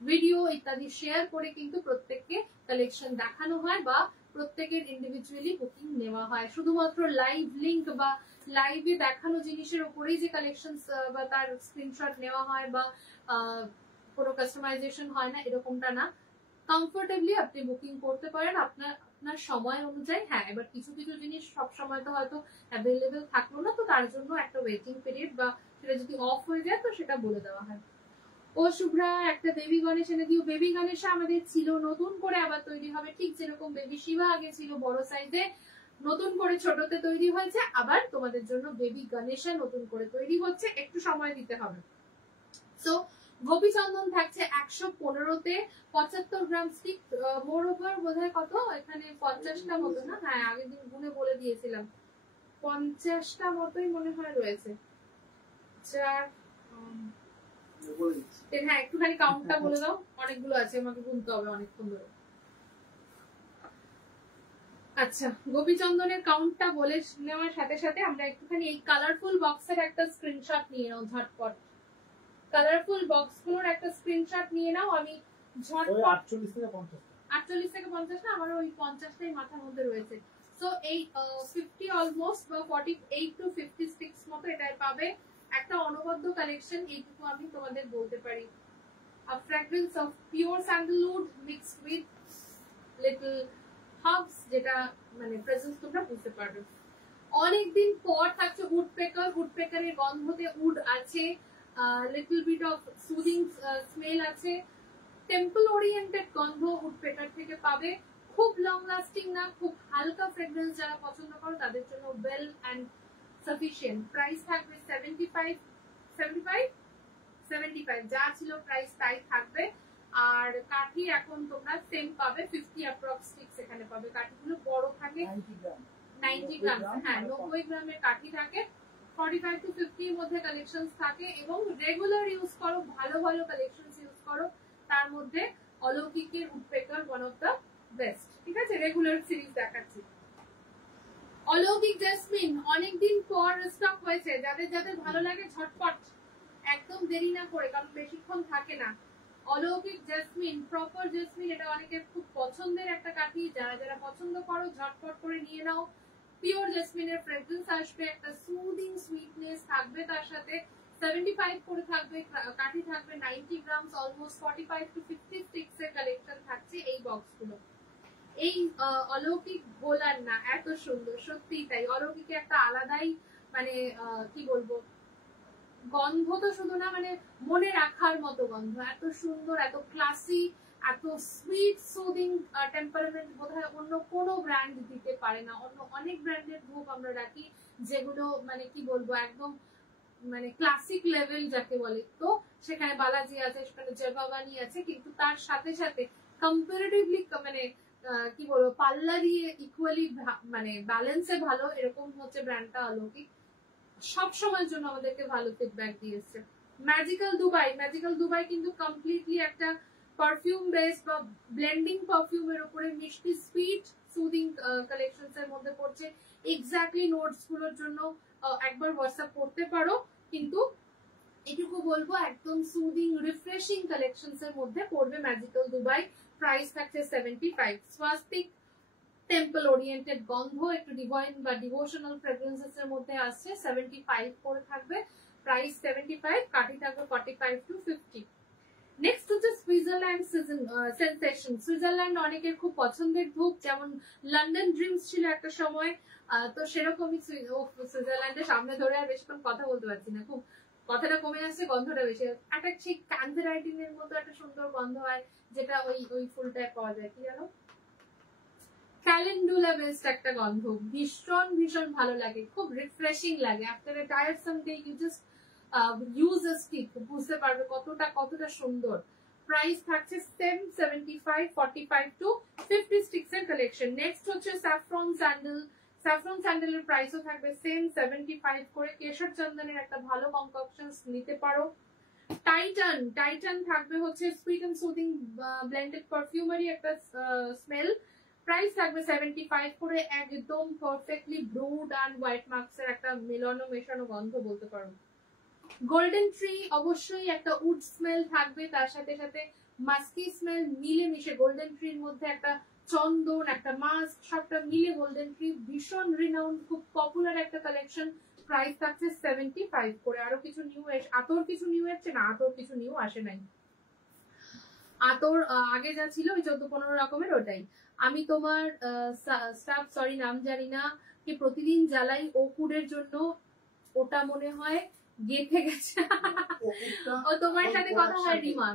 ভিডিও ইত্যাদি শেয়ার করে কিন্তু প্রত্যেককে কালেকশন দেখানো হয়, বা প্রত্যেকের ইন্ডিভিজুয়ালি বুকিং নেওয়া হয়। শুধুমাত্র লাইভ লিংক বা লাইভে দেখানো জিনিসের উপরেই যে কালেকশন বা তার স্ক্রিনশট নেওয়া হয় বা কোনো কাস্টমাইজেশন হয় না, এরকমটা না। কমফোর্টেবলি আপনি বুকিং করতে পারেন আপনার সময় অনুযায়ী। হ্যাঁ এবার কিছু কিছু জিনিস সব সময় তো হয়তো অ্যাভেলেবেল থাকলো না, তো তার জন্য একটা ওয়েটিং পিরিয়ড বা সেটা যদি অফ হয়ে যায় তো সেটা বলে দেওয়া হয়। ও শুভ্রা একটা বেবি গণেশ এনে দিও। বেবি গণেশা আমাদের ছিল, নতুন করে আবার তৈরি হবে, ঠিক যেরকম বেবি শিবা আগে ছিল বড় সাইজে, নতুন করে ছোটতে তৈরি হয়েছে, আবার তোমাদের জন্য বেবি গণেশা নতুন করে তৈরি হচ্ছে, একটু সময় দিতে হবে। সো গোপীচন্দন থাকছে 115তে, 75 গ্রাম স্টিক, মোর ওভার বোধহয় কত এখানে 50টা মতো না, হ্যাঁ আগের দিন গুনে বলে দিয়েছিলাম 50টা মতোই মনে হয় রয়েছে। হ্যাঁ একটুখানি কাউন্টটা বলে দাও, অনেকগুলো আছে আমাকে গুনতে হবে অনেকক্ষণ ধরে। আচ্ছা, গোপীচন্দনের কাউন্টটা বলে নেওয়ার সাথে সাথে আমরা একটুখানি এই কালারফুল বক্সের একটা স্ক্রিনশট নিয়ে নাও ঝটপট। কালারফুল বক্স গুলোর একটা স্ক্রিনশট নিয়ে নাও, আমি ঝটপট 48 থেকে 50 48 থেকে 50 না, আমার ওই 50টাই মাথার মধ্যে রয়েছে। সো এই 50 অলমোস্ট বা 48 টু 56 মতো এটাই পাবে। একটা অনবদ্য কালেকশন, এইটুকু আমি তোমাদের বলতে পারি। A fragrance of pure sandalwood mixed with little herbs, যেটা মানে প্রেজেন্স তোমরা বুঝতে পারবে। অনেকদিন পর থাকছে উডপেকার। উডপেকারের গন্ধতে উড আছে, little bit of soothing smell আছে, টেম্পল ওরিয়েন্টেড গন্ধ উডপেকার থেকে পাবে। খুব লং লাস্টিং না, খুব হালকা ফ্রেগ্রেন্স যারা পছন্দ করো তাদের জন্য ওয়েল অ্যান্ড সাফিসিয়েন্ট। প্রাইস থাকবে 75 যা ছিল প্রাইস তাই থাকবে। আর কাঠি এখন তোমরা সেম পাবে, 50 অ্যাপ্রক্স স্টিক্স এখানে পাবে। কাঠিগুলো বড় থাকে, 90 গ্রাম, হ্যাঁ 90 গ্রামের কাঠি থাকে। 45 টু 50 এর মধ্যে কালেকশনস থাকে এবং রেগুলার ইউজ করো, ভালো ভালো কালেকশনস ইউজ করো। তার মধ্যে অলৌকিকের woodpecker one of the best. ঠিক আছে, রেগুলার সিরিজ দেখাচ্ছি। অলৌকিক জেসমিন অনেকদিন পর স্টক হয়েছে, যাদের যাদের ভালো লাগে ঝটপট, একদম দেরি না করে, কারণ বেশিক্ষণ থাকে না। অলৌকিক জেসমিন, প্রপার জেসমিন, এটা অনেকের খুব পছন্দের একটা কাঠি। যারা যারা পছন্দ করো ঝটপট করে নিয়ে নাও। পিওর জেসমিনের ফ্রেগ্রেন্স আসবে, একটা সুদিং সুইটনেস থাকবে, তার সাথে 75 করে থাকবে কাঠি, থাকবে 90 গ্রামস, অলমোস্ট 45 টু 50 স্টিক্স এর কালেকশন থাকছে এই বক্সগুলো। এই অলৌকিক ভোলার না, এত সুন্দর, সত্যি তাই। অলৌকিকে একটা আলাদাই মানে কি বলবো, গন্ধ তো শুধু না, মানে মনে রাখার মতো গন্ধ, এত সুন্দর, এত ক্লাসি, এত সুইট সুদিং টেম্পারমেন্ট বোধহয় অন্য কোনো ব্র্যান্ড দিতে পারে না। অন্য অনেক ব্র্যান্ডের ধূপ আমরা রাখি যেগুলো মানে কি বলবো একদম মানে ক্লাসিক লেভেল যাকে বলে, তো সেখানে বালাজি আছে, সেখানে জয়ভবানী আছে, কিন্তু তার সাথে সাথে কম্পারেটিভলি মানে কি বলবো পাল্লা দিয়ে ইকুয়ালি মানে ব্যালেন্সে ভালো, এরকম হচ্ছে ব্র্যান্ডটা অলৌকিক। সব সময়ের জন্য আমাদেরকে ভালো ফিডব্যাক দিয়েছে। ম্যাজিক্যাল দুবাই, ম্যাজিক্যাল দুবাই কিন্তু কমপ্লিটলি একটা পারফিউম বেস বা ব্লেন্ডিং পারফিউমের উপরে মিষ্টি সুইট সুদিং কালেকশনস এর মধ্যে পড়ছে। এক্স্যাক্টলি নোটস গুলোর জন্য একবার হোয়াটসঅ্যাপ করতে পারো, কিন্তু এটুকু বলবো একদম সুদিং রিফ্রেশিং কালেকশনস এর মধ্যে পড়বে ম্যাজিক্যাল দুবাই। প্রাইস থাকছে 75। স্বাস্তিক টেম্পল ওরিয়েন্টেড গন্ধ, একটু ডিভাইন বা ডিভোশনাল ফ্রেগ্রেন্সেস এর মধ্যে আসছে, 75 করে থাকবে, প্রাইস 75, কাঠি থাকবে 45 টু 50। নেক্সট হচ্ছে সুইজারল্যান্ড সেনসেশন। সুইজারল্যান্ড অনেকের খুব পছন্দের ধূপ, যেমন লন্ডন ড্রিমস ছিল একটা সময়, তো সেরকমই সুইজারল্যান্ডের সামনে ধরে আর বেশিক্ষণ কথা বলতে পারছি না, খুব কথাটা কমে আসছে, গন্ধটা বেশি। একটা সেই ক্যান্থারাইটিন এর মতো একটা সুন্দর গন্ধ হয়, যেটা ওই ফুলটায় পাওয়া যায়, কি জানো, ক্যালেন্ডুলা বেসড একটা গন্ধ, ভীষণ ভীষণ ভালো লাগে, খুব রিফ্রেশিং লাগে। After a tiresome day you just use a stick, বুঝতে পারবে কতটা সুন্দর। প্রাইস থাকছে 75, 45 টু 50 স্টিক্স এর কালেকশন। নেক্সট হচ্ছে স্যাফরন স্যান্ডেল। স্যাফরন স্যান্ডেলের প্রাইসও থাকবে সেম 75 করে। কেশর চন্দনের একটা ভালো কনককশন নিতে পারো। টাইটান, টাইটান থাকবে হচ্ছে sweet and soothing blended perfumery একটা স্মেল। প্রাইস থাকবে 75 করে, একদম perfectly brewed and white marks এর একটা মেলানো মেশানো গন্ধ বলতে পারো। গোল্ডেন ট্রি অবশ্যই একটা উড স্মেল থাকবে, তার সাথে সাথে মাস্কি স্মেল মিলে মিশে, গোল্ডেন ট্রির মধ্যে একটা চন্দন, একটা মাস্ক, সবটা মিলে গোল্ডেন ট্রি, ভীষণ রিনাউন্ড, খুব পপুলার একটা কালেকশন। প্রাইস থাকছে 75 করে। আরো কিছু নিউ আতর কিছু নিউ এসছে না, আতর কিছু নিউ আসে নাই। আতর আগে যা ছিল ওই 14-15 রকমের, ওটাই। আমি তোমার স্টাফ সরি নাম জানি না, কি প্রতিদিন জ্বালাই ওকুডের জন্য, ওটা মনে হয় গেথে গেছে। ও তোমার সাথে কথা হয় রিমা,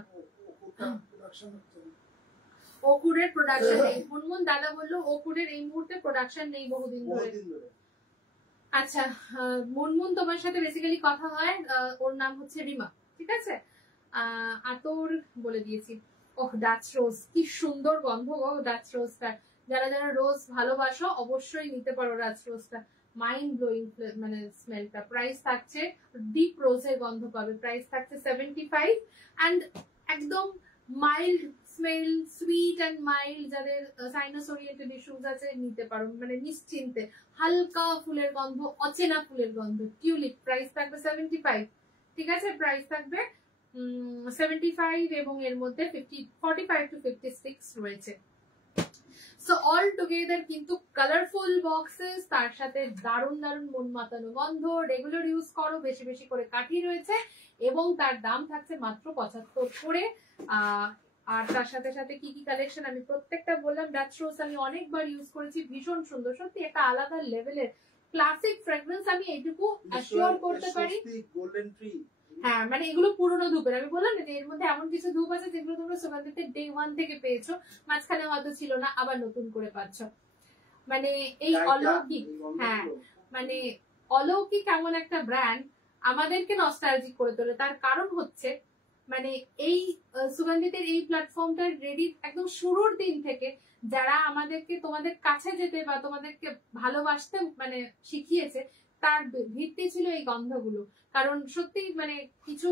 ওকুডের প্রোডাকশন নেই। মুনমুন দাদা বললো ওকুডের এই মুহূর্তে প্রোডাকশন নেই বহুদিন ধরে। আচ্ছা, মুনমুন তোমার সাথে বেসিক্যালি কথা হয়, ওর নাম হচ্ছে রিমা, ঠিক আছে। আতর বলে দিয়েছি। ওহ, ডাচ রোজ, কি সুন্দর গন্ধ গো ডাচ রোজটা। যারা যারা রোজ ভালোবাসো অবশ্যই নিতে পারো ডাচ রোজটা, মাইন্ড ব্লোয়িং মানে স্মেলটা। প্রাইস থাকছে, ডিপ রোজের গন্ধ পাবে, প্রাইস থাকছে 75 অ্যান্ড একদম mild smell, sweet and mild, যাদের সাইনাস ওরিয়েন্টেড ইস্যুস আছে নিতে পারো মানে নিশ্চিন্তে। হালকা ফুলের গন্ধ, অচেনা ফুলের গন্ধ, টিউলিপ, প্রাইস থাকবে 75, ঠিক আছে, প্রাইস থাকবে 75 এবং এর মধ্যে 45 to 56 রয়েছে। সো অল টুগেদার কিন্তু কালারফুল বক্সেস, তার সাথে দারুণ দারুণ মন মাতানো গন্ধ, রেগুলার ইউজ করো, বেশি বেশি করে কাঠি রয়েছে এবং তার দাম থাকছে মাত্র 75 করে। আর তার সাথে সাথে কি কি কালেকশন আমি প্রত্যেকটা বললাম। ডাচ রোজ আমি অনেকবার ইউজ করেছি, ভীষণ সুন্দর, সত্যি একটা আলাদা লেভেলের ক্লাসিক ফ্রেগরেন্স, আমি এইটুকু অ্যাসিওর করতে পারি। গোল্ডেন ট্রি, হ্যাঁ মানে এগুলো পুরোনো ধূপের, আমি বললাম না যে এর মধ্যে এমন কিছু ধূপ আছে যেগুলো তোমরা সুগন্ধিতে ডে 1 থেকে পেয়েছো, মাঝখানে হয়তো ছিল না, আবার নতুন করে পাচ্ছ। মানে এই অলৌকিক, হ্যাঁ মানে অলৌকিক এমন একটা ব্র্যান্ড আমাদেরকে নস্টালজিক করে তোলে। তার কারণ হচ্ছে মানে এই সুগন্ধিতের এই প্ল্যাটফর্মটার রেডি একদম শুরুর দিন থেকে যারা আমাদেরকে তোমাদের কাছে যেতে বা তোমাদেরকে ভালোবাসতে মানে শিখিয়েছে, তার ভিত্তি ছিল এই গন্ধগুলো। কারণ সত্যি মানে কিছু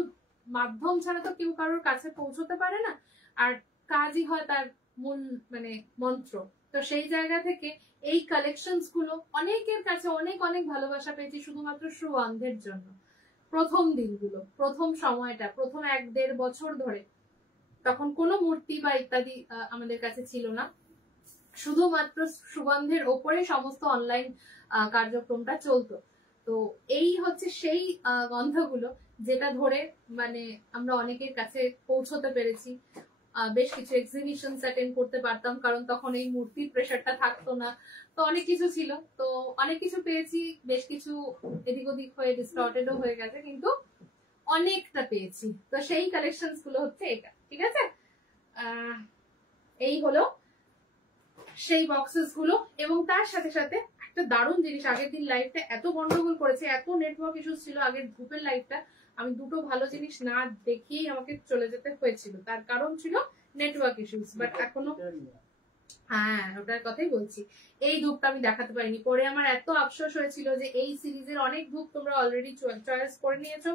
মাধ্যম ছাড়া তো কেউ কারোর কাছে পৌঁছতে পারে না, আর কাজই হয় তার মূল মানে মন্ত্র। তো সেই জায়গা থেকে এই কালেকশনস গুলো অনেকের কাছে অনেক অনেক ভালোবাসা পেয়েছি শুধুমাত্র সুগন্ধের জন্য। প্রথম দিনগুলো, প্রথম সময়টা, প্রথম 1-1.5 বছর ধরে তখন কোনো মূর্তি বা ইত্যাদি আমাদের কাছে ছিল না, শুধুমাত্র সুগন্ধের ওপরে সমস্ত অনলাইন কার্যক্রমটা চলতো। তো এই হচ্ছে সেই গন্ধগুলো যেটা ধরে মানে আমরা অনেকের কাছে পৌঁছতে পেরেছি, বেশ কিছু এক্সিবিশন অ্যাটেন্ড করতে পারতাম, কারণ তখন এই মূর্তির প্রেশারটা থাকতো না, তো অনেক কিছু ছিল, তো অনেক কিছু পেয়েছি, বেশ কিছু এদিক ওদিক হয়ে ডিস্টর্টেডও হয়ে গেছে, কিন্তু অনেকটা পেয়েছি। তো সেই কালেকশন গুলো হচ্ছে এটা, ঠিক আছে। এই হলো সেই বক্সেস গুলো। এবং তার সাথে সাথে একটা দারুণ জিনিস, আগের দিন লাইভটা এত গন্ডগোল করেছে, এত নেটওয়ার্ক ইস্যুস ছিল আগের গ্রুপের লাইভটা, আমি দুটো ভালো জিনিস না দেখিয়েই আমাকে চলে যেতে হয়েছিল, তার কারণ ছিল নেটওয়ার্ক ইস্যুস। বাট এখনো, হ্যাঁ ওটার কথাই বলছি, এই ধূপটা আমি দেখাতে পারিনি, পরে আমার এত আফসোস হয়েছিল যে এই সিরিজের অনেক ধূপ তোমরা অলরেডি চয়েস করে নিয়েছো,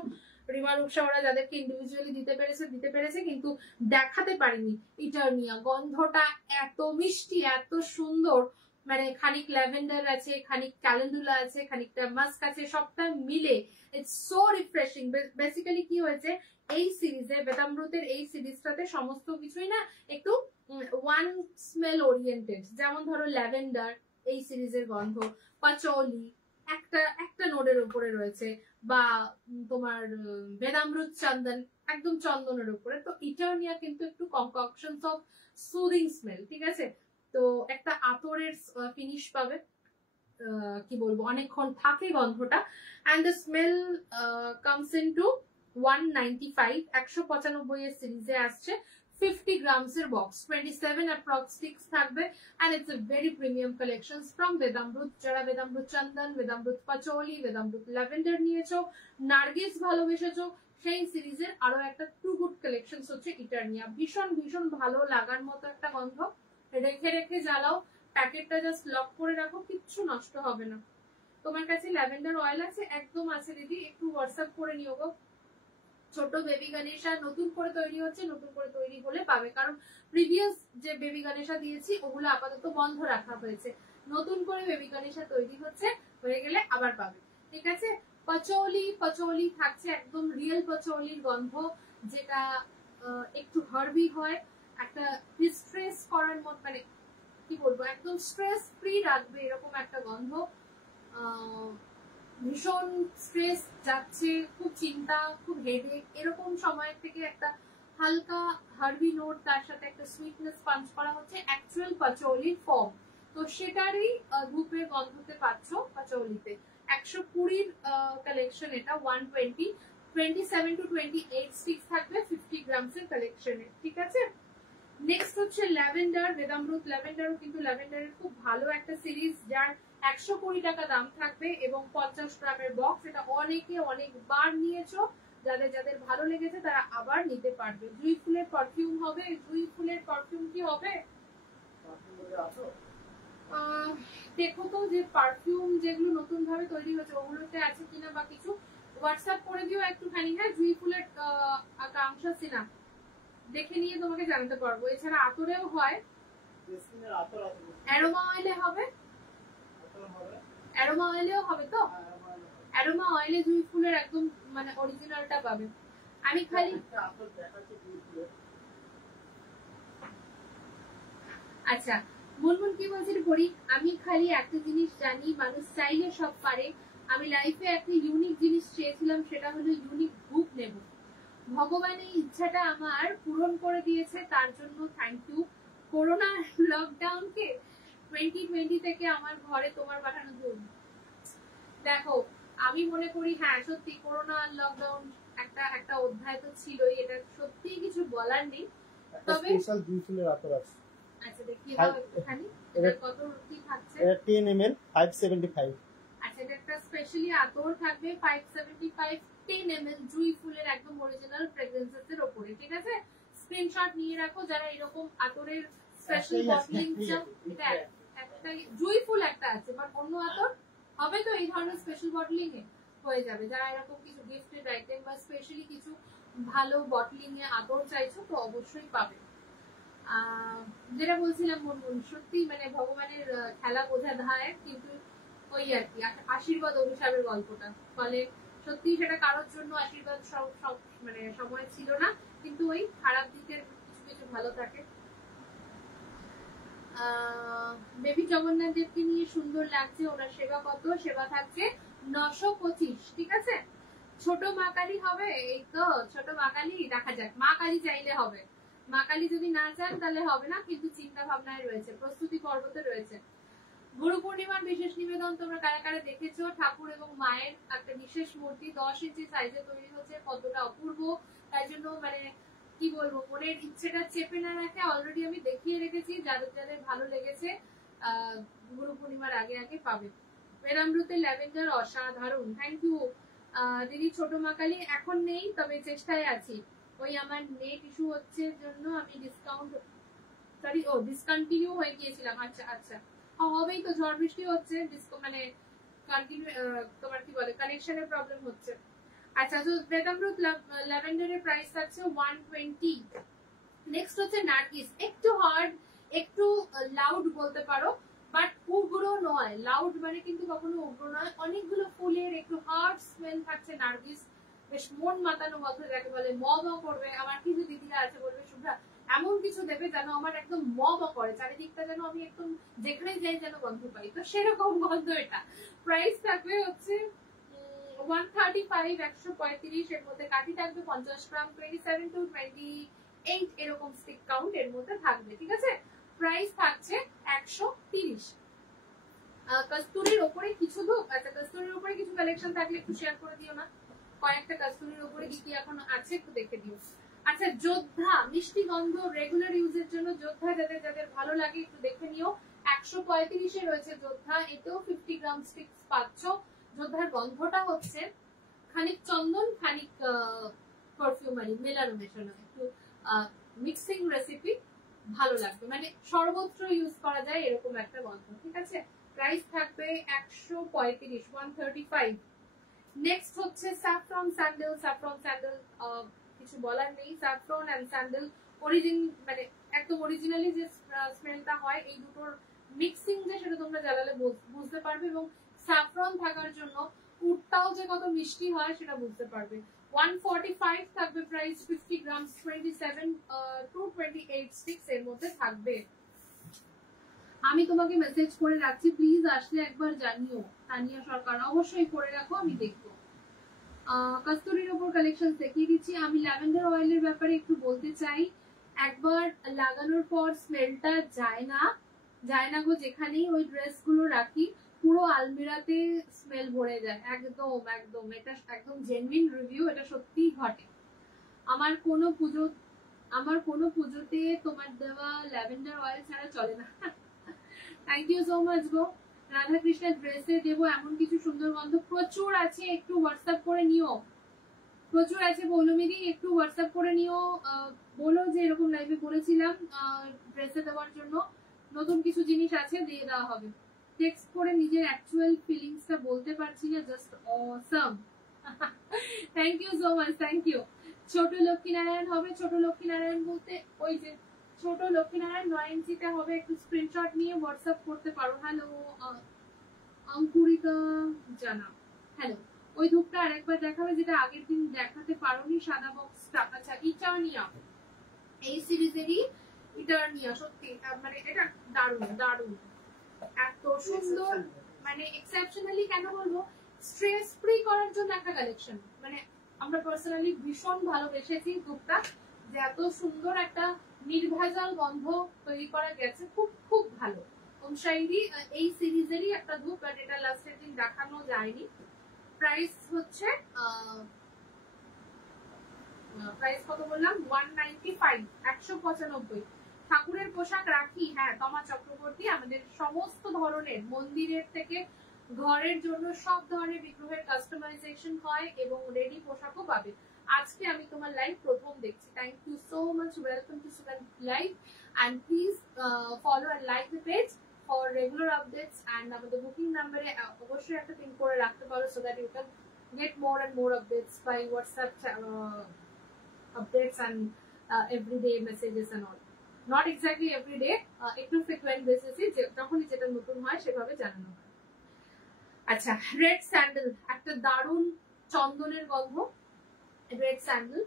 রিমা রূপসা ওরা যাদেরকে ইন্ডিভিজুয়ালি দিতে পেরেছে, কিন্তু দেখাতে পারিনি। ইটারনিয়া গন্ধটা এত মিষ্টি, এত সুন্দর, মানে খানিক ল্যাভেন্ডার আছে, খানিক ক্যালেন্ডুলা আছে, খানিকটা মাস্ক আছে, সবটা মিলে ইটস সো রিফ্রেশিং। বেসিক্যালি কি হয়েছে এই সিরিজে, বেদামৃতের এই সিরিজটাতে সমস্ত কিছুই না একটু ওয়ান স্মেল ওরিয়েন্টেড। যেমন ধরো ল্যাভেন্ডার এই সিরিজের গন্ধ, পাচৌলি একটা নোডের উপরে রয়েছে, বা তোমার বেদামৃত চন্দন একদম চন্দনের উপরে। তো ইটারনিয়া কিন্তু একটু কনককশনস অফ সুদিং স্মেল, ঠিক আছে। তো একটা আতরের ফিনিশ পাবে, কি বলবো অনেকক্ষণ থাকে গন্ধটা, and the smell comes into 195, 195 এর সিরিজে আসছে, 50 grams এর বক্স, 27 approx sticks থাকবে, and it's a very premium collections from Vedamrut। যারা Vedamrut চন্দন, Vedamrut পাচৌলি, Vedamrut ল্যাভেন্ডার নিয়েছো, নার্গিস ভালোবেসেছো, সেই সিরিজের আরো একটা টু গুড কালেকশনস হচ্ছে ইটারনিয়া। ভীষণ ভীষণ ভালো লাগার মতো একটা গন্ধ, রেখে রেখে জ্বালাও, প্যাকেটটা জাস্ট লক করে রাখো, কিচ্ছু নষ্ট হবে না। তোমার কাছে ল্যাভেন্ডার অয়েল আছে? একদম আছে দিদি, একটু হোয়াটসঅ্যাপ করে নিও গো। ছোট বেবি গণেশা নতুন করে তৈরি হচ্ছে, নতুন করে তৈরি হলে পাবে, কারণ প্রিভিয়াস যে বেবি গণেশা দিয়েছি ওগুলো আপাতত বন্ধ রাখা হয়েছে, নতুন করে বেবি গণেশা তৈরি হচ্ছে, হয়ে গেলে আবার পাবে, ঠিক আছে। পাচৌলি থাকছে, একদম রিয়েল পাচৌলির গন্ধ, যেটা একটু হার্বি হয়, একটা ডিস্ট্রেস করার মত, মানে কি বলবো একদম স্ট্রেস ফ্রি রাখবে এরকম একটা গন্ধ। ভীষণ স্ট্রেস যাচ্ছে, খুব চিন্তা, খুব হেডেক, এরকম সময়ের থেকে একটা হালকা হার্বি নোট, তার সাথে একটা সুইটনেস পাঞ্চ করা হচ্ছে অ্যাকচুয়াল পাচৌলির ফর্ম। তো সেটারই ধূপের গন্ধতে পাচ্ছ পাচৌলিতে। 120 কালেকশন এটা, 120, 27 to 28 স্টিক্স থাকবে 50 গ্রামস এর কালেকশনে, ঠিক আছে। নেক্সট হচ্ছে ল্যাভেন্ডার, বেদামৃত ল্যাভেন্ডারও কিন্তু ল্যাভেন্ডারের খুব ভালো একটা সিরিজ, যার 120 টাকা দাম থাকবে এবং 50 গ্রামের বক্স। এটা অনেকে অনেকবার নিয়েছো, যাদের যাদের ভালো লেগেছে তারা আবার নিতে পারবে। জুঁই ফুলের পারফিউম হবে, জুঁই ফুলের পারফিউম কি হবে দেখো তো যে পারফিউম যেগুলো নতুন ভাবে তৈরি হয়েছে ওগুলোতে আছে কিনা বা কিছু হোয়াটসঅ্যাপ করে দিও একটুখানি, হ্যাঁ। জুঁই ফুলের আকাঙ্ক্ষা সিনা দেখে নিয়ে তোমাকে জানাতে পারবো। এছাড়া আতরেও হয়, অ্যারোমা অয়েলে হবে, অ্যারোমা অয়েলেও হবে তো। অ্যারোমা অয়েলে জুঁই ফুলের একদম মানে অরিজিনালটা পাবে। আমি খালি আচ্ছা মুনমুন কি বলছিল পড়ি, আমি খালি একটা জিনিস জানি, মানুষ চাইলে সব পারে। আমি লাইফে একটা ইউনিক জিনিস চেয়েছিলাম, সেটা হলো ইউনিক বুক নেব। ভগবান এই ইচ্ছাটা আমার পূরণ করে দিয়েছে, তার জন্য থ্যাংক ইউ। করোনা লকডাউনকে 2020 থেকে আমার ঘরে তোমার পাঠানো জন্য। দেখো আমি মনে করি হ্যাঁ সত্যি করোনা আর লকডাউন একটা একটা অধ্যায় তো ছিলই, এটা সত্যি কিছু বলার নেই। তবে স্পেশাল জুঁই ফুলের আতর আছে। আচ্ছা দেখিয়ে দাও একটুখানি, এটা কত কি থাকছে? এটা 10 ml 575। আচ্ছা এটা একটা স্পেশালি আতর থাকবে 575 10 ml জুঁই ফুলের একদম অরিজিনাল ফ্রেগ্রেন্সেস এর উপরে, ঠিক আছে? স্ক্রিনশট নিয়ে রাখো যারা এরকম আতরের স্পেশাল বটলিং চাও। এটা একটা জুঁই ফুল একটা আছে, বাট অন্য আতর হবে তো এই ধরনের স্পেশাল বটলিং এ হয়ে যাবে। যারা এরকম কিছু গিফটেড আইটেম বা স্পেশালি কিছু ভালো বটলিং এ আতর চাইছো তো অবশ্যই পাবে। যেটা বলছিলাম মনমুন, সত্যি মানে ভগবানের খেলা বোঝা দায়, কিন্তু ওই আর কি আশীর্বাদ অভিশাপের গল্পটা। ফলে সত্যি সেটা কারোর জন্য আশীর্বাদ সব মানে সময় ছিল না, কিন্তু ওই খারাপ দিকের কিছু কিছু ভালো থাকে। বেবি জগন্নাথ দেবকে নিয়ে সুন্দর লাগছে, ওনার সেবা কত? সেবা থাকছে 925, ঠিক আছে? ছোট মা কালী হবে, এই তো ছোট মা কালী দেখা যাক। মা কালী চাইলে হবে, মা কালী যদি না চান তাহলে হবে না, কিন্তু চিন্তা ভাবনায় রয়েছে, প্রস্তুতি পর্বতে রয়েছে। গুরু পূর্ণিমার বিশেষ নিবেদন তোমরা কারা কারা দেখেছো? ঠাকুর এবং মায়ের একটা বিশেষ মূর্তি 10 ইঞ্চি সাইজে তৈরি হচ্ছে, কতটা অপূর্ব। তাই জন্য মানে কি বলবো, মনের ইচ্ছেটা চেপে না রাখে অলরেডি আমি দেখিয়ে রেখেছি, যাদের যাদের ভালো লেগেছে গুরু পূর্ণিমার আগে আগে পাবে। বেরামরুতে ল্যাভেন্ডার অসাধারণ, থ্যাংক ইউ দিদি। ছোট মা কালী এখন নেই, তবে চেষ্টায় আছি। ওই আমার নেট ইস্যু হচ্ছে জন্য আমি ডিসকন্টিনিউ হয়ে গিয়েছিলাম। আচ্ছা আচ্ছা হবেই তো, ঝড় বৃষ্টি হচ্ছে, মানে কন্টিনিউ তোমার কি বলে কানেকশনের প্রবলেম হচ্ছে। আচ্ছা তো বেদামরুত ল্যাভেন্ডারের প্রাইস আছে 120। নেক্সট হচ্ছে নার্গিস, একটু হার্ড একটু লাউড বলতে পারো, বাট উগ্র নয়। লাউড মানে কিন্তু কখনো উগ্র নয়, অনেকগুলো ফুলের একটু হার্ড স্মেল থাকছে নার্গিস, বেশ মন মাতানো গন্ধ, যাকে বলে ম করবে। আমার কিছু দিদিরা আছে বলবে শুভ্রা এমন কিছু দেবে যেন আমার একদম ম করে, চারিদিকটা যেন আমি একদম যেখানে যাই যেন গন্ধ পাই, তো সেরকম গন্ধ এটা। প্রাইস থাকবে হচ্ছে 135, 135 এর মধ্যে। কাঠি থাকবে 50 গ্রাম, 27 to 28 এরকম স্টিক কাউন্ট এর মধ্যে থাকবে, ঠিক আছে? প্রাইস থাকছে 130। কস্তুরীর উপরে কিছু ধূপ, আচ্ছা কস্তুরীর উপরে কিছু কালেকশন থাকলে একটু শেয়ার করে দিও না, কয়েকটা কস্তুরীর উপরে কি কি এখন আছে একটু দেখে দিও। আচ্ছা যোদ্ধা মিষ্টি গন্ধ রেগুলার ইউজের জন্য যোদ্ধা যাদের যাদের ভালো লাগে একটু দেখে নিও। 135 এ রয়েছে যোদ্ধা, এতেও 50 গ্রাম স্টিক্স পাচ্ছ। যোদ্ধার গন্ধটা হচ্ছে খানিক চন্দন খানিক পারফিউমারি মেলানো মেশানো, একটু মিক্সিং রেসিপি, ভালো লাগবে, মানে সর্বত্র ইউজ করা যায় এরকম একটা গন্ধ, ঠিক আছে? প্রাইস থাকবে 135, 135। নেক্সট হচ্ছে স্যাফরন স্যান্ডেল। স্যাফরন স্যান্ডেল কিছু বলার নেই, স্যাফরন এন্ড স্যান্ডেল অরিজিন মানে একদম অরিজিনালি যে স্মেলটা হয় এই দুটোর মিক্সিং যে সেটা তোমরা জ্বালালে বুঝতে পারবে, এবং স্যাফরন থাকার জন্য উটটাও যে কত মিষ্টি হয় সেটা বুঝতে পারবে। 145 থাকবে প্রাইস, 50 গ্রাম, 27 to 28 স্টিক্স এর মধ্যে থাকবে। আমি তোমাকে মেসেজ করে রাখছি, প্লিজ আসলে একবার জানিও। তানিয়া সরকার অবশ্যই করে রাখো, আমি দেখবো। কস্তুরীর উপর কালেকশন দেখিয়ে দিচ্ছি। আমি ল্যাভেন্ডার অয়েলের ব্যাপারে একটু বলতে চাই, একবার লাগানোর পর স্মেলটা যায় না গো। যেখানেই ওই ড্রেস গুলো রাখি পুরো আলমিরাতে স্মেল ভরে যায়, একদম একদম। এটা একদম জেনুইন রিভিউ, এটা সত্যিই ঘটে। আমার কোনো পুজোতে তোমার দেওয়া ল্যাভেন্ডার অয়েল ছাড়া চলে না। থ্যাংক ইউ সো মাচ গো। রাধা কৃষ্ণের ড্রেসে দেবো এমন কিছু সুন্দর গন্ধ প্রচুর আছে, একটু হোয়াটসঅ্যাপ করে নিও। প্রচুর আছে পৌলমিদি, একটু হোয়াটসঅ্যাপ করে নিও, বলো যে এরকম লাইভে বলেছিলাম ড্রেসে দেওয়ার জন্য, নতুন কিছু জিনিস আছে দিয়ে দেওয়া হবে। টেক্সট করে নিজের অ্যাকচুয়াল ফিলিংসটা বলতে পারছি না, just awesome. Thank you so much, thank you. ছোট লক্ষ্মীনারায়ণ হবে, ছোট লক্ষ্মীনারায়ণ বলতে ওই যে ছোট লক্ষ্মীনারায়ণ 9 ইঞ্চিটা হবে, একটু স্ক্রিনশট নিয়ে হোয়াটসঅ্যাপ করতে পারো। হ্যালো অঙ্কুরিতা জানা, হ্যালো। ওই ধূপটা আরেকবার দেখাবে যেটা আগের দিন দেখাতে পারোনি, সাদা বক্সটা। আচ্ছা ইটার্নিয়া, এই সিরিজেরই ইটার্নিয়া, সত্যি মানে এটা দারুণ দারুণ, এত সুন্দর, মানে এক্সেপশনালি কেন বলবো, স্ট্রেস ফ্রি করার জন্য একটা কালেকশন। মানে আমরা পার্সোনালি ভীষণ ভালোবেসেছি ধূপটা, যে এত সুন্দর একটা নির্ভেজাল গন্ধ তৈরি করা গেছে, খুব খুব ভালো। ওম শাইরি এই সিরিজেরই একটা ধূপ, বাট এটা লাস্টের দিন দেখানো যায়নি। প্রাইস হচ্ছে প্রাইস কত বললাম, 195, 195। ঠাকুরের পোশাক রাখি, হ্যাঁ তমা চক্রবর্তী, আমাদের সমস্ত ধরনের মন্দিরের থেকে ঘরের জন্য সব ধরনের বিগ্রহের কাস্টমাইজেশন হয় এবং রেডি পোশাকও পাবে। আজকে আমি তোমার লাইভ প্রথম দেখছি, thank you so much, welcome to Sugan live, and please follow and like the page for regular updates. And আমাদের বুকিং নাম্বারে অবশ্যই একটা পিন করে রাখতে পারো, so that you can get more and more updates by WhatsApp updates and everyday messages and all. Not exactly every day, একটু frequent basis যখনই যেটা নতুন হয় সেভাবে জানানো হয়। আচ্ছা রেড স্যান্ডেল, একটা দারুণ চন্দনের গন্ধ, রেড স্যান্ডেল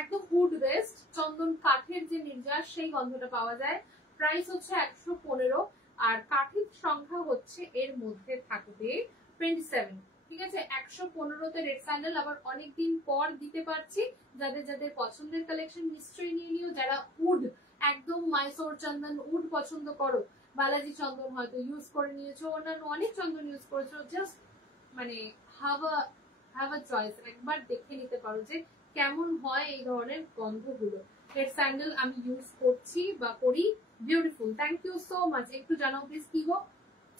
একদম উড বেস্ট, চন্দন কাঠের যে নির্যাস সেই গন্ধটা পাওয়া যায়। প্রাইস হচ্ছে 115, আর কাঠের সংখ্যা হচ্ছে এর মধ্যে থাকবে 27। ঠিক আছে, 115তে রেড স্যান্ডেল আবার অনেকদিন পর দিতে পারছি। যাদের যাদের পছন্দের কালেকশন নিশ্চয়ই নিয়ে নিও, যারা উড একদম মাইসোর চন্দন উড পছন্দ করো, বালাজি চন্দন হয়তো ইউজ করে নিয়েছো, অন্যান্য অনেক চন্দন ইউজ করেছো, জাস্ট মানে হ্যাভ আ চয়েস, একবার দেখে নিতে পারো যে কেমন হয় এই ধরনের গন্ধগুলো। রেড স্যান্ডেল আমি ইউজ করছি বা করি, beautiful, thank you so much. একটু জানাও প্লিজ কি গো,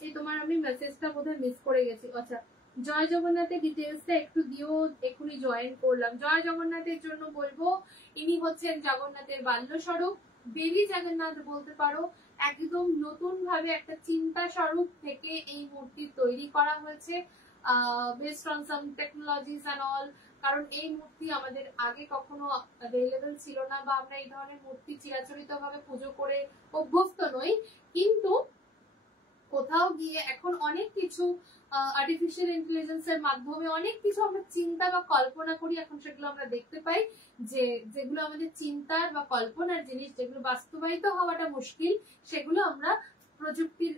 এই তোমার আমি মেসেজটা বোধহয় মিস করে গেছি। আচ্ছা জয় জগন্নাথের ডিটেলসটা একটু দিও, এখনই জয়েন করলাম। জয় জগন্নাথের জন্য বলবো, ইনি হচ্ছেন জগন্নাথের বাল্য স্বরূপ, বেবি জগন্নাথ বলতে পারো। একদম নতুন ভাবে একটা চিন্তা স্বরূপ থেকে এই মূর্তি তৈরি করা হয়েছে, based on some technologies and all. কারণ এই মূর্তি আমাদের আগে কখনো অ্যাভেলেবল ছিল না, বা আমরা এই ধরনের মূর্তি চিরাচরিত ভাবে পুজো করে অভ্যস্ত নই। কিন্তু কোথাও গিয়ে এখন অনেক কিছু আর্টিফিশিয়াল ইন্টেলিজেন্সের মাধ্যমে অনেক কিছু আমরা চিন্তা বা কল্পনা করি, এখন সেগুলো আমরা দেখতে পাই, যে যেগুলো আমাদের চিন্তার বা কল্পনার জিনিস, যেগুলো বাস্তবায়িত হওয়াটা মুশকিল, সেগুলো আমরা প্রযুক্তির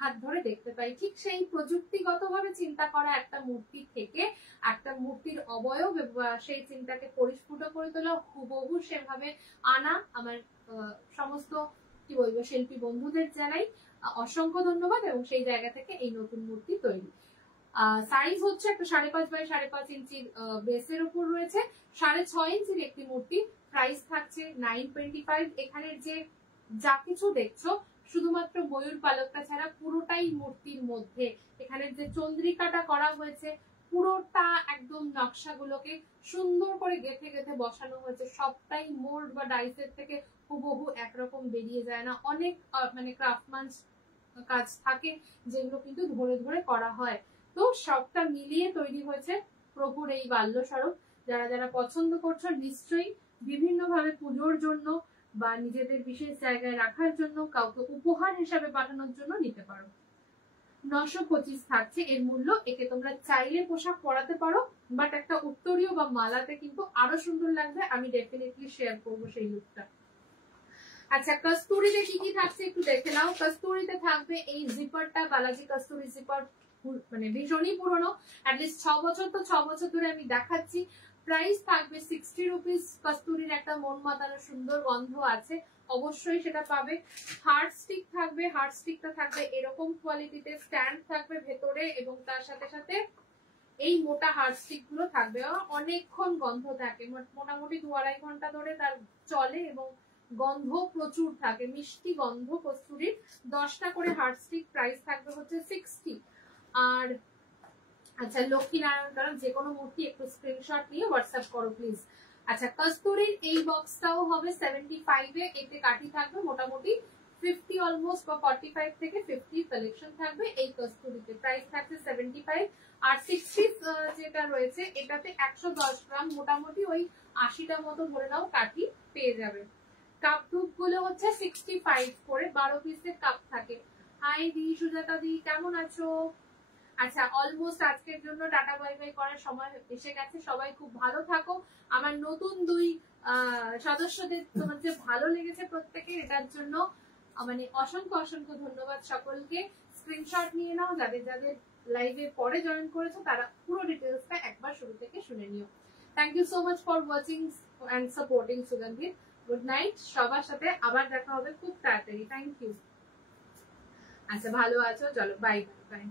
হাত ধরে দেখতে পাই। ঠিক সেই প্রযুক্তিগতভাবে চিন্তা করা একটা মূর্তি থেকে একটা মূর্তির অবয়ব সেই চিন্তাকে পরিস্ফুট করে তোলা, হুবহু সেভাবে আনা, আমার সমস্ত কি বলবো শিল্পী বন্ধুদের জানাই অসংখ্য ধন্যবাদ। এবং সেই জায়গা থেকে এই নতুন মূর্তি তৈরি। সাইজ হচ্ছে একটা 5.5 বাই 5.5 ইঞ্চির বেসের উপর রয়েছে, 6.5 ইঞ্চির একটি মূর্তি। প্রাইস থাকছে 925। এখানের যে যা কিছু দেখছো শুধুমাত্র ময়ূর পালকটা ছাড়া পুরোটাই মূর্তির মধ্যে। এখানে যে চন্দ্রিকাটা করা হয়েছে পুরোটা একদম নকশাগুলোকে সুন্দর করে গেঁথে গেঁথে বসানো হয়েছে, সবটাই মোল্ড বা ডাইসের থেকে হুবহু একরকম বেরিয়ে যায় না। অনেক মানে ক্রাফটম্যানস কাজ থাকে যেগুলো কিন্তু ধরে ধরে করা হয়, তো সবটা মিলিয়ে তৈরি হয়েছে প্রভুর এই বাল্য স্বরূপ। যারা যারা পছন্দ করছো নিশ্চয়ই বিভিন্ন ভাবে পুজোর জন্য বা নিজেদের বিশেষ জায়গায় রাখার জন্য, কাউকে উপহার হিসাবে পাঠানোর জন্য নিতে পারো। 925 থাকছে এর মূল্য। একে তোমরা চাইলে পোশাক পরাতে পারো, বাট একটা উত্তরীয় বা মালাতে কিন্তু আরো সুন্দর লাগবে। আমি ডেফিনেটলি শেয়ার করবো সেই লুকটা। আচ্ছা কস্তুরিতে কি কি থাকছে একটু দেখে নাও। কস্তুরিতে থাকবে এই জিপারটা, বালাজি কস্তুরি জিপার, মানে ভীষণই পুরনো, অ্যাটলিস্ট 6 বছর, তো 6 বছর ধরে আমি দেখাচ্ছি। প্রাইস থাকবে 60 রুপিস। কস্তুরির একটা মন মাতানো সুন্দর গন্ধ আছে, অবশ্যই সেটা পাবে। হার্ট স্টিক থাকবে, হার্ট স্টিকটা থাকবে এরকম কোয়ালিটিতে, স্ট্যান্ড থাকবে ভেতরে, এবং তার সাথে সাথে এই মোটা হার্ট স্টিক গুলো থাকবে। অনেকক্ষণ গন্ধ থাকে, মোটামুটি 2-2.5 ঘন্টা ধরে তার চলে, এবং গন্ধ প্রচুর থাকে, মিষ্টি গন্ধ কস্তুরীর। 10টা করে হার্ট স্টিক, প্রাইস থাকবে হচ্ছে 60। আর আচ্ছা লক্ষ্মীনারায়ণ, কারণ যে কোনো মূর্তি একটু স্ক্রিনশট নিয়ে হোয়াটসঅ্যাপ করো প্লিজ। আচ্ছা কস্তুরীর এই বক্সটাও হবে 75-এ, এতে কাঠি থাকবে মোটামুটি 50 অলমোস্ট বা 45 থেকে 50 কালেকশন থাকবে এই কস্তুরিতে। প্রাইস থাকছে 75। আর 60 যেটা রয়েছে এটাতে 110 গ্রাম মোটামুটি ওই 80টা মতো ধরে নাও কাঠি পেয়ে যাবে। কাপ ধূপ গুলো হচ্ছে 65 করে, 12 পিসের কাপ থাকে। হাই দি, সুজাতা দি কেমন আছো? আচ্ছা, অলমোস্ট আজকের জন্য টাটা বাই বাই করার সময় এসে গেছে। সবাই খুব ভালো থাকো। আমার নতুন 2 সদস্যদের তোমার যে ভালো লেগেছে প্রত্যেকের, এটার জন্য মানে অসংখ্য অসংখ্য ধন্যবাদ সকলকে। স্ক্রিনশট নিয়ে নাও, যাদের যাদের লাইভে পরে জয়েন করেছো তারা পুরো ডিটেলসটা একবার শুরু থেকে শুনে নিও। Thank you so much for watching and supporting Sugandhi. Good night, সবার সাথে আবার দেখা হবে খুব তাড়াতাড়ি। Thank you. আচ্ছা, ভালো আছো, চলো বাই বাই বাই।